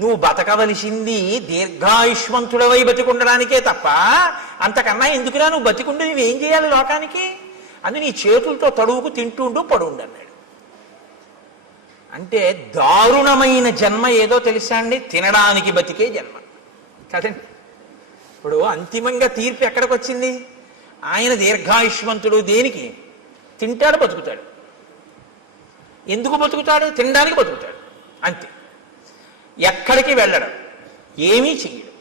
నువ్వు బతకవలసింది దీర్ఘాయుష్మంతుడవై బతికుండడానికే తప్ప అంతకన్నా ఎందుకురా నువ్వు బతికుండి నువ్వేం చేయాలి లోకానికి? అని నీ చేతులతో తడువుకు తింటుండు పడుండు అన్నాడు. అంటే దారుణమైన జన్మ ఏదో తెలుసా అండి? తినడానికి బతికే జన్మ కదండి. ఇప్పుడు అంతిమంగా తీర్పు ఎక్కడికి వచ్చింది? ఆయన దీర్ఘాయుష్మంతుడు దేనికి? తింటాడు, బతుకుతాడు. ఎందుకు బతుకుతాడు? తినడానికి బతుకుతాడు, అంతే. ఎక్కడికి వెళ్ళడం, ఏమీ చెయ్యడు.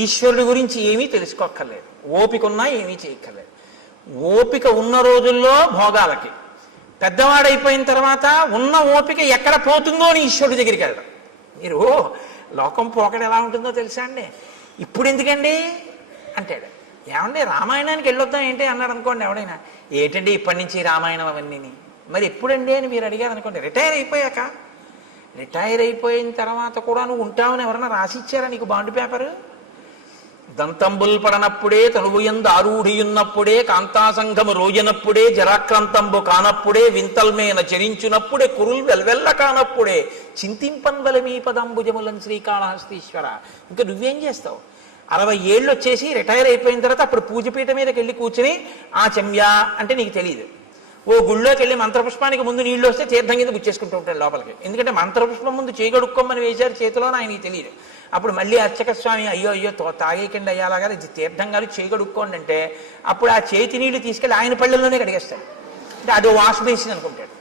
ఈశ్వరుడి గురించి ఏమీ తెలుసుకోక్కర్లేదు, ఓపిక ఉన్నా ఏమీ చేయక్కర్లేదు. ఓపిక ఉన్న రోజుల్లో భోగాలకి, పెద్దవాడైపోయిన తర్వాత ఉన్న ఓపిక ఎక్కడ పోతుందో అని ఈశ్వరుడి దగ్గరికి వెళ్ళడం. మీరు లోకం పోకడ ఎలా ఉంటుందో తెలుసా అండి? ఇప్పుడు ఎందుకండి అంటాడు. ఏమండి రామాయణానికి వెళ్ళొద్దాం ఏంటి అన్నాడు అనుకోండి ఎవడైనా. ఏంటండి ఇప్పటి నుంచి రామాయణం అవన్నీ, మరి ఎప్పుడండి అని మీరు అడిగారు అనుకోండి. రిటైర్ అయిపోయాక. రిటైర్ అయిపోయిన తర్వాత కూడా నువ్వు ఉంటావని ఎవరైనా రాసిచ్చారా నీకు బాండ్ పేపరు? దంతంబుల్ పడనప్పుడే తనువుయందు ఆరూఢియున్నప్పుడే కాంతాసంఘము రోజనప్పుడే జరాక్రాంతంబు కానప్పుడే వింతల్మేన చరించునప్పుడే కురుల్ వెల్వెల్ల కానప్పుడే చింతింపన్వల మీ పదంబుజములను శ్రీకాళహస్తీశ్వర. ఇంకా నువ్వేం చేస్తావు? 60 ఏళ్ళు వచ్చేసి రిటైర్ అయిపోయిన తర్వాత అప్పుడు పూజపీఠ మీదకి వెళ్ళి కూర్చుని ఆ చెమ్యా అంటే నీకు తెలియదు. ఓ గుళ్ళోకి వెళ్ళి మంత్రపుష్పానికి ముందు నీళ్ళు వస్తే తీర్థం కింద గుచ్చేసుకుంటూ ఉంటాడు లోపలికి. ఎందుకంటే మంత్రపుష్పం ముందు చేయగడుక్కోమని వేశారు చేతిలో, ఆయనకి తెలియదు. అప్పుడు మళ్ళీ అర్చక స్వామి అయ్యో అయ్యో తాగేకండి అయ్యాలాగా తీర్థం గారు చేయగడుక్కోండి అంటే అప్పుడు ఆ చేతి నీళ్లు తీసుకెళ్ళి ఆయన పళ్ళల్లోనే కడిగేస్తాడు. అంటే అదో వాష్ బేసిన్ అనుకుంటాడు.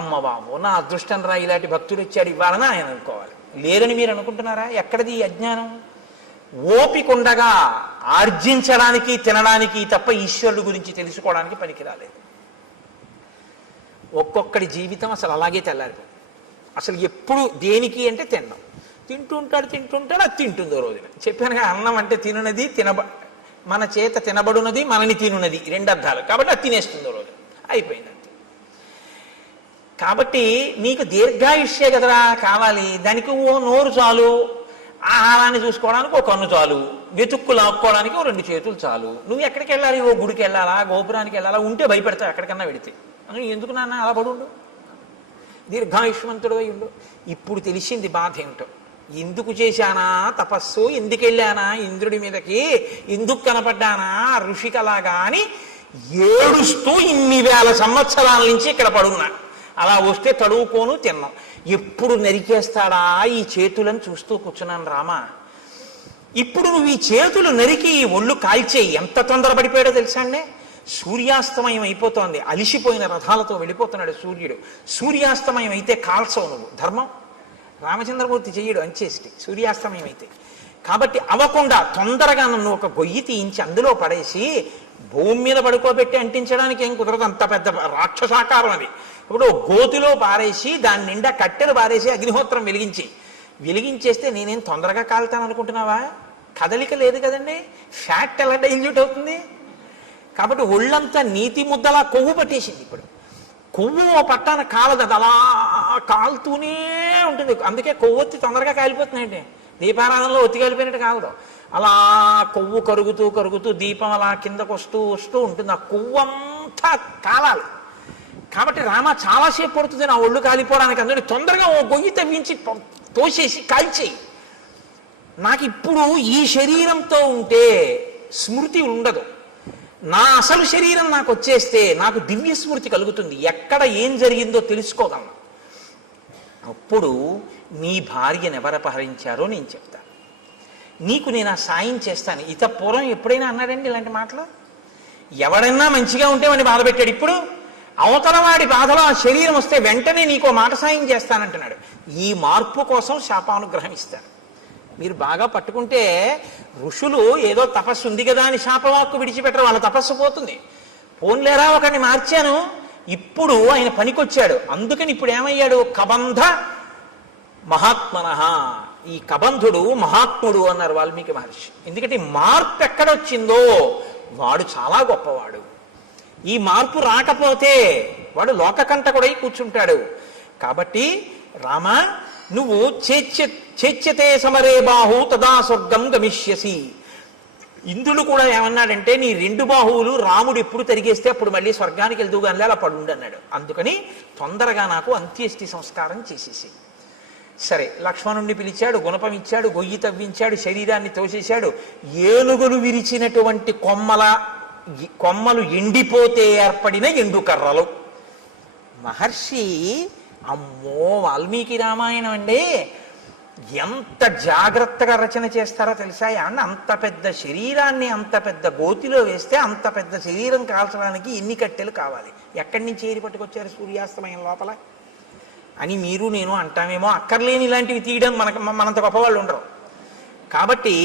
అమ్మ బాబు నా అదృష్టం రా, ఇలాంటి భక్తుడు వచ్చాడు ఇవ్వాలని ఆయన అనుకోవాలి. లేరని మీరు అనుకుంటున్నారా? ఎక్కడిది ఈ అజ్ఞానం? ఓపికండగా ఆర్జించడానికి తినడానికి తప్ప ఈశ్వరుడు గురించి తెలుసుకోవడానికి పనికి రాలేదు. ఒక్కొక్కడి జీవితం అసలు అలాగే తెల్లారిపోతుంది. అసలు ఎప్పుడు దేనికి అంటే తినడం. తింటుంటాడు అది తింటుందో రోజున. చెప్పాను కదా, అన్నం అంటే తినున్నది, మన చేత తినబడున్నది, మనని తినున్నది, 2 అర్థాలు. కాబట్టి అది తినేస్తుందో రోజు అయిపోయింది అంతే. కాబట్టి నీకు దీర్ఘాయుష్యే కదరా కావాలి. దానికి ఓ నోరు చాలు, ఆహారాన్ని చూసుకోవడానికి ఓ కన్ను చాలు, వెతుక్కు లాక్కోవడానికి ఓ 2 చేతులు చాలు. నువ్వు ఎక్కడికి వెళ్ళాలి? ఓ గుడికి వెళ్ళాలా, గోపురానికి వెళ్ళాలా? ఉంటే భయపెడతావు ఎక్కడికన్నా వెడితే. ఎందుకు నాన్న అలా పడుండు, దీర్ఘాయుష్మంతుడు అయి ఉండు. ఇప్పుడు తెలిసింది బాధ ఏమిటో. ఎందుకు చేశానా తపస్సు, ఎందుకు వెళ్ళానా ఇంద్రుడి మీదకి, ఎందుకు కనపడ్డానా ఋషికలాగా అని ఏడుస్తూ ఇన్ని వేల సంవత్సరాల నుంచి ఇక్కడ పడున్నా. అలా వస్తే తడువుకోను తిన్నాం. ఎప్పుడు నరికేస్తాడా ఈ చేతులను చూస్తూ కూర్చున్నాను రామా. ఇప్పుడు నువ్వు ఈ చేతులు నరికి ఈ ఒళ్ళు కాల్చేయి. ఎంత తొందరపడిపోయాడో తెలుసా అండి? సూర్యాస్తమయం అయిపోతోంది, అలిసిపోయిన రథాలతో వెళ్ళిపోతున్నాడు సూర్యుడు. సూర్యాస్తమయం అయితే కాల్చవు నువ్వు, ధర్మం. రామచంద్రమూర్తి చెయ్యడు అంచేసి సూర్యాస్తమయం అయితే. కాబట్టి అవ్వకుండా తొందరగా నన్ను ఒక గొయ్యి తీయించి అందులో పడేసి భూమి మీద పడుకోబెట్టి అంటించడానికి ఏం కుదరదు, అంత పెద్ద రాక్షసాకారం అది. ఇప్పుడు గోతిలో పారేసి దాని నిండా కట్టెలు పారేసి అగ్నిహోత్రం వెలిగించేస్తే నేనేం తొందరగా కాలుతాను అనుకుంటున్నావా? కదలిక లేదు కదండి, ఫ్యాట్ ఎలా డైల్యూట్ అవుతుంది? కాబట్టి ఒళ్ళంతా నీతి ముద్దలా కొవ్వు పట్టేసింది. ఇప్పుడు కొవ్వు పట్టాన కాలదు, అది అలా కాలుతూనే ఉంటుంది. అందుకే కొవ్వొత్తి తొందరగా కాలిపోతుందండి. దీపారాధనలో ఒత్తి కాలిపోయినట్టు కాలదు, అలా కొవ్వు కరుగుతూ దీపం అలా కిందకు వస్తూ ఉంటుంది. ఆ కొవ్వు అంతా కాలాలి. కాబట్టి రామ చాలాసేపు పడుతుంది నా ఒళ్ళు కాలిపోవడానికి. అందుకని తొందరగా ఓ గొయ్యి తవ్వించి తోసేసి కాల్చేయి. నాకు ఇప్పుడు ఈ శరీరంతో ఉంటే స్మృతి ఉండదు. నా అసలు శరీరం నాకు వచ్చేస్తే నాకు దివ్య స్మృతి కలుగుతుంది, ఎక్కడ ఏం జరిగిందో తెలుసుకోగలను. అప్పుడు నీ భార్యను ఎవరు అపహరించారో నేను చెప్తాను, నీకు నేను ఆ సాయం చేస్తాను. ఇత పూర్వం ఎప్పుడైనా అన్నాడండి ఇలాంటి మాటలు? ఎవడన్నా మంచిగా ఉంటే వాడిని బాధ పెట్టాడు. ఇప్పుడు అవతల వాడి బాధలో ఆ శరీరం వస్తే వెంటనే నీకో మాట సాయం చేస్తానంటున్నాడు. ఈ మార్పు కోసం శాపానుగ్రహం ఇస్తారు. మీరు బాగా పట్టుకుంటే ఋషులు ఏదో తపస్సు ఉంది కదా అని శాపవాక్కు విడిచిపెట్టరు, వాళ్ళ తపస్సు పోతుంది. పోన్లేరా ఒకరిని మార్చాను, ఇప్పుడు ఆయన పనికొచ్చాడు, అందుకని ఇప్పుడు ఏమయ్యాడు? కబంధ మహాత్మనః. ఈ కబంధుడు మహాత్ముడు అన్నారు వాల్మీకి మహర్షి. ఎందుకంటే మార్పు ఎక్కడొచ్చిందో వాడు చాలా గొప్పవాడు. ఈ మార్పు రాకపోతే వాడు లోకకంటకుడై కూర్చుంటాడు. కాబట్టి రామ, నువ్వు చేచ్యతే సమరే బాహు తదా స్వర్గం గమిష్యసి. ఇంద్రుడు కూడా ఏమన్నాడంటే, నీ 2 బాహువులు రాముడు ఎప్పుడు తరిగేస్తే అప్పుడు మళ్ళీ స్వర్గానికి వెళ్తూగానే అలా పడుండి అన్నాడు. అందుకని తొందరగా నాకు అంత్యేష్టి సంస్కారం చేసేసి. సరే, లక్ష్మణుణ్ణి పిలిచాడు, గుణపం ఇచ్చాడు, గొయ్యి తవ్వించాడు, శరీరాన్ని తోసేశాడు. ఏనుగులు విరిచినటువంటి కొమ్మలు ఎండిపోతే ఏర్పడిన ఎండుకర్రలు. మహర్షి, అమ్మో వాల్మీకి రామాయణం అండి, ఎంత జాగ్రత్తగా రచన చేస్తారో తెలుసా? అంత పెద్ద శరీరాన్ని అంత పెద్ద గోతిలో వేస్తే అంత పెద్ద శరీరం కాల్చడానికి ఎన్ని కట్టెలు కావాలి, ఎక్కడి నుంచి ఏరి పట్టుకొచ్చారు సూర్యాస్తమయం లోపల అని మీరు నేను అంటామేమో. అక్కర్లేని ఇలాంటివి తీయడం మనంత గొప్పవాళ్ళు ఉండరు. కాబట్టి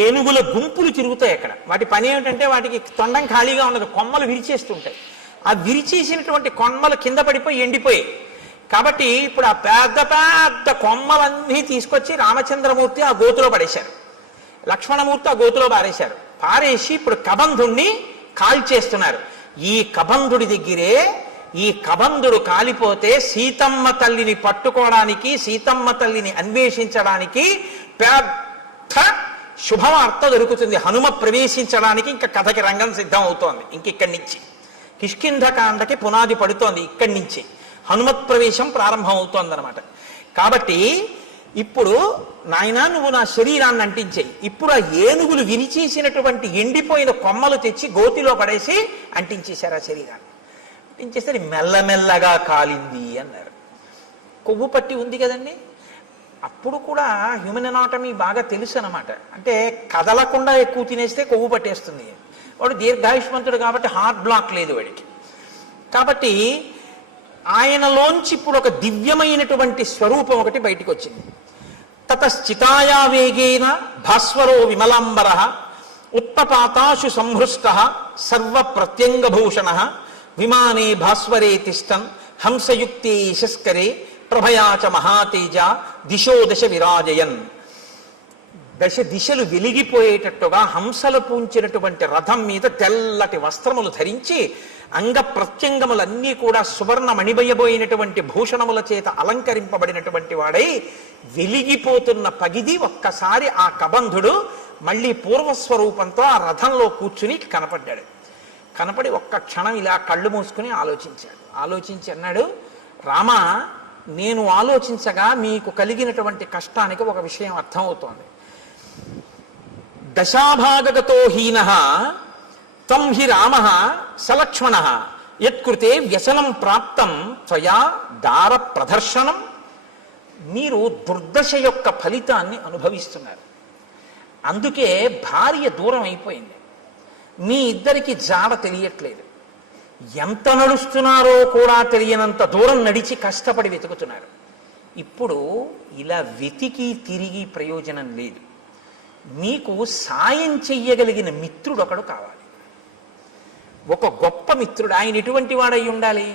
ఏనుగుల గుంపులు తిరుగుతాయి అక్కడ. వాటి పని ఏమిటంటే వాటికి తొండం ఖాళీగా ఉండదు, కొమ్మలు విరిచేస్తుంటాయి. ఆ విరిచేసినటువంటి కొమ్మలు కింద పడిపోయి ఎండిపోయాయి. కాబట్టి ఇప్పుడు ఆ పెద్ద పెద్ద కొమ్మలన్నీ తీసుకొచ్చి రామచంద్రమూర్తి ఆ గోతులో పడేశారు, లక్ష్మణమూర్తి ఆ గోతులో పారేశారు. పారేసి ఇప్పుడు కబంధుణ్ణి కాల్చేస్తున్నారు. ఈ కబంధుడి దగ్గరే ఈ కబంధుడు కాలిపోతే సీతమ్మ తల్లిని పట్టుకోవడానికి, సీతమ్మ తల్లిని అన్వేషించడానికి పెద్ద శుభవార్త దొరుకుతుంది. హనుమ ప్రవేశించడానికి ఇంకా కథకి రంగం సిద్ధం అవుతోంది. ఇక్కడి నుంచి కిష్కింధకాండకి పునాది పడుతోంది. ఇక్కడి నుంచి హనుమత్ ప్రవేశం ప్రారంభం అవుతోందనమాట. కాబట్టి ఇప్పుడు నాయనా నువ్వు నా శరీరాన్ని అంటించేయి. ఇప్పుడు ఆ ఏనుగులు విరిచేసినటువంటి ఎండిపోయిన కొమ్మలు తెచ్చి గోతిలో పడేసి అంటించేశారు ఆ శరీరాన్ని. అంటించేస్తే మెల్లమెల్లగా కాలింది అన్నారు. కొవ్వు పట్టి ఉంది కదండి. అప్పుడు కూడా హ్యూమన్ ఎనాటమీ బాగా తెలుసు అనమాట. అంటే కదలకుండా ఎక్కువ తినేస్తే కొవ్వు పట్టేస్తుంది. వాడు దీర్ఘాయుష్మంతుడు కాబట్టి హార్ట్ బ్లాక్ లేదు వాడికి. కాబట్టి ఆయనలోంచి ఇప్పుడు ఒక దివ్యమైనటువంటి స్వరూపం ఒకటి బయటికి వచ్చింది. తతశ్చితాయా వేగేన భాస్వరో విమలాంబర ఉత్పపాతాశు సంహృష్ట సర్వ ప్రత్యంగభూషణ విమానే భాస్వరే తిష్టన్ హంసయుక్తే యశస్కరే ప్రభయాచ మహాతేజ దిశో దశ విరాజయన్. దశ దిశలు వెలిగిపోయేటట్టుగా హంసలు పూంచినటువంటి రథం మీద తెల్లటి వస్త్రములు ధరించి అంగ ప్రత్యంగములన్నీ కూడా సువర్ణ మణిబయబోయినటువంటి భూషణముల చేత అలంకరింపబడినటువంటి వాడై వెలిగిపోతున్న పగిది ఒక్కసారి ఆ కబంధుడు మళ్ళీ పూర్వస్వరూపంతో ఆ రథంలో కూర్చుని కనపడ్డాడు. కనపడి ఒక్క క్షణం ఇలా కళ్ళు మూసుకుని ఆలోచించాడు. ఆలోచించి అన్నాడు, రామ, నేను ఆలోచించగా మీకు కలిగినటువంటి కష్టానికి ఒక విషయం అర్థమవుతోంది. దశాభాగగతో హీనః త్వం హి రామః సలక్ష్మణః యత్కృతే వ్యసనం ప్రాప్తం త్వయా దార ప్రదర్శనం. మీరు దుర్దశ యొక్క ఫలితాన్ని అనుభవిస్తున్నారు. అందుకే భార్య దూరం అయిపోయింది. మీ ఇద్దరికి జాడ తెలియట్లేదు. ఎంత నడుస్తున్నారో కూడా తెలియనంత దూరం నడిచి కష్టపడి వెతుకుతున్నారు. ఇప్పుడు ఇలా వెతికి తిరిగి ప్రయోజనం లేదు. మీకు సాయం చెయ్యగలిగిన మిత్రుడు ఒకడు కావాలి. ఒక గొప్ప మిత్రుడు. ఆయన ఎటువంటి వాడై ఉండాలి?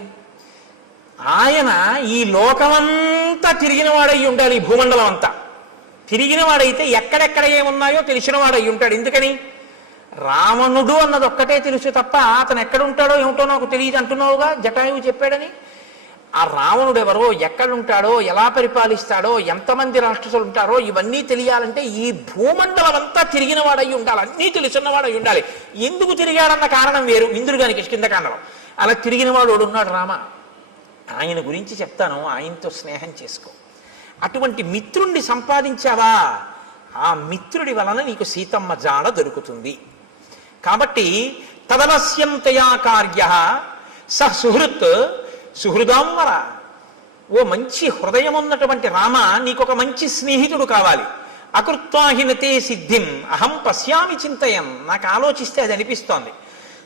ఆయన ఈ లోకమంతా తిరిగిన వాడై ఉండాలి. భూమండలం అంతా తిరిగిన వాడైతే ఎక్కడెక్కడ ఏమున్నాయో తెలిసిన వాడై ఉంటాడు. ఎందుకని? రావణుడు అన్నది ఒక్కటే తెలుసు తప్ప అతను ఎక్కడుంటాడో ఏమిటో నాకు తెలియదు అంటున్నావుగా, జటాయువు చెప్పాడని. ఆ రావణుడు ఎవరో, ఎక్కడుంటాడో, ఎలా పరిపాలిస్తాడో, ఎంతమంది రాక్షసులు ఉంటారో ఇవన్నీ తెలియాలంటే ఈ భూమండలం అంతా తిరిగిన వాడై ఉండాలి. అన్నీ తెలుసున్నవాడై ఉండాలి. ఎందుకు తిరిగాడన్న కారణం వేరు. ఇంద్రుడిగానికి కిష్కింధకాండలో అలా తిరిగిన వాడు ఉన్నాడు రామ. ఆయన గురించి చెప్తాను, ఆయనతో స్నేహం చేసుకో. అటువంటి మిత్రుణ్ణి సంపాదించావా, ఆ మిత్రుడి వలన నీకు సీతమ్మ జాడ దొరుకుతుంది. కాబట్టి తదవశ్యం తయా కార్య స సుహృత్ సుహృదాంవర. ఓ మంచి హృదయం ఉన్నటువంటి రామ, నీకొక మంచి స్నేహితుడు కావాలి. అకృత్వాహినతే సిద్ధిం అహం పశ్యామి చింతయం. నాకు ఆలోచిస్తే అది అనిపిస్తోంది.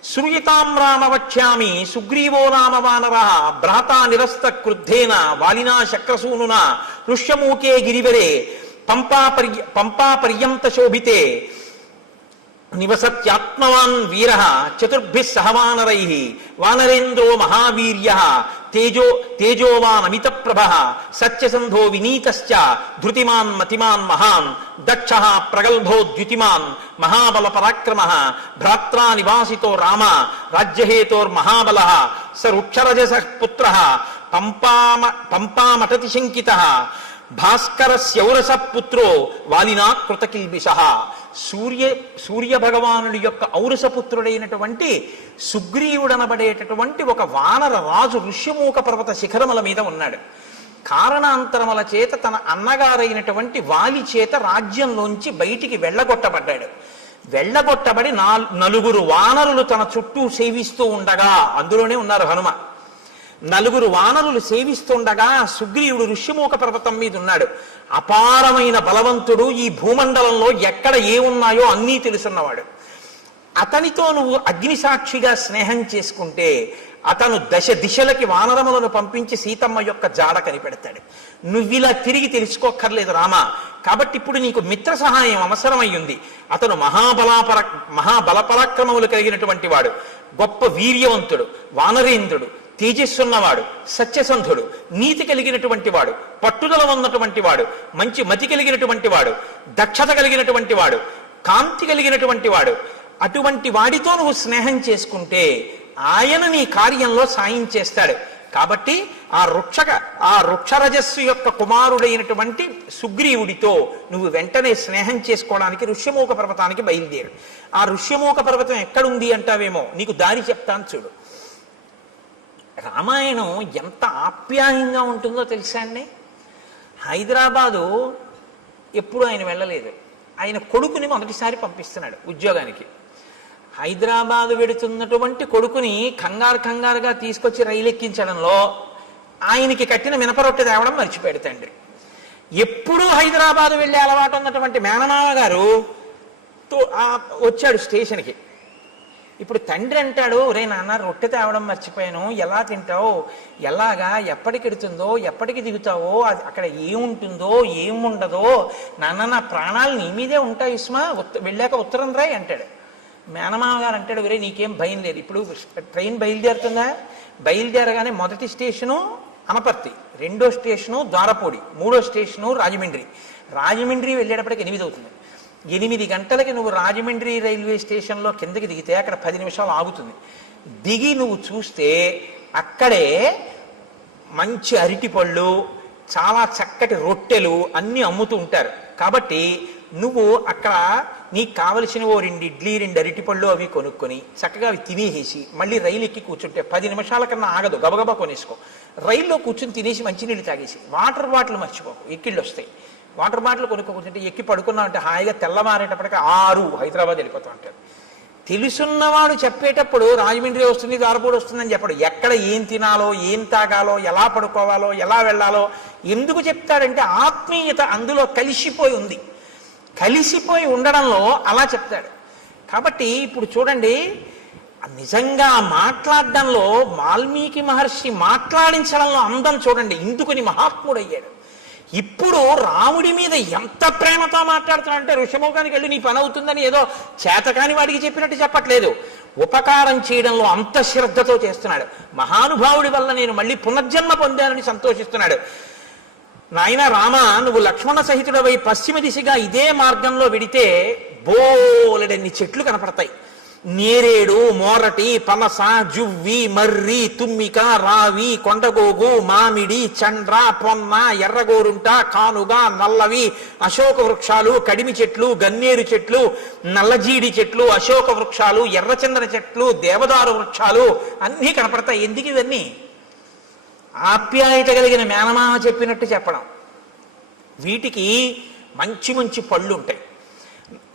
శ్రూయతాం రామ వక్ష్యామి సుగ్రీవో రామ వానర భ్రాతా నిరస్త క్రుద్ధేన వాలినా శక్రసూనునా ఋష్యమూకే గిరివరే పంపాపర్యంత శోభితే నివసత్యాత్మవాన్ వీర చతుర్భి సహవానరై వానరేంద్రో మహావీర్య తేజోవాన్ అమిత ప్రభ సత్యసంధో వినీతశ్చ ధృతిమాన్ మతిమాన్ మహాన్ దక్ష ప్రగల్భో ద్యుతిమాన్ మహాబల పరాక్రమ భ్రాత్రా నివాసితో రామ రాజ్యహేతోర్మహాబల స వృక్షరజస పుత్ర పంపామటతి శంకిత భాస్కర శౌరస పుత్రో వాలినా కృతకిల్బిష. సూర్య భగవానుడి యొక్క ఔరసపుత్రుడైనటువంటి సుగ్రీవుడనబడేటటువంటి ఒక వానర రాజు ఋష్యమూక పర్వత శిఖరముల మీద ఉన్నాడు. కారణాంతరముల చేత తన అన్నగారైనటువంటి వాలి చేత రాజ్యంలోంచి బయటికి వెళ్ళగొట్టబడ్డాడు. వెళ్ళగొట్టబడి నలుగురు వానరులు తన చుట్టూ సేవిస్తూ ఉండగా, అందులోనే ఉన్నారు హనుమ, నలుగురు వానరులు సేవిస్తుండగా సుగ్రీవుడు ఋష్యమూక పర్వతం మీద ఉన్నాడు. అపారమైన బలవంతుడు, ఈ భూమండలంలో ఎక్కడ ఏమున్నాయో అన్నీ తెలుసున్నవాడు. అతనితో నువ్వు అగ్నిసాక్షిగా స్నేహం చేసుకుంటే అతను దశ దిశలకి వానరములను పంపించి సీతమ్మ యొక్క జాడ కనిపెడతాడు. నువ్విలా తిరిగి తెలుసుకోక్కర్లేదు రామ. కాబట్టి ఇప్పుడు నీకు మిత్ర సహాయం అవసరమయ్యింది. అతను మహాబలపరాక్రమములు కలిగినటువంటి వాడు, గొప్ప వీర్యవంతుడు, వానరేంద్రుడు, తేజస్సున్నవాడు, సత్యసంధుడు, నీతి కలిగినటువంటి వాడు, పట్టుదల ఉన్నటువంటి వాడు, మంచి మతి కలిగినటువంటి వాడు, దక్షత కలిగినటువంటి వాడు, కాంతి కలిగినటువంటి వాడు. అటువంటి వాడితో నువ్వు స్నేహం చేసుకుంటే ఆయన నీ కార్యంలో సాయం చేస్తాడు. కాబట్టి ఆ వృక్షరజస్సు యొక్క కుమారుడైనటువంటి సుగ్రీవుడితో నువ్వు వెంటనే స్నేహం చేసుకోవడానికి ఋష్యమూక పర్వతానికి బయలుదేరు. ఆ ఋష్యమూక పర్వతం ఎక్కడుంది అంటావేమో, నీకు దారి చెప్తాను చూడు. రామాయణం ఎంత ఆప్యాయంగా ఉంటుందో తెలుసా అండి. హైదరాబాదు ఎప్పుడు ఆయన వెళ్ళలేదు. ఆయన కొడుకుని మొదటిసారి పంపిస్తున్నాడు ఉద్యోగానికి. హైదరాబాదు వెడుతున్నటువంటి కొడుకుని కంగారుగా తీసుకొచ్చి రైలు ఎక్కించడంలో ఆయనకి కట్టిన మినపరొట్టె తేవడం మర్చిపోయాడు తండ్రి. ఎప్పుడూ హైదరాబాదు వెళ్ళే అలవాటు ఉన్నటువంటి మేనమామ గారు వచ్చాడు స్టేషన్కి. ఇప్పుడు తండ్రి అంటాడు, రే నాన్న రొట్టె తేవడం మర్చిపోయాను, ఎలా తింటావు, ఎలాగా, ఎప్పటికెడుతుందో, ఎప్పటికి దిగుతావో, అది అక్కడ ఏముంటుందో ఏముండదో, నాన్న నా ప్రాణాలు నీ మీదే ఉంటాయి ఇస్మా, వెళ్ళాక ఉత్తరం రాయి అంటాడు. మేనమామ గారు అంటాడు, రే నీకేం భయం లేదు, ఇప్పుడు ట్రైన్ బయలుదేరుతుందా, బయలుదేరగానే మొదటి స్టేషను అనపర్తి, రెండో స్టేషను ద్వారపూడి, మూడో స్టేషను రాజమండ్రి వెళ్ళేటప్పటికి 8 అవుతుంది. 8 గంటలకి నువ్వు రాజమండ్రి రైల్వే స్టేషన్లో కిందకి దిగితే అక్కడ 10 నిమిషాలు ఆగుతుంది. దిగి నువ్వు చూస్తే అక్కడే మంచి అరటిపళ్ళు, చాలా చక్కటి రొట్టెలు అన్నీ అమ్ముతూ ఉంటారు. కాబట్టి నువ్వు అక్కడ నీకు కావలసిన 2 ఇడ్లీ 2 అరటిపళ్ళు అవి కొనుక్కొని చక్కగా అవి తినేసి మళ్ళీ రైలు ఎక్కి కూర్చుంటే 10 నిమిషాల కన్నా ఆగదు, గబగబా కొనేసుకో. రైల్లో కూర్చుని తినేసి మంచినీళ్ళు తాగేసి వాటర్ బాటిల్ మర్చిపోకు, ఎక్కిళ్ళు వస్తాయి. వాటర్ బాటిల్ కొనుక్కుంటే ఎక్కి పడుకున్నావు అంటే హాయిగా తెల్లవారేటప్పటికి 6 హైదరాబాద్ వెళ్ళిపోతూ ఉంటాడు. తెలుసున్నవాడు చెప్పేటప్పుడు రాజమండ్రి వస్తుంది, ద్వారపూడి వస్తుందని చెప్పడు. ఎక్కడ ఏం తినాలో, ఏం తాగాలో, ఎలా పడుకోవాలో, ఎలా వెళ్ళాలో ఎందుకు చెప్తాడంటే ఆత్మీయత అందులో కలిసిపోయి ఉంది. కలిసిపోయి ఉండడంలో అలా చెప్తాడు. కాబట్టి ఇప్పుడు చూడండి, నిజంగా మాట్లాడడంలో వాల్మీకి మహర్షి మాట్లాడించడంలో అందం చూడండి, ఇందుకుని మహాత్ముడయ్యాడు. ఇప్పుడు రాముడి మీద ఎంత ప్రేమతో మాట్లాడుతున్నాడంటే ఋషభముఖానికి వెళ్ళి నీ పని అవుతుందని ఏదో చేతకాని వాడికి చెప్పినట్టు చెప్పట్లేదు. ఉపకారం చేయడంలో అంత శ్రద్ధతో చేస్తున్నాడు. మహానుభావుడి వల్ల నేను మళ్ళీ పునర్జన్మ పొందానని సంతోషిస్తున్నాడు. నాయన రామ, నువ్వు లక్ష్మణ సహితుడవై పశ్చిమ దిశగా ఇదే మార్గంలో వెడితే బోలెడన్ని చెట్లు కనపడతాయి. నేరేడు, మోరటి, పనస, జువ్వి, మర్రి, తుమ్మిక, రావి, కొండగోగు, మామిడి, చండ్ర, పొన్న, ఎర్రగోరుంట, కానుగ, నల్లవి, అశోక వృక్షాలు, కడిమి చెట్లు, గన్నేరు చెట్లు, నల్లజీడి చెట్లు, అశోక వృక్షాలు, ఎర్రచందన చెట్లు, దేవదారు వృక్షాలు అన్నీ కనపడతాయి. ఎందుకు ఇవన్నీ? ఆప్యాయత కలిగిన మేనమామ చెప్పినట్టు చెప్పడం. వీటికి మంచి మంచి పళ్ళు ఉంటాయి.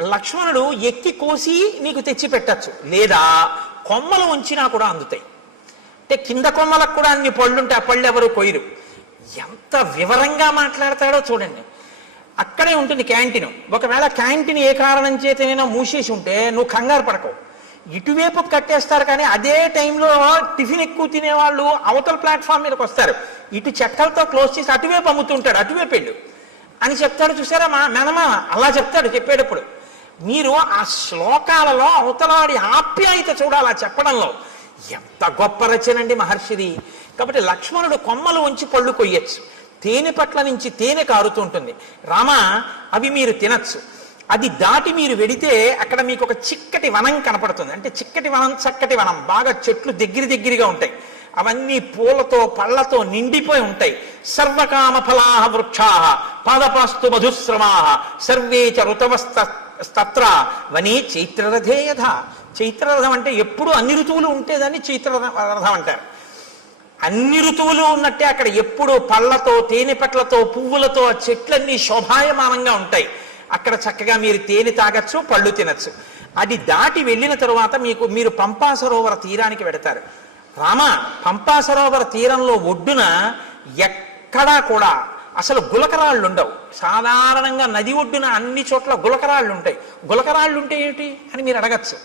లక్ష్మణుడు ఎక్కి కోసి నీకు తెచ్చి పెట్టచ్చు, లేదా కొమ్మలు ఉంచినా కూడా అందుతాయి. అంటే కింద కొమ్మలకు కూడా అన్ని పళ్ళుంటే ఆ పళ్ళు ఎవరు కొయ్యరు. ఎంత వివరంగా మాట్లాడతాడో చూడండి. అక్కడే ఉంటుంది క్యాంటీన్. ఒకవేళ క్యాంటీన్ ఏ కారణం చేతనైనా మూసేసి ఉంటే నువ్వు కంగారు పడకవు, ఇటువైపు కట్టేస్తారు. కానీ అదే టైంలో టిఫిన్ ఎక్కువ తినేవాళ్ళు అవతల ప్లాట్ఫామ్ మీదకి వస్తారు, ఇటు చెక్కలతో క్లోజ్ చేసి అటువైపు అమ్ముతుంటాడు, అటువైపు వెళ్ళు అని చెప్తాడు. చూసారా మా మేనమామ అలా చెప్తాడు చెప్పేటప్పుడు. మీరు ఆ శ్లోకాలలో అవతలాడి ఆప్యాయత చూడాలి ఆ చెప్పడంలో. ఎంత గొప్ప రచనండి మహర్షిది. కాబట్టి లక్ష్మణుడు కొమ్మలు ఉంచి పళ్ళు కొయ్యొచ్చు, తేనె పట్ల నుంచి తేనె కారుతుంటుంది. రామ అవి మీరు తినచ్చు. అది దాటి మీరు వెడితే అక్కడ మీకు ఒక చిక్కటి వనం కనపడుతుంది. అంటే చిక్కటి వనం, చక్కటి వనం, బాగా చెట్లు దగ్గరగా ఉంటాయి. అవన్నీ పూలతో పళ్ళతో నిండిపోయి ఉంటాయి. సర్వకామ ఫలాహ వృక్షాః పాదపాస్తు మధుశ్రమాః సర్వే చ ఋతవస్తత్ర వనే చైత్రరథే యథా. చైత్రరథం అంటే ఎప్పుడు అన్ని ఋతువులు ఉంటేదాన్ని చైత్రరథం అంటారు. అన్ని ఋతువులు ఉన్నట్టే అక్కడ ఎప్పుడు పళ్ళతో, తేనె పట్లతో, పువ్వులతో ఆ చెట్లన్నీ శోభాయమానంగా ఉంటాయి. అక్కడ చక్కగా మీరు తేనె తాగచ్చు, పళ్ళు తినచ్చు. అది దాటి వెళ్ళిన తరువాత మీరు పంపా సరోవర తీరానికి వెడతారు. రామ పంపా సరోవర తీరంలో ఒడ్డున ఎక్కడా కూడా అసలు గులకరాళ్ళు ఉండవు. సాధారణంగా నది ఒడ్డున అన్ని చోట్ల గులకరాళ్ళు ఉంటాయి. గులకరాళ్ళు ఉంటే ఏమిటి అని మీరు అడగచ్చు.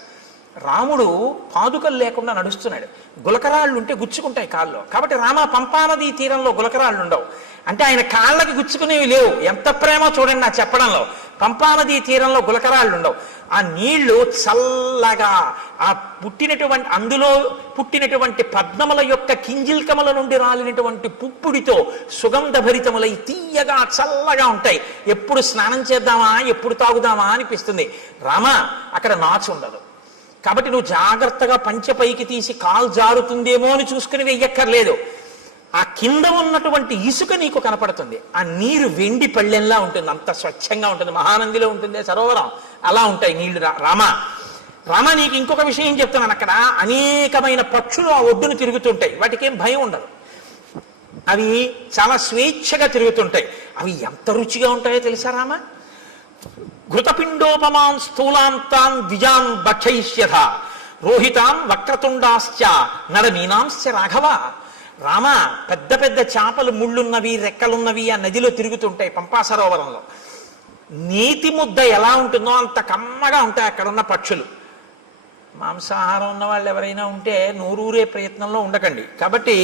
రాముడు పాదుకలు లేకుండా నడుస్తున్నాడు, గులకరాళ్ళు ఉంటే గుచ్చుకుంటాయి కాళ్ళలో. కాబట్టి రామ పంపానది తీరంలో గులకరాళ్ళు ఉండవు. అంటే ఆయన కాళ్ళకి గుచ్చుకునేవి లేవు. ఎంత ప్రేమో చూడండి ఆ చెప్పడంలో. పంపానది తీరంలో గులకరాళ్ళు ఉండవు. ఆ నీళ్లు చల్లగా అందులో పుట్టినటువంటి పద్మముల యొక్క కింజిల్కముల నుండి రాలినటువంటి పుప్పుడితో సుగంధభరితములై తీయగా చల్లగా ఉంటాయి. ఎప్పుడు స్నానం చేద్దామా, ఎప్పుడు తాగుదామా అనిపిస్తుంది. రామ అక్కడ నాచు ఉండదు. కాబట్టి నువ్వు జాగ్రత్తగా పంచె పైకి తీసి కాలు జారుతుందేమో అని చూసుకుని వెయ్యక్కర్లేదు. ఆ కింద ఉన్నటువంటి ఇసుక నీకు కనపడుతుంది. ఆ నీరు వెండి పళ్ళెంలా ఉంటుంది, అంత స్వచ్ఛంగా ఉంటుంది. మహానందిలో ఉంటుంది సరోవరం, అలా ఉంటాయి నీళ్లు. రామ నీకు ఇంకొక విషయం చెప్తున్నాను. అక్కడ అనేకమైన పక్షులు ఆ ఒడ్డును తిరుగుతుంటాయి. వాటికి ఏం భయం ఉండదు. అవి చాలా స్వేచ్ఛగా తిరుగుతుంటాయి. అవి ఎంత రుచిగా ఉంటాయో తెలుసా రామ? ఘృతపిండోపమాన్ స్థూలాంతాన్ ద్విజాన్ భక్షయిష్యథ రోహితాం వక్రతుండాశ్చ నడమీనాంశ్చ రాఘవ. రామ పెద్ద పెద్ద చేపలు, ముళ్ళున్నవి, రెక్కలున్నవి ఆ నదిలో తిరుగుతుంటాయి పంపా సరోవరంలో. నీతి ముద్ద ఎలా ఉంటుందో అంత కమ్మగా ఉంటాయి అక్కడ ఉన్న పక్షులు. మాంసాహారం ఉన్న వాళ్ళు ఎవరైనా ఉంటే నోరూరే ప్రయత్నంలో ఉండకండి. కాబట్టి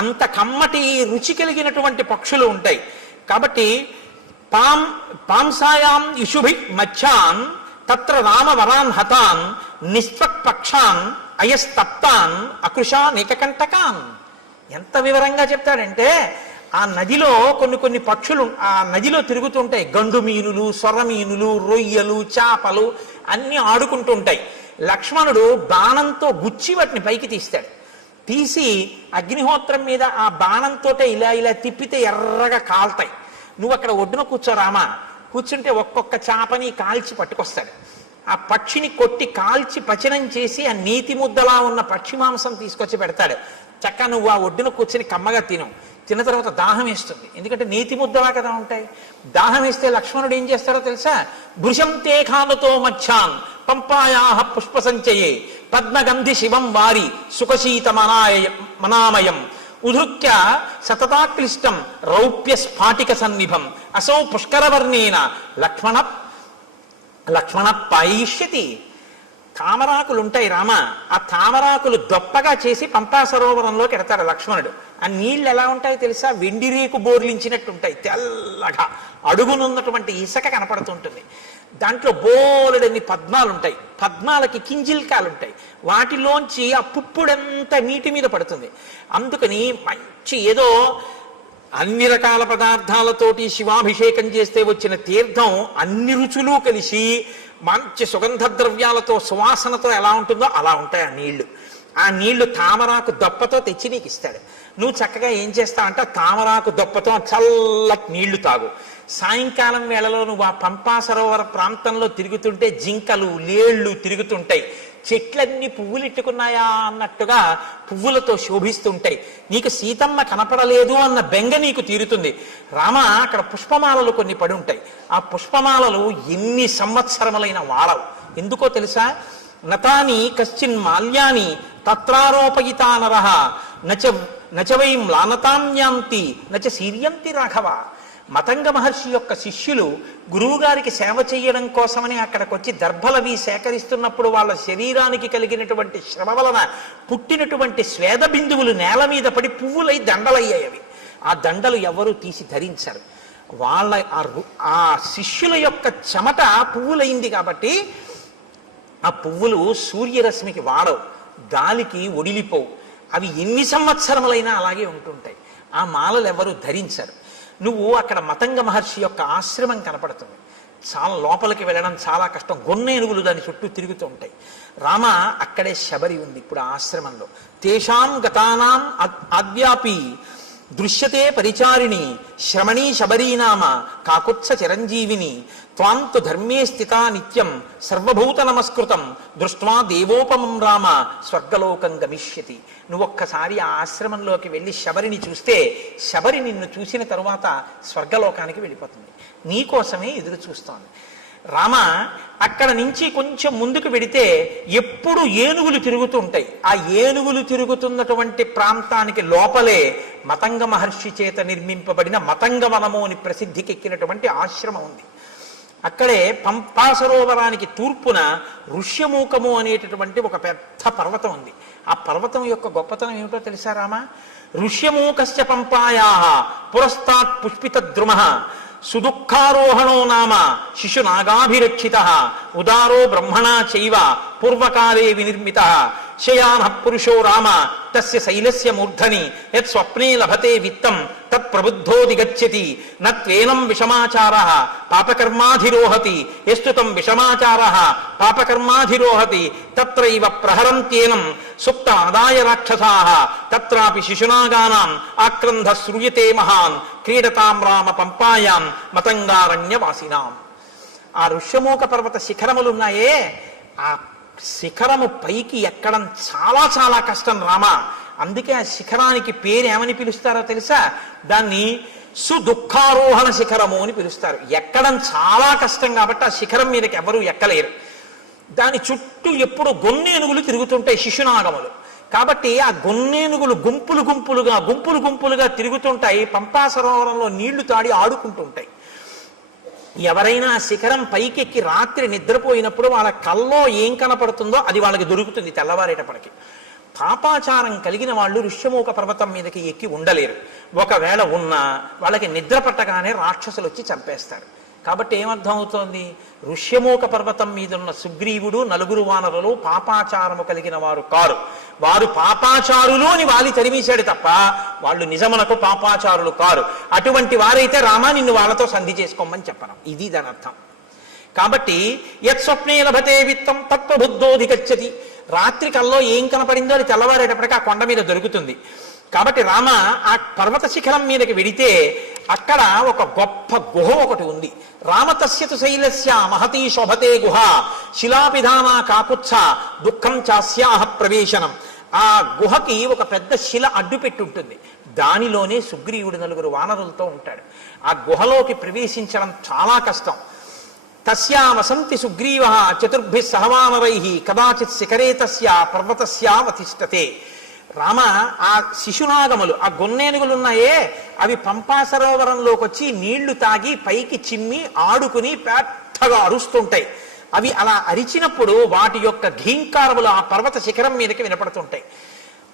అంత కమ్మటి రుచి కలిగినటువంటి పక్షులు ఉంటాయి. కాబట్టి పాంసాయాం ఇషుభి మచ్చాన్ తత్ర రామ వరాన్ హతాన్ నిస్త్వక్ పక్షాన్ అయస్తప్తాన్ అకృషా నీకకంటకాన్. ఎంత వివరంగా చెప్తాడంటే ఆ నదిలో కొన్ని పక్షులు ఆ నదిలో తిరుగుతుంటాయి. గండు మీనులు, సొర్ర మీనులు, రొయ్యలు, చేపలు అన్ని ఆడుకుంటుంటాయి. లక్ష్మణుడు బాణంతో గుచ్చి వాటిని పైకి తీస్తాడు. తీసి అగ్నిహోత్రం మీద ఆ బాణంతో ఇలా తిప్పితే ఎర్రగా కాల్తాయి. నువ్వు అక్కడ ఒడ్డున కూర్చోరామా, కూర్చుంటే ఒక్కొక్క చేపని కాల్చి పట్టుకొస్తాడు. ఆ పక్షిని కొట్టి కాల్చి పచనం చేసి ఆ నీతి ముద్దలా ఉన్న పక్షి మాంసం తీసుకొచ్చి పెడతాడు. చక్కగా నువ్వు ఆ ఒడ్డున కూర్చొని కమ్మగా తిన్న తర్వాత దాహం వేస్తుంది. ఎందుకంటే నీతి ముద్దలా కదా ఉంటాయి. దాహం వేస్తే లక్ష్మణుడు ఏం చేస్తాడో తెలుసా? భృశం తేఖాలతో మచ్చాన్ పంపాయాహ పుష్ప సంచయే పద్మగంధి శివం వారి సుఖశీత మనామయం ఉధృత్య సతతాక్లిష్టం రౌప్య స్ఫాటిక సన్నిభం అసౌ పుష్కరవర్ణేన లక్ష్మణ పాయిష్యతి. తామరాకులు ఉంటాయి రామ, ఆ తామరాకులు దొప్పగా చేసి పంపా సరోవరంలోకి ఎడతాడు లక్ష్మణుడు. ఆ నీళ్ళు ఎలా ఉంటాయో తెలుసా? వెండి రేకు బోర్లించినట్టు ఉంటాయి, తెల్లగా. అడుగునున్నటువంటి ఇసుక కనపడుతుంటుంది. దాంట్లో బోలెడన్ని పద్మాలు ఉంటాయి. పద్మాలకి కింజిల్కాలు ఉంటాయి. వాటిలోంచి ఆ పుప్పుడంతా నీటి మీద పడుతుంది. అందుకని మంచి ఏదో అన్ని రకాల పదార్థాలతోటి శివాభిషేకం చేస్తే వచ్చిన తీర్థం అన్ని రుచులు కలిసి మంచి సుగంధ ద్రవ్యాలతో సువాసనతో ఎలా ఉంటుందో అలా ఉంటాయి ఆ నీళ్లు. ఆ నీళ్లు తామరాకు దొప్పతో తెచ్చి నీకు ఇస్తాడు. నువ్వు చక్కగా ఏం చేస్తావంటే తామరాకు దొప్పతో చల్లటి నీళ్లు తాగు. సాయంకాలం వేళలో నువ్వు ఆ పంపా సరోవర ప్రాంతంలో తిరుగుతుంటే జింకలు, లేళ్లు తిరుగుతుంటాయి. చెట్లన్నీ పువ్వులెట్టుకున్నాయా అన్నట్టుగా పువ్వులతో శోభిస్తుంటాయి. నీకు సీతమ్మ కనపడలేదు అన్న బెంగ నీకు తీరుతుంది. రామ, అక్కడ పుష్పమాలలు కొన్ని పడి ఉంటాయి. ఆ పుష్పమాలలు ఎన్ని సంవత్సరములైన వాడవు. ఎందుకో తెలుసా? నతాని కశ్చిన్ మాల్యాని తత్రారోపయితా నరః నచ వై మ్లానతాంయాంతి నచ శీర్యంతి రాఘవ. మతంగ మహర్షి యొక్క శిష్యులు గురువుగారికి సేవ చేయడం కోసమని అక్కడికి వచ్చి దర్భలవి సేకరిస్తున్నప్పుడు వాళ్ళ శరీరానికి కలిగినటువంటి శ్రమ వలన పుట్టినటువంటి స్వేద బిందువులు నేల మీద పడి పువ్వులై దండలయ్యాయి. ఆ దండలు ఎవరూ తీసి ధరించరు. వాళ్ళ ఆ శిష్యుల యొక్క చెమట పువ్వులైంది కాబట్టి ఆ పువ్వులు సూర్యరశ్మికి వాడవు, గాలికి ఒడిలిపోవు. అవి ఎన్ని సంవత్సరములైనా అలాగే ఉంటుంటాయి. ఆ మాలలు ఎవరు ధరించరు. నువ్వు అక్కడ మతంగ మహర్షి యొక్క ఆశ్రమం కనపడుతుంది. చాలా లోపలికి వెళ్ళడం చాలా కష్టం. గొన్నేనుగులు దాని చుట్టూ తిరుగుతూ ఉంటాయి. రామ, అక్కడే శబరి ఉంది ఇప్పుడు ఆ ఆశ్రమంలో. తేషాం గతానాం ఆద్యాపి దృశ్యతే పరిచారిణి శ్రమణీ శబరీనామ కాకుత్స చిరంజీవిని త్వాంతు ధర్మే స్థితా నిత్యం సర్వభూత నమస్కృతం దృష్ట్వా దేవోపమం రామ స్వర్గలోకం గమిష్యతి. నువ్వొక్కసారి ఆ ఆశ్రమంలోకి వెళ్ళి శబరిని చూస్తే శబరి నిన్ను చూసిన తరువాత స్వర్గలోకానికి వెళ్ళిపోతుంది. నీకోసమే ఎదురు చూస్తోంది. రామ, అక్కడ నుంచి కొంచెం ముందుకు వెడితే ఎప్పుడు ఏనుగులు తిరుగుతూ ఉంటాయి. ఆ ఏనుగులు తిరుగుతున్నటువంటి ప్రాంతానికి లోపలే మతంగ మహర్షి చేత నిర్మింపబడిన మతంగవనము అని ప్రసిద్ధికెక్కినటువంటి ఆశ్రమం ఉంది. అక్కడే పంపా సరోవరానికి తూర్పున ఋష్యమూకము అనేటటువంటి ఒక పెద్ద పర్వతం ఉంది. ఆ పర్వతం యొక్క గొప్పతనం ఏమిటో తెలుసా రామ? ఋష్యమూకస్య పంపాయా పురస్తాత్ పుష్పిత ద్రుమః సుదుఃఖారోహణో నామ శిశునాగాభిరక్షిత ఉదారో బ్రహ్మణా చైవ పూర్వకాలే వినిర్మిత శయాన పురుషో రామ తస్య శైలస్య మూర్ధని యత్ స్వప్నే లభతే విత్తం తత్ ప్రబుద్ధో దిగచ్చతి నత్వేనం విషమాచారః పాపకర్మాధిరోహతి యస్తుతం విషమాచారః పాపకర్మాధిరోహతి తత్రైవ ప్రహరంత్యేనం సుప్త ఆదాయ రాక్షసాః తత్రాపి శిశునాగానాం ఆక్రంధ శ్రూయతే మహాన్ క్రీడతాం రామ పంపాయాం మతంగారణ్యవాసినాం. ఆ ఋష్యమూక పర్వత శిఖరములున్నాయే, ఆ శిఖరము పైకి ఎక్కడం చాలా చాలా కష్టం రామ. అందుకే ఆ శిఖరానికి పేరు ఏమని పిలుస్తారో తెలుసా? దాన్ని సుదుఃఖారోహణ శిఖరము అని పిలుస్తారు. ఎక్కడం చాలా కష్టం కాబట్టి ఆ శిఖరం మీదకి ఎవరూ ఎక్కలేరు. దాని చుట్టూ ఎప్పుడు గొన్నేనుగులు తిరుగుతుంటాయి, శిశునాగములు. కాబట్టి ఆ గొన్నేనుగులు గుంపులు గుంపులుగా తిరుగుతుంటాయి. పంపా సరోవరంలో నీళ్లు తాడి ఆడుకుంటుంటాయి. ఎవరైనా శిఖరం పైకెక్కి రాత్రి నిద్రపోయినప్పుడు వాళ్ళ కల్లో ఏం కనపడుతుందో అది వాళ్ళకి దొరుకుతుంది తెల్లవారేటప్పటికి. పాపాచారం కలిగిన వాళ్ళు ఋష్యమూక పర్వతం మీదకి ఎక్కి ఉండలేరు. ఒకవేళ ఉన్నా వాళ్ళకి నిద్ర పట్టగానే రాక్షసులు వచ్చి చంపేస్తారు. కాబట్టి ఏమర్థం అవుతోంది? ఋష్యమూక పర్వతం మీద ఉన్న సుగ్రీవుడు నలుగురు వానరులు పాపాచారము కలిగిన వారు కారు. వారు పాపాచారులు అని వాలి తరిమేశాడు తప్ప వాళ్ళు నిజమునకు పాపాచారులు కారు. అటువంటి వారైతే రామా నిన్ను వాళ్ళతో సంధి చేసుకోమని చెప్పను. ఇది దాని అర్థం. కాబట్టి యత్ స్వప్నే లభతే విత్తం తత్వబుద్ధోధిగచ్చతి. రాత్రి కల్లో ఏం కనపడిందో అది తెల్లవారేటప్పటికీ ఆ కొండ మీద దొరుకుతుంది. కాబట్టి రామ ఆ పర్వత శిఖరం మీదకి వెడితే అక్కడ ఒక గొప్ప గుహ ఒకటి ఉంది. రామతస్యతు శైలస్య మహతీ శోభతే గుహ శిలాపిధానా కాకుత్స దుఃఖం చాస్యాహ ప్రవేశనం. ఆ గుహకి ఒక పెద్ద శిల అడ్డు పెట్టి ఉంటుంది. దానిలోనే సుగ్రీవుడు నలుగురు వానరులతో ఉంటాడు. ఆ గుహలోకి ప్రవేశించడం చాలా కష్టం. తస్యా వసంతి సుగ్రీవ చతుర్భి సహవానరై కదాచిత్ శిఖరే తస్య పర్వతస్యావతిష్టతే. రామ, ఆ శిశునాగములు ఆ గొన్నేనుగులున్నాయే అవి పంపా సరోవరంలోకి వచ్చి నీళ్లు తాగి పైకి చిమ్మి ఆడుకుని పెద్దగా అరుస్తుంటాయి. అవి అలా అరిచినప్పుడు వాటి యొక్క ఘీంకారములు ఆ పర్వత శిఖరం మీదకి వినపడుతుంటాయి.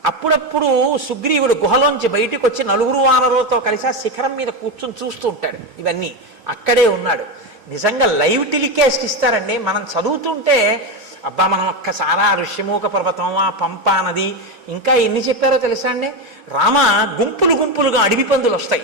అప్పుడప్పుడు సుగ్రీవుడు గుహలోంచి బయటికి వచ్చి నలుగురు వానరులతో కలిసి ఆ శిఖరం మీద కూర్చుని చూస్తూ ఉంటాడు. ఇవన్నీ అక్కడే ఉన్నాడు. నిజంగా లైవ్ టెలికాస్ట్ ఇస్తారండి. మనం చదువుతుంటే అబ్బా మనం ఒక్కసారా ఋష్యమూక పర్వతం, ఆ పంపా నది, ఇంకా ఎన్ని చెప్పారో తెలుసా అండి. రామ, గుంపులుగా అడవి పందులు వస్తాయి.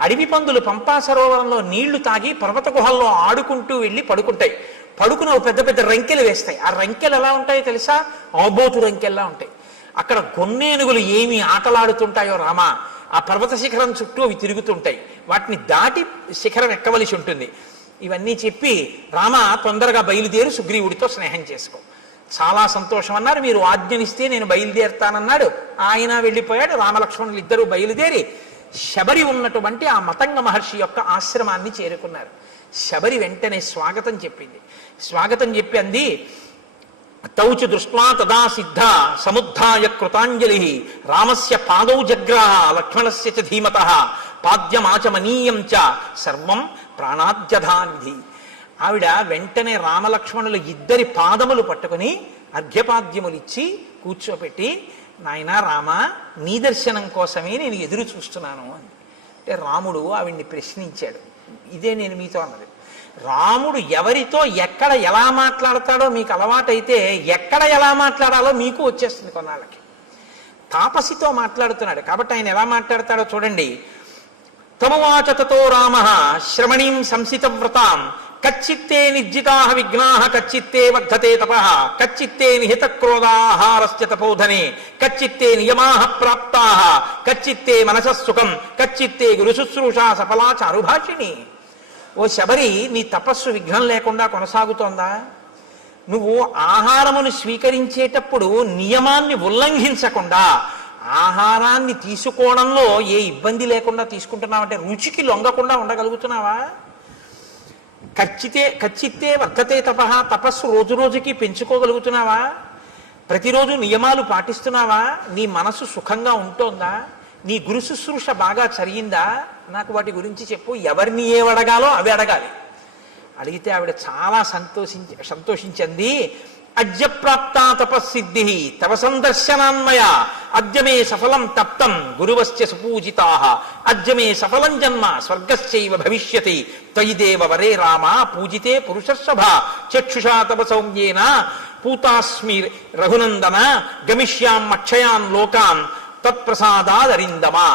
అడవి పందులు పంపా సరోవరంలో నీళ్లు తాగి పర్వత గుహల్లో ఆడుకుంటూ వెళ్ళి పడుకుంటాయి. పడుకుని పెద్ద పెద్ద రంకెలు వేస్తాయి. ఆ రంకెలు ఎలా ఉంటాయో తెలుసా? ఆబోతు రంకెల్లా ఉంటాయి. అక్కడ గొన్నేనుగులు ఏమి ఆటలాడుతుంటాయో రామ, ఆ పర్వత శిఖరం చుట్టూ అవి తిరుగుతుంటాయి. వాటిని దాటి శిఖరం ఎక్కవలసి ఉంటుంది. ఇవన్నీ చెప్పి రామ తొందరగా బయలుదేరి సుగ్రీవుడితో స్నేహం చేసుకో. చాలా సంతోషం అన్నారు. మీరు ఆజ్ఞనిస్తే నేను బయలుదేరుతానన్నాడు. ఆయన వెళ్ళిపోయాడు. రామలక్ష్మణులు ఇద్దరూ బయలుదేరి శబరి ఉన్నటువంటి ఆ మతంగ మహర్షి యొక్క ఆశ్రమాన్ని చేరుకున్నారు. శబరి వెంటనే స్వాగతం చెప్పింది. స్వాగతం చెప్పి అంది, తౌచు దృష్ట్వా తదా సిద్ధ సముద్ధాయ కృతాంజలి రామస్య పాదౌ జగ్రాహ లక్ష్మణస్య చ ధీమతః పాద్యమాచమనీయం చ సర్వం ప్రాణాద్యధానిధి. ఆవిడ వెంటనే రామలక్ష్మణులు ఇద్దరి పాదములు పట్టుకుని అర్ఘ్యపాద్యములు ఇచ్చి కూర్చోపెట్టి, నాయనా రామ, నీ దర్శనం కోసమే నేను ఎదురు చూస్తున్నాను అని. అంటే రాముడు ఆవిడ్ని ప్రశ్నించాడు. ఇదే నేను మీతో అన్నది. రాముడు ఎవరితో ఎక్కడ ఎలా మాట్లాడతాడో మీకు అలవాటైతే ఎక్కడ ఎలా మాట్లాడాలో మీకు వచ్చేస్తుంది కొన్నాళ్ళకి. తాపసితో మాట్లాడుతున్నాడు కాబట్టి ఆయన ఎలా మాట్లాడతాడో చూడండి. తమవాచ తతో రామ శ్రమణీం సంసితవ్రతాం కచ్చిత్తే నిర్జితా విఘ్నాః కచ్చిత్తే వర్ధతే తపః కచ్చిత్తే నిహిత క్రోధాహారస్య తపోధనే కచ్చిత్తే నియమాః ప్రాప్తాః కచ్చిత్తే మనసః సుఖం కచ్చిత్తే గురుశుశ్రూషా సఫలా చారుభాషిణి. ఓ శబరి, నీ తపస్సు విఘ్నం లేకుండా కొనసాగుతోందా? నువ్వు ఆహారమును స్వీకరించేటప్పుడు నియమాన్ని ఉల్లంఘించకుండా ఆహారాన్ని తీసుకోవడంలో ఏ ఇబ్బంది లేకుండా తీసుకుంటున్నావంటే రుచికి లొంగకుండా ఉండగలుగుతున్నావా? కచ్చిత్తే వర్ధతే తపః, తపస్సు రోజు రోజుకి పెంచుకోగలుగుతున్నావా? ప్రతిరోజు నియమాలు పాటిస్తున్నావా? నీ మనసు సుఖంగా ఉంటోందా? నీ గురు శుశ్రూష బాగా జరిగిందా? నాకు వాటి గురించి చెప్పు. ఎవరిని ఏవడగాలో అవి అడగాలి. అడిగితే ఆవిడ చాలా సంతోషించింది. అద్య ప్రాప్త తపస్సిద్ధి తవ సందర్శనాన్మయ అద్యమే సఫలం తప్తం గురువశ్చ సుపూజితాః అద్యమే సఫలం జన్మ స్వర్గశ్చైవ భవిష్యతి త్వయి దేవ వరే రామ పూజితే పురుషర్షభ చక్షుషా తవ సౌమ్యేన పూతాస్మి రఘునందన గమిష్యాం అక్షయాన్ లోకాన్ తత్ప్రసాదాదరిందమా.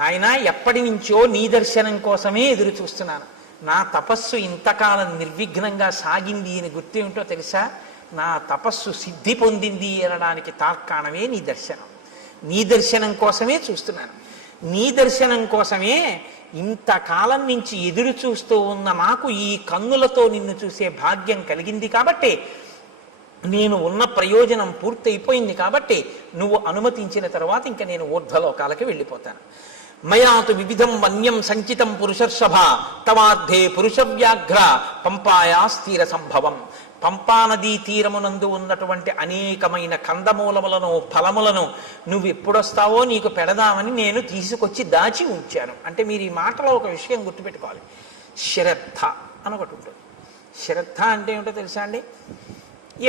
నాయన, ఎప్పటి నుంచో నీ దర్శనం కోసమే ఎదురు చూస్తున్నాను. నా తపస్సు ఇంతకాలం నిర్విఘ్నంగా సాగింది అని గుర్తేమిటో తెలుసా? నా తపస్సు సిద్ధి పొందింది అనడానికి తార్కాణమే నీ దర్శనం. నీ దర్శనం కోసమే చూస్తున్నాను. నీ దర్శనం కోసమే ఇంతకాలం నుంచి ఎదురు చూస్తూ ఉన్న నాకు ఈ కన్నులతో నిన్ను చూసే భాగ్యం కలిగింది కాబట్టి, నేను ఉన్న ప్రయోజనం పూర్తయిపోయింది కాబట్టి నువ్వు అనుమతించిన తర్వాత ఇంకా నేను ఊర్ధ్వలోకాలకి వెళ్ళిపోతాను. మయాతు వివిధం వన్యం సంచితం పురుషర్షభ తవార్థే పురుష వ్యాఘ్ర పంపాయా స్థిర సంభవం. పంపానదీ తీరమునందు ఉన్నటువంటి అనేకమైన కందమూలములను ఫలములను నువ్వు ఎప్పుడొస్తావో నీకు పెడదామని నేను తీసుకొచ్చి దాచి ఉంచాను. అంటే మీరు ఈ మాటలో ఒక విషయం గుర్తుపెట్టుకోవాలి. శ్రద్ధ అని ఒకటి ఉంటుంది. శ్రద్ధ అంటే ఏమిటో తెలుసా అండి?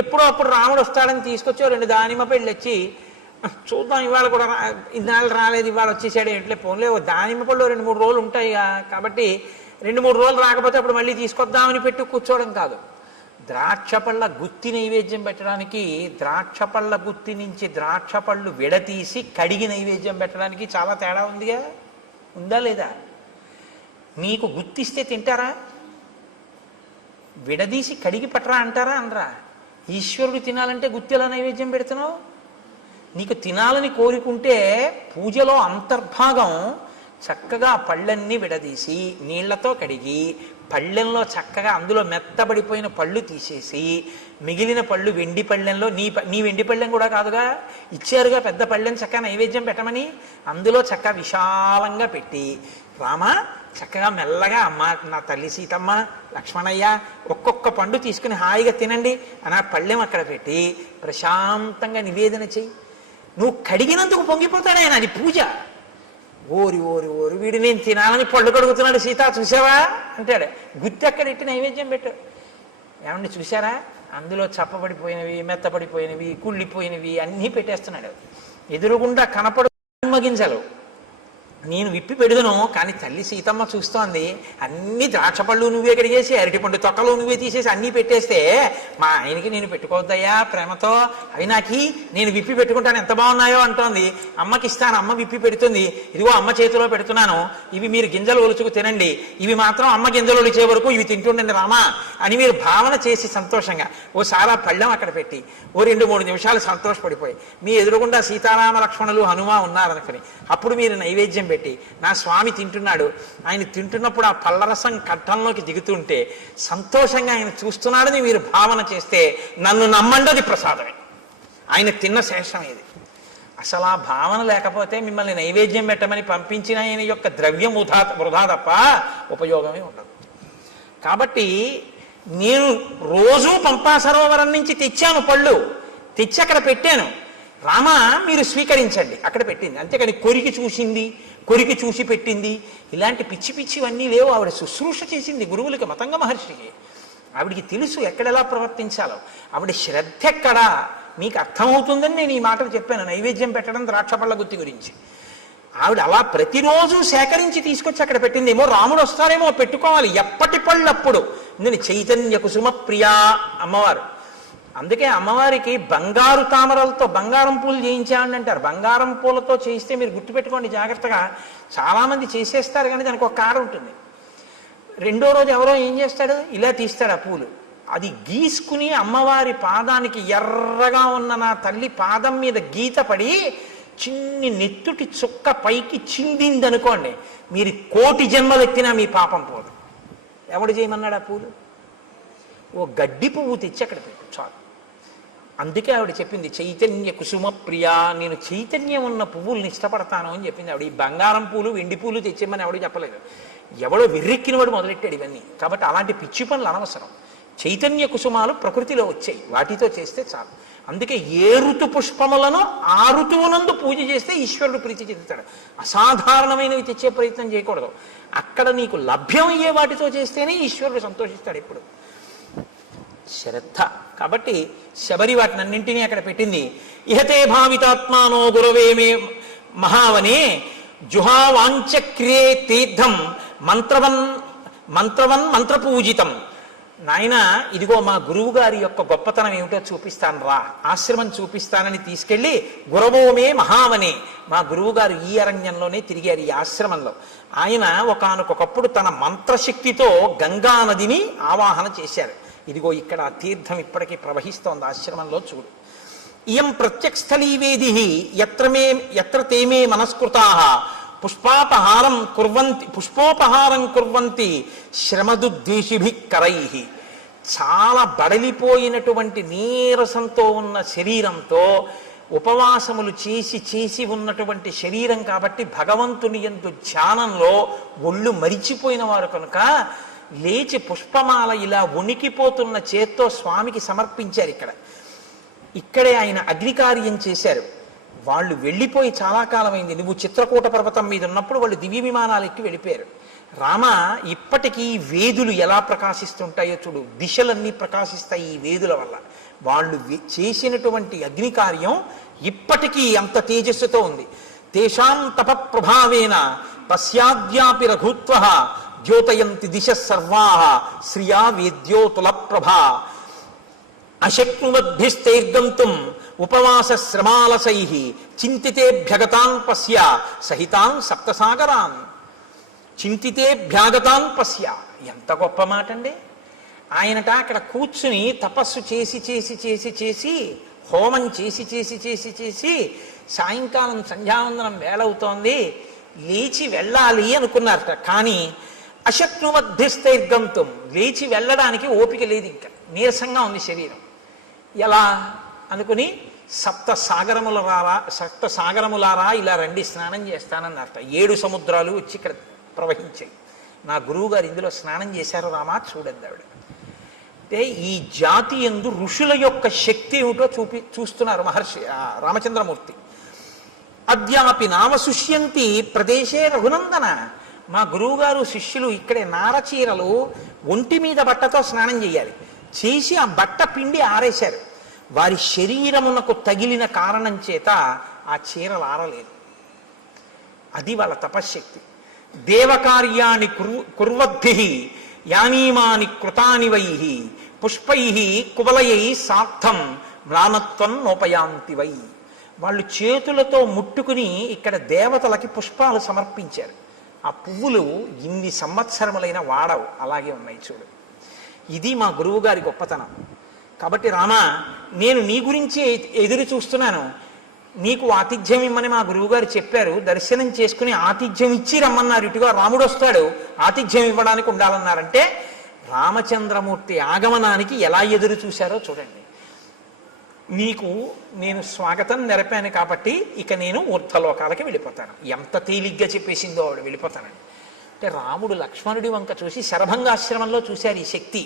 ఎప్పుడో అప్పుడు రాముడు వస్తాడని తీసుకొచ్చి 2 దానిమ్మ పళ్ళు వచ్చి చూద్దాం, ఇవాళ కూడా ఇన్నాళ్ళు రాలేదు, ఇవాళ వచ్చేసాడు ఏంటలే పోన్లే, దానిమ్మ పళ్ళు 2-3 రోజులు ఉంటాయి కాబట్టి 2-3 రోజులు రాకపోతే అప్పుడు మళ్ళీ తీసుకొద్దామని పెట్టి కూర్చోవడం కాదు. ద్రాక్ష పళ్ళ గుత్తి నైవేద్యం పెట్టడానికి ద్రాక్ష పళ్ళ గుత్తి నుంచి ద్రాక్ష పళ్ళు విడతీసి కడిగి నైవేద్యం పెట్టడానికి చాలా తేడా ఉందిగా. ఉందా లేదా? మీకు గుత్తిస్తే తింటారా? విడదీసి కడిగి పట్టరా అంటారా? అనరా? ఈశ్వరుడు తినాలంటే గుత్తిలా నైవేద్యం పెడుతున్నావు. నీకు తినాలని కోరుకుంటే పూజలో అంతర్భాగం చక్కగా పళ్ళన్నీ విడదీసి నీళ్లతో కడిగి పళ్ళెంలో చక్కగా అందులో మెత్తబడిపోయిన పళ్ళు తీసేసి మిగిలిన పళ్ళు వెండి పళ్ళెంలో నీ వెండి పళ్ళెం కూడా కాదుగా, ఇచ్చారుగా పెద్ద పళ్ళెం చక్కగా నైవేద్యం పెట్టమని, అందులో చక్కగా విశాలంగా పెట్టి రామ చక్కగా మెల్లగా అమ్మ నా తల్లి సీతమ్మ లక్ష్మణయ్య ఒక్కొక్క పండు తీసుకుని హాయిగా తినండి అని ఆ పళ్ళెం అక్కడ పెట్టి ప్రశాంతంగా నివేదన చెయ్యి. నువ్వు కడిగినందుకు పొంగిపోతాడు ఆయన. అది పూజ. ఓరి ఓరి ఓరి వీడు నేను తినాలని పళ్ళు కడుగుతున్నాడు సీత చూసావా అంటాడు. గుత్తి అక్కడెట్టి నైవేద్యం పెట్టాడు. ఏమండి చూసారా? అందులో చప్పబడిపోయినవి మెత్తపడిపోయినవి కుళ్ళిపోయినవి అన్నీ పెట్టేస్తున్నాడు. ఎదురుగుండా కనపడు గింజలు నేను విప్పి పెడుదును, కానీ తల్లి సీతమ్మ చూస్తోంది. అన్ని ద్రాక్ష పళ్ళు నువ్వే కడిగేసి అరటిపండు తొక్కలు నువ్వే తీసేసి అన్నీ పెట్టేస్తే మా ఆయనకి నేను పెట్టుకోవద్దయ్యా ప్రేమతో, అవి నాకి నేను విప్పి పెట్టుకుంటాను ఎంత బాగున్నాయో అంటోంది. అమ్మకి ఇస్తాను, అమ్మ విప్పి పెడుతుంది. ఇదిగో అమ్మ చేతిలో పెడుతున్నాను, ఇవి మీరు గింజలు ఒలుచుకు తినండి, ఇవి మాత్రం అమ్మ గింజలు ఒలిచే వరకు ఇవి తింటుండండి రామా అని మీరు భావన చేసి సంతోషంగా ఓసారి ఆ పళ్ళెం అక్కడ పెట్టి 2-3 నిమిషాలు సంతోషపడిపోయి మీ ఎదురుగుండా సీతారామ లక్ష్మణులు హనుమ ఉన్నారనుకుని అప్పుడు మీరు నైవేద్యం పెట్టి, నా స్వామి తింటున్నాడు, ఆయన తింటున్నప్పుడు ఆ పళ్ళరసం కంఠంలోకి దిగుతుంటే సంతోషంగా ఆయన చూస్తున్నాడని మీరు భావన చేస్తే నన్ను నమ్మండి, అది ప్రసాదమే, ఆయన తిన్న శేషం ఇది. అసలు ఆ భావన లేకపోతే మిమ్మల్ని నైవేద్యం పెట్టమని పంపించిన ఆయన యొక్క ద్రవ్యం వృధా తప్ప ఉపయోగమే ఉండదు. కాబట్టి నేను రోజూ పంపా సరోవరం నుంచి తెచ్చాను, పళ్ళు తెచ్చి అక్కడ పెట్టాను, రామ మీరు స్వీకరించండి, అక్కడ పెట్టింది. అంతేకాని కొరికి చూసింది, కొరికి చూసి పెట్టింది, ఇలాంటి పిచ్చి పిచ్చివన్నీ లేవు. ఆవిడ శుశ్రూష చేసింది గురువులకి, మతంగ మహర్షికి. ఆవిడికి తెలుసు ఎక్కడెలా ప్రవర్తించాలో. ఆవిడ శ్రద్ధ ఎక్కడా మీకు అర్థమవుతుందని నేను ఈ మాటలు చెప్పాను, నైవేద్యం పెట్టడం ద్రాక్షపళ్ళ గుత్తి గురించి. ఆవిడ అలా ప్రతిరోజు సేకరించి తీసుకొచ్చి అక్కడ పెట్టింది. ఏమో రాముడు వస్తారేమో, పెట్టుకోవాలి, ఎప్పటి పళ్ళప్పుడు. నేను చైతన్య కుసుమ ప్రియా అమ్మవారు. అందుకే అమ్మవారికి బంగారు తామరలతో బంగారం పూలు చేయించామని అంటారు. బంగారం పూలతో చేయిస్తే మీరు గుర్తుపెట్టుకోండి జాగ్రత్తగా, చాలామంది చేసేస్తారు కానీ దానికి ఒక కాడ ఉంటుంది. రెండో రోజు ఎవరో ఏం చేస్తాడు, ఇలా తీస్తాడు ఆ పూలు, అది గీసుకుని అమ్మవారి పాదానికి ఎర్రగా ఉన్న నా తల్లి పాదం మీద గీత పడి చిన్ని నెత్తుటి చుక్క పైకి చిందింది అనుకోండి, మీరు 1,000,000 జన్మలెత్తినా మీ పాపం పోదు. ఎవడు చేయమన్నాడు ఆ పూలు? ఓ గడ్డి పువ్వు తెచ్చి అక్కడ పెట్టు చాలు. అందుకే ఆవిడ చెప్పింది చైతన్య కుసుమ ప్రియా, నేను చైతన్యం ఉన్న పువ్వుల్ని ఇష్టపడతాను అని చెప్పింది ఆవిడ. ఈ బంగారం పూలు వెండి పూలు తెచ్చేమని ఎవడు చెప్పలేదు, ఎవడో వెర్రెక్కినవాడు మొదలెట్టాడు ఇవన్నీ. కాబట్టి అలాంటి పిచ్చి పనులు అనవసరం. చైతన్య కుసుమాలు ప్రకృతిలో వచ్చాయి, వాటితో చేస్తే చాలు. అందుకే ఏ ఋతు పుష్పములను ఆ ఋతువునందు పూజ చేస్తే ఈశ్వరుడు ప్రీతి చెందుతాడు. అసాధారణమైనవి తెచ్చే ప్రయత్నం చేయకూడదు. అక్కడ నీకు లభ్యమయ్యే వాటితో చేస్తేనే ఈశ్వరుడు సంతోషిస్తాడు ఎప్పుడు. శ్రద్ధ. కాబట్టి శబరి వాటినన్నింటినీ అక్కడ పెట్టింది. ఇహతే భావితాత్మానో గురవే మే మహావనే జుహావాంచక్రియే తీర్థం మంత్రవన్ మంత్రపూజితం. నాయన ఇదిగో మా గురువు గారి యొక్క గొప్పతనం ఏమిటో చూపిస్తాను రా, ఆశ్రమం చూపిస్తానని తీసుకెళ్ళి గురవోమే మహావనే, మా గురువు గారు ఈ అరణ్యంలోనే తిరిగారు, ఈ ఆశ్రమంలో. ఆయన ఒకానొకప్పుడు తన మంత్రశక్తితో గంగా నదిని ఆవాహన చేశారు. ఇదిగో ఇక్కడ ఆ తీర్థం ఇప్పటికీ ప్రవహిస్తోంది ఆశ్రమంలో, చూడు. ఇయం ప్రత్యక్షస్థలీవేది ఎత్ర తేమే మనస్కృతాః పుష్పోపహారం కుర్వంతి శ్రమదుద్దేశిభిః కరైః. చాలా బడలిపోయినటువంటి నీరసంతో ఉన్న శరీరంతో ఉపవాసములు చేసి చేసి ఉన్నటువంటి శరీరం కాబట్టి భగవంతుని యందు ధ్యానంలో ఒళ్ళు మరిచిపోయిన వారు కనుక లేచి పుష్పమాల ఇలా వణికిపోతున్న చేత్తో స్వామికి సమర్పించారు. ఇక్కడే ఆయన అగ్నికార్యం చేశారు. వాళ్ళు వెళ్ళిపోయి చాలా కాలమైంది. నువ్వు చిత్రకూట పర్వతం మీద ఉన్నప్పుడు వాళ్ళు దివ్య విమానాలు ఎక్కి వెళ్ళిపోయారు. రామ, ఇప్పటికీ వేదులు ఎలా ప్రకాశిస్తుంటాయో చూడు, దిశలన్నీ ప్రకాశిస్తాయి ఈ వేదుల వల్ల. వాళ్ళు చేసినటువంటి అగ్నికార్యం ఇప్పటికీ అంత తేజస్సుతో ఉంది. తేషాం తప ప్రభావేన పశ్యాద్యాపి రఘుత్వః ద్యోతయంతి దిశ సర్వాః శ్రియా వేద్యోతుల ప్రభా అశక్నువద్భిస్తైర్గంతుం ఉపవాస శ్రమాలసైః చింతితేభ్యగతాన్ పశ్య సహితాన్ సప్తసాగరాన్. చింతితేభ్యాగతాన్ పశ్య, ఎంత గొప్ప మాట అండి. ఆయనట అక్కడ కూర్చుని తపస్సు చేసి చేసి చేసి చేసి హోమం చేసి చేసి చేసి చేసి సాయంకాలం సంధ్యావందనం వేళవుతోంది, లేచి వెళ్ళాలి అనుకున్నారట. కానీ అశక్నువద్భిస్తైర్గంతుం, లేచి వెళ్ళడానికి ఓపిక లేదు, ఇంకా నీరసంగా ఉంది శరీరం. ఎలా అనుకుని సప్త సాగరములారా ఇలా రండి స్నానం చేస్తానన్నారట. 7 సముద్రాలు వచ్చి ఇక్కడ ప్రవహించాయి. నా గురువు గారు ఇందులో స్నానం చేశారు రామా, చూడండి ఆవిడ. అంటే ఈ జాతి యందు ఋషుల యొక్క శక్తి ఏమిటో చూస్తున్నారు మహర్షి రామచంద్రమూర్తి. అద్యాపి నామశుష్యంతి ప్రదేశే రఘునందన. మా గురువుగారు శిష్యులు ఇక్కడే నారచీరలు ఒంటి మీద బట్టతో స్నానం చేయాలి, చేసి ఆ బట్ట పిండి ఆరేశారు. వారి శరీరమునకు తగిలిన కారణం చేత ఆ చీరలు ఆరలేదు. అది వాళ్ళ తపశ్శక్తి. దేవకార్యాన్ని కుర్వద్భిః యానీమాని కృతాని వైః పుష్పైః కువలయై సార్థం మ్లానత్వం నోపయాంతి వై. వాళ్ళు చేతులతో ముట్టుకుని ఇక్కడ దేవతలకి పుష్పాలు సమర్పించారు. ఆ పువ్వులు ఇన్ని సంవత్సరములైన వాడవు, అలాగే ఉన్నాయి చూడు. ఇది మా గురువు గారి గొప్పతనం. కాబట్టి రామ, నేను నీ గురించి ఎదురు చూస్తున్నాను. నీకు ఆతిథ్యం ఇమ్మని మా గురువుగారు చెప్పారు, దర్శనం చేసుకుని ఆతిథ్యం ఇచ్చి రమ్మన్నారు, ఇటుగా రాముడు వస్తాడు ఆతిథ్యం ఇవ్వడానికి ఉండాలన్నారంటే రామచంద్రమూర్తి ఆగమనానికి ఎలా ఎదురు చూశారో చూడండి. నీకు నేను స్వాగతం నెరపాను కాబట్టి ఇక నేను ఊర్ధ్వలోకాలకి వెళ్ళిపోతాను. ఎంత తేలిగ్గా చెప్పేసిందో ఆవిడ వెళ్ళిపోతానని. అంటే రాముడు లక్ష్మణుడి వంక చూసి శరభంగాశ్రమంలో చూశారు ఈ శక్తి.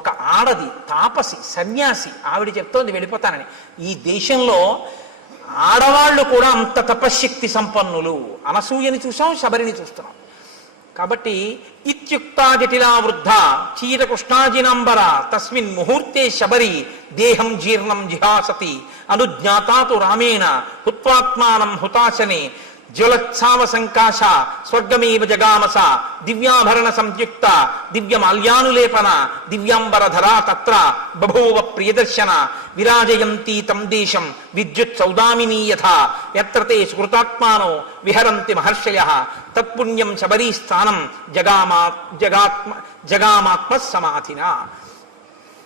ఒక ఆడది, తాపసి, సన్యాసి, ఆవిడ చెప్తోంది వెళ్ళిపోతానని. ఈ దేశంలో ఆడవాళ్ళు కూడా అంత తపశ్శక్తి సంపన్నులు. అనసూయని చూసాం, శబరిని చూస్తున్నాం. కాబట్టి ఇత్యుక్తా జటిలా వృద్ధ చీరకృష్ణాజినాంబర తస్మిన్ ముహూర్తే శబరి దేహం జీర్ణం జిహాసతి అనుజ్ఞాతాతు రామేణ హుత్వాత్మానం హుతాశనే జ్వలత్సావ సంకాశ స్వర్గమేవ జగామస దివ్యాభరణ సంయుక్త దివ్యమాల్యానులేపన దివ్యాంబరధరా తత్ర బభూవ ప్రియదర్శన విరాజయంతి తం దేశం విద్యుత్ సౌదామినీ యథా యత్ర తే స్మృతాత్మానో విహరంతి మహర్షయః తత్పుణ్యం శబరీ స్థానం జగామాత్మ సమాధిన.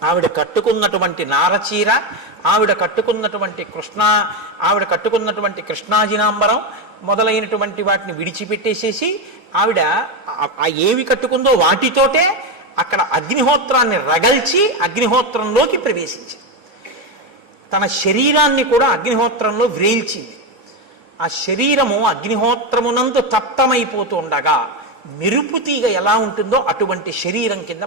ఆవిడ కట్టుకున్నటువంటి నారచీర, ఆవిడ కట్టుకున్నటువంటి కృష్ణాజినాంబరం మొదలైనటువంటి వాటిని విడిచిపెట్టేసేసి ఆవిడ ఏవి కట్టుకుందో వాటితోటే అక్కడ అగ్నిహోత్రాన్ని రగల్చి అగ్నిహోత్రంలోకి ప్రవేశించింది. తన శరీరాన్ని కూడా అగ్నిహోత్రంలో వ్రేల్చింది. ఆ శరీరము అగ్నిహోత్రమునందు తప్తమైపోతూ ఉండగా మెరుపు తీగ ఎలా ఉంటుందో అటువంటి శరీరం కింద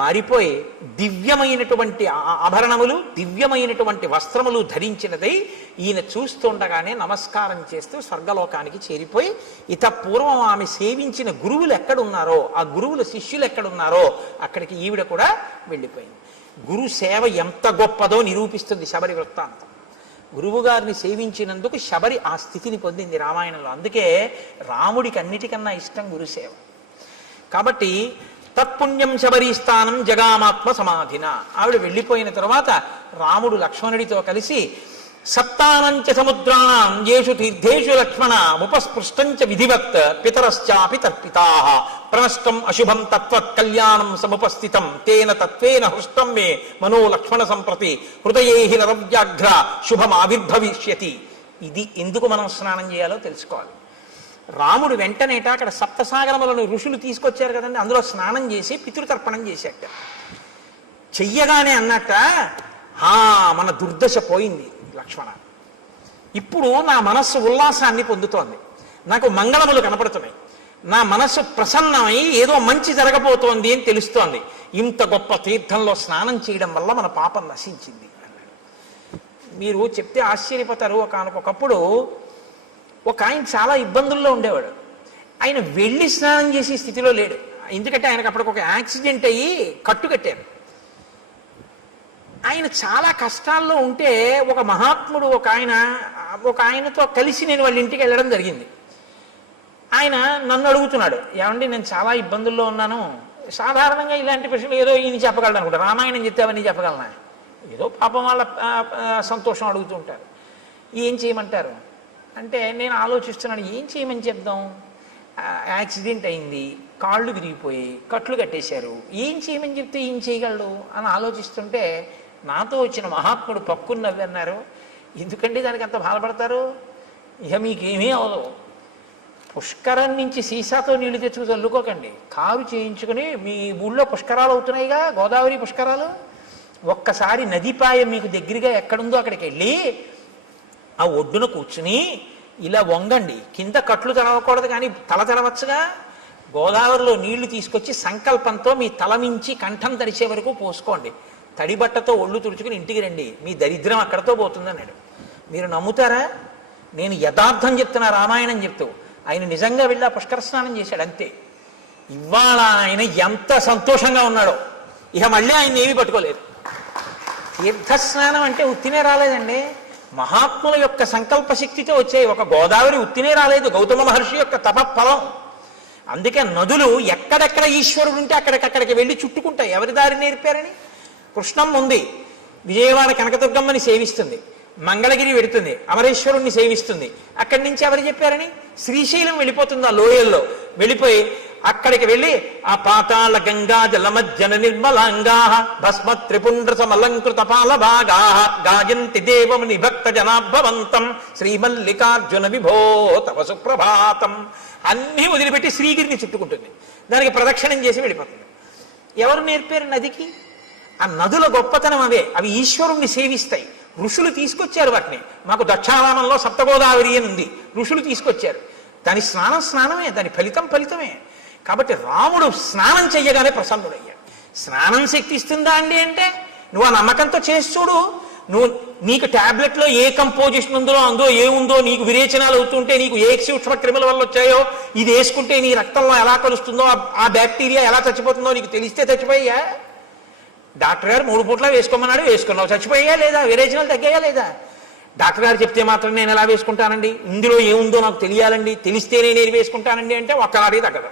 మారిపోయి దివ్యమైనటువంటి ఆభరణములు, దివ్యమైనటువంటి వస్త్రములు ధరించినదై ఈయన చూస్తుండగానే నమస్కారం చేస్తూ స్వర్గలోకానికి చేరిపోయి, ఇత పూర్వం ఆమె సేవించిన గురువులు ఎక్కడున్నారో, ఆ గురువుల శిష్యులు ఎక్కడున్నారో అక్కడికి ఈవిడ కూడా వెళ్ళిపోయింది. గురు సేవ ఎంత గొప్పదో నిరూపిస్తుంది శబరి వృత్తాంతం. గురువుగారిని సేవించినందుకు శబరి ఆ స్థితిని పొందింది రామాయణంలో. అందుకే రాముడికి అన్నిటికన్నా ఇష్టం గురుసేవ. కాబట్టి తత్పుణ్యం శబరీ స్థానం జగామాత్మ సమాధిన. ఆవిడ వెళ్ళిపోయిన తర్వాత రాముడు లక్ష్మణుడితో కలిసి సప్తానంచ సముద్రాణం యేషు తీర్థేషు లక్ష్మణ ఉపస్పృష్టంచ విధివత్ పితరశ్చాపి తర్పితాః ప్రణష్టం అశుభం తత్వత్ కళ్యాణం సముపస్థితం తేన తత్వేన హృష్టం మే మనో లక్ష్మణ సంప్రతి హృదయే నరవ్యాఘ్ర శుభం ఆవిర్భవిష్యతి. ఇది ఎందుకు మనం స్నానం చేయాలో తెలుసుకోవాలి. రాముడు వెంటనేట అక్కడ సప్తసాగరములను ఋషులు తీసుకొచ్చారు కదండి, అందులో స్నానం చేసి పితృతర్పణం చేశాట. చెయ్యగానే అన్నట్ట, మన దుర్దశ పోయింది లక్ష్మణ, ఇప్పుడు నా మనస్సు ఉల్లాసాన్ని పొందుతోంది, నాకు మంగళములు కనపడుతున్నాయి, నా మనస్సు ప్రసన్నమై ఏదో మంచి జరగబోతోంది అని తెలుస్తోంది. ఇంత గొప్ప తీర్థంలో స్నానం చేయడం వల్ల మన పాపం నశించింది అన్నాడు. మీరు చెప్తే ఆశ్చర్యపోతారు. ఒకనకొకప్పుడు ఒక ఆయన చాలా ఇబ్బందుల్లో ఉండేవాడు. ఆయన వెళ్ళి స్నానం చేసే స్థితిలో లేడు. ఎందుకంటే ఆయనకు అప్పటికి ఒక యాక్సిడెంట్ అయ్యి కట్టారు. ఆయన చాలా కష్టాల్లో ఉంటే ఒక మహాత్ముడు ఒక ఆయనతో కలిసి నేను వాళ్ళ ఇంటికి వెళ్ళడం జరిగింది. ఆయన నన్ను అడుగుతున్నాడు, ఏమండి నేను చాలా ఇబ్బందుల్లో ఉన్నాను. సాధారణంగా ఇలాంటి ప్రశ్నలు ఏదో ఈయన చెప్పగలను అనుకుంటా, రామాయణం చెప్తావని చెప్పగలనా, ఏదో పాపం వాళ్ళ సంతోషం అడుగుతూ ఉంటారు. ఏం చేయమంటారు అంటే నేను ఆలోచిస్తున్నాను, ఏం చేయమని చెప్దాం, యాక్సిడెంట్ అయింది, కాళ్ళు విరిగిపోయి కట్లు కట్టేశారు, ఏం చేయమని చెప్తే ఏం చేయగలడు అని ఆలోచిస్తుంటే నాతో వచ్చిన మహాత్ముడు పక్కుని నవ్వి అన్నారు, ఎందుకంటే దానికి అంత బాధపడతారు, ఇక మీకేమీ అవదు, పుష్కరం నుంచి సీసాతో నీళ్లు తెచ్చుకు చల్లుకోకండి, కారు చేయించుకుని మీ ఊళ్ళో పుష్కరాలు అవుతున్నాయిగా, గోదావరి పుష్కరాలు, ఒక్కసారి నదిపాయ మీకు దగ్గరగా ఎక్కడుందో అక్కడికి వెళ్ళి ఆ ఒడ్డున కూర్చుని ఇలా వంగండి, కింద కట్లు తడవకూడదు కానీ తల తడవచ్చుగా, గోదావరిలో నీళ్లు తీసుకొచ్చి సంకల్పంతో మీ తల మించి కంఠం తడిచే వరకు పోసుకోండి, తడిబట్టతో ఒళ్ళు తుడుచుకుని ఇంటికి రండి, మీ దరిద్రం అక్కడతో పోతుందన్నాడు. మీరు నమ్ముతారా? నేను యథార్థం చెప్తున్నా, రామాయణం చెప్తూ. ఆయన నిజంగా వెళ్ళి ఆ పుష్కర స్నానం చేశాడు, అంతే. ఇవాళ ఆయన ఎంత సంతోషంగా ఉన్నాడో, ఇక మళ్ళీ ఆయన ఏమీ పట్టుకోలేదు. తీర్థస్నానం అంటే ఉత్తినే రాలేదండి, మహాత్ముల యొక్క సంకల్ప శక్తితో వచ్చాయి. ఒక గోదావరి ఉత్తినే రాలేదు, గౌతమ మహర్షి యొక్క తపఫలం. అందుకే నదులు ఎక్కడెక్కడ ఈశ్వరుడు ఉంటే అక్కడికక్కడికి వెళ్ళి చుట్టుకుంటాయి. ఎవరి దారి నేర్పారని? కృష్ణమ్మ ఉంది, విజయవాడ కనకదుర్గమ్మని సేవిస్తుంది, మంగళగిరి వెడుతుంది, అమరేశ్వరుణ్ణి సేవిస్తుంది. అక్కడి నుంచి ఎవరు చెప్పారని? శ్రీశైలం వెళ్ళిపోతుంది, ఆ లోయల్లో వెళ్ళిపోయి అక్కడికి వెళ్ళి ఆ పాతాళ గంగా జలమజ్జన నిర్మలాంగా భస్మ త్రిపుండ్ర సమలంకృత పాలభాగా గాయంతి దేవముని భక్త జనాభవంతం శ్రీమల్లికార్జున విభో తవ సుప్రభాతం. అన్నీ వదిలిపెట్టి శ్రీగిరిని చుట్టుకుంటుంది, దానికి ప్రదక్షిణం చేసి వెళ్ళిపోతుంది. ఎవరు నేర్పారు నదికి? ఆ నదుల గొప్పతనం అవే, అవి ఈశ్వరుణ్ణి సేవిస్తాయి. ఋషులు తీసుకొచ్చారు వాటిని. మాకు దక్షారామంలో సప్తగోదావరి అని ఉంది, ఋషులు తీసుకొచ్చారు. దాని స్నానమే, దాని ఫలితమే. కాబట్టి రాముడు స్నానం చెయ్యగానే ప్రసన్నుడయ్యాడు. స్నానం శక్తి ఇస్తుందా అండి అంటే నువ్వు ఆ నమ్మకంతో చేసి చూడు. నీకు టాబ్లెట్లో ఏ కంపోజిషన్ అందులో ఏముందో, నీకు విరేచనాలు అవుతుంటే నీకు ఏ సూక్ష్మ క్రిముల వల్ల వచ్చాయో, ఇది వేసుకుంటే నీ రక్తంలో ఎలా కలుస్తుందో, ఆ బ్యాక్టీరియా ఎలా చచ్చిపోతుందో నీకు తెలిస్తే చచ్చిపోయా? డాక్టర్ గారు 3 పూట్ల వేసుకోమన్నాడు, వేసుకున్నావు, చచ్చిపోయా లేదా? విరేచనాలు తగ్గాయా లేదా? డాక్టర్ గారు చెప్తే మాత్రం నేను ఎలా వేసుకుంటానండి, ఇందులో ఏముందో నాకు తెలియాలండి, తెలిస్తేనే నేను వేసుకుంటానండి అంటే ఒక్కనాడే తగ్గదు.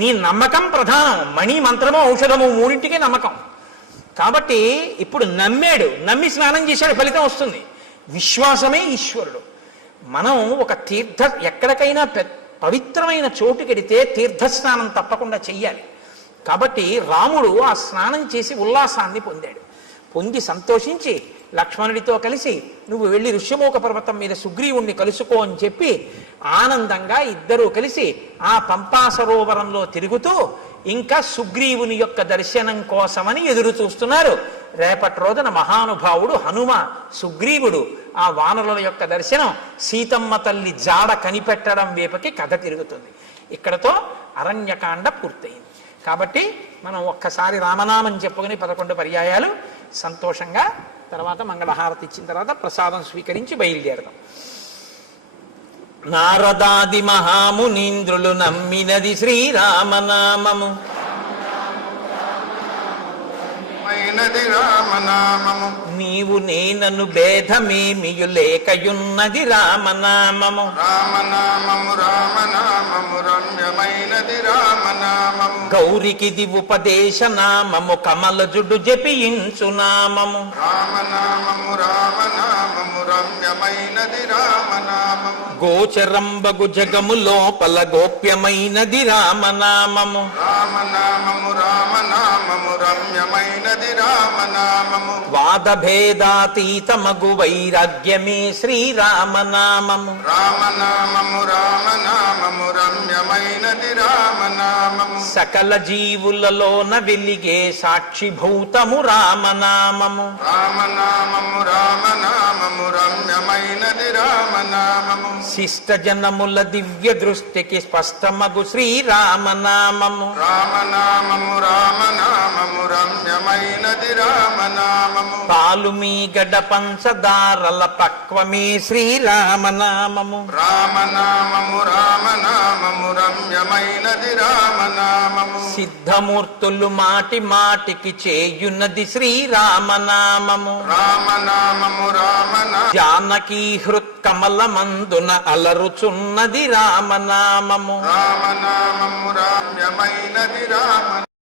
నీ నమ్మకం ప్రధానం. మణి, మంత్రము, ఔషధము మూడింటికే నమ్మకం. కాబట్టి ఇప్పుడు నమ్మి స్నానం చేశాడు, ఫలితం వస్తుంది. విశ్వాసమే ఈశ్వరుడు. మనం ఒక ఎక్కడికైనా పవిత్రమైన చోటుకెడితే తీర్థస్నానం తప్పకుండా చెయ్యాలి. కాబట్టి రాముడు ఆ స్నానం చేసి ఉల్లాసాన్ని పొంది సంతోషించి లక్ష్మణుడితో కలిసి నువ్వు వెళ్ళి ఋష్యమూక పర్వతం మీద సుగ్రీవుణ్ణి కలుసుకో అని చెప్పి ఆనందంగా ఇద్దరూ కలిసి ఆ పంపా సరోవరంలో తిరుగుతూ ఇంకా సుగ్రీవుని యొక్క దర్శనం కోసమని ఎదురు చూస్తున్నారు. రేపటి రోజున మహానుభావుడు హనుమ సుగ్రీవుడు ఆ వానరుల యొక్క దర్శనం, సీతమ్మ తల్లి జాడ కనిపెట్టడం వైపుకి కథ తిరుగుతుంది. ఇక్కడతో అరణ్యకాండ పూర్తయింది. కాబట్టి మనం ఒక్కసారి రామనామం చెప్పుకుని 11 పర్యాయాలు సంతోషంగా తర్వాత మంగళహారతి ఇచ్చిన తర్వాత ప్రసాదం స్వీకరించి బయలుదేరదాం. నారదాది మహామునీంద్రులు నమ్మినది శ్రీరామనామము, రామనామము నీవు నేనను భేదమేమియు లేకయున్నది రామనామము. రామనామము రామనామము రమ్యమైనది రామనామము. గౌరికిది ఉపదేశ నామము, కమలజుడు జపించు నామము. రామనామము రామనామము రమ్యమైనది రామనామము. గోచరంబగు జగము లోపల గోప్యమైనది రామనామము. రామనామము రామనామము రమ్యమైనది రామనామము. వాదభేదాతీతమగు వైరాగ్యమే శ్రీరామనామము. రామనామము రామనామము రమ్యమైనది రామనామము. సకల జీవులలోన వెలిగే సాక్షిభూతము రామనామము. రామనామము రామనామము రమ్యమైనది రామనామము. శిష్ట జనముల దివ్య దృష్టికి స్పష్టమగు శ్రీరామనామము. రామనామము రామనామము రమ్యమైనది రామనామము. పాలు మీ గడ పంచదారల పక్వమే శ్రీరామనామము. రామనామము రామనామము రమ్యమైనది రామనామము. సిద్ధమూర్తులు మాటి మాటికి చేయున్నది శ్రీరామనామము. రామనామము రామనామము. జానకీ హృత్కమలమందున అలరుచున్నది రామనామము. రామనామము రమ్యమైనది రామ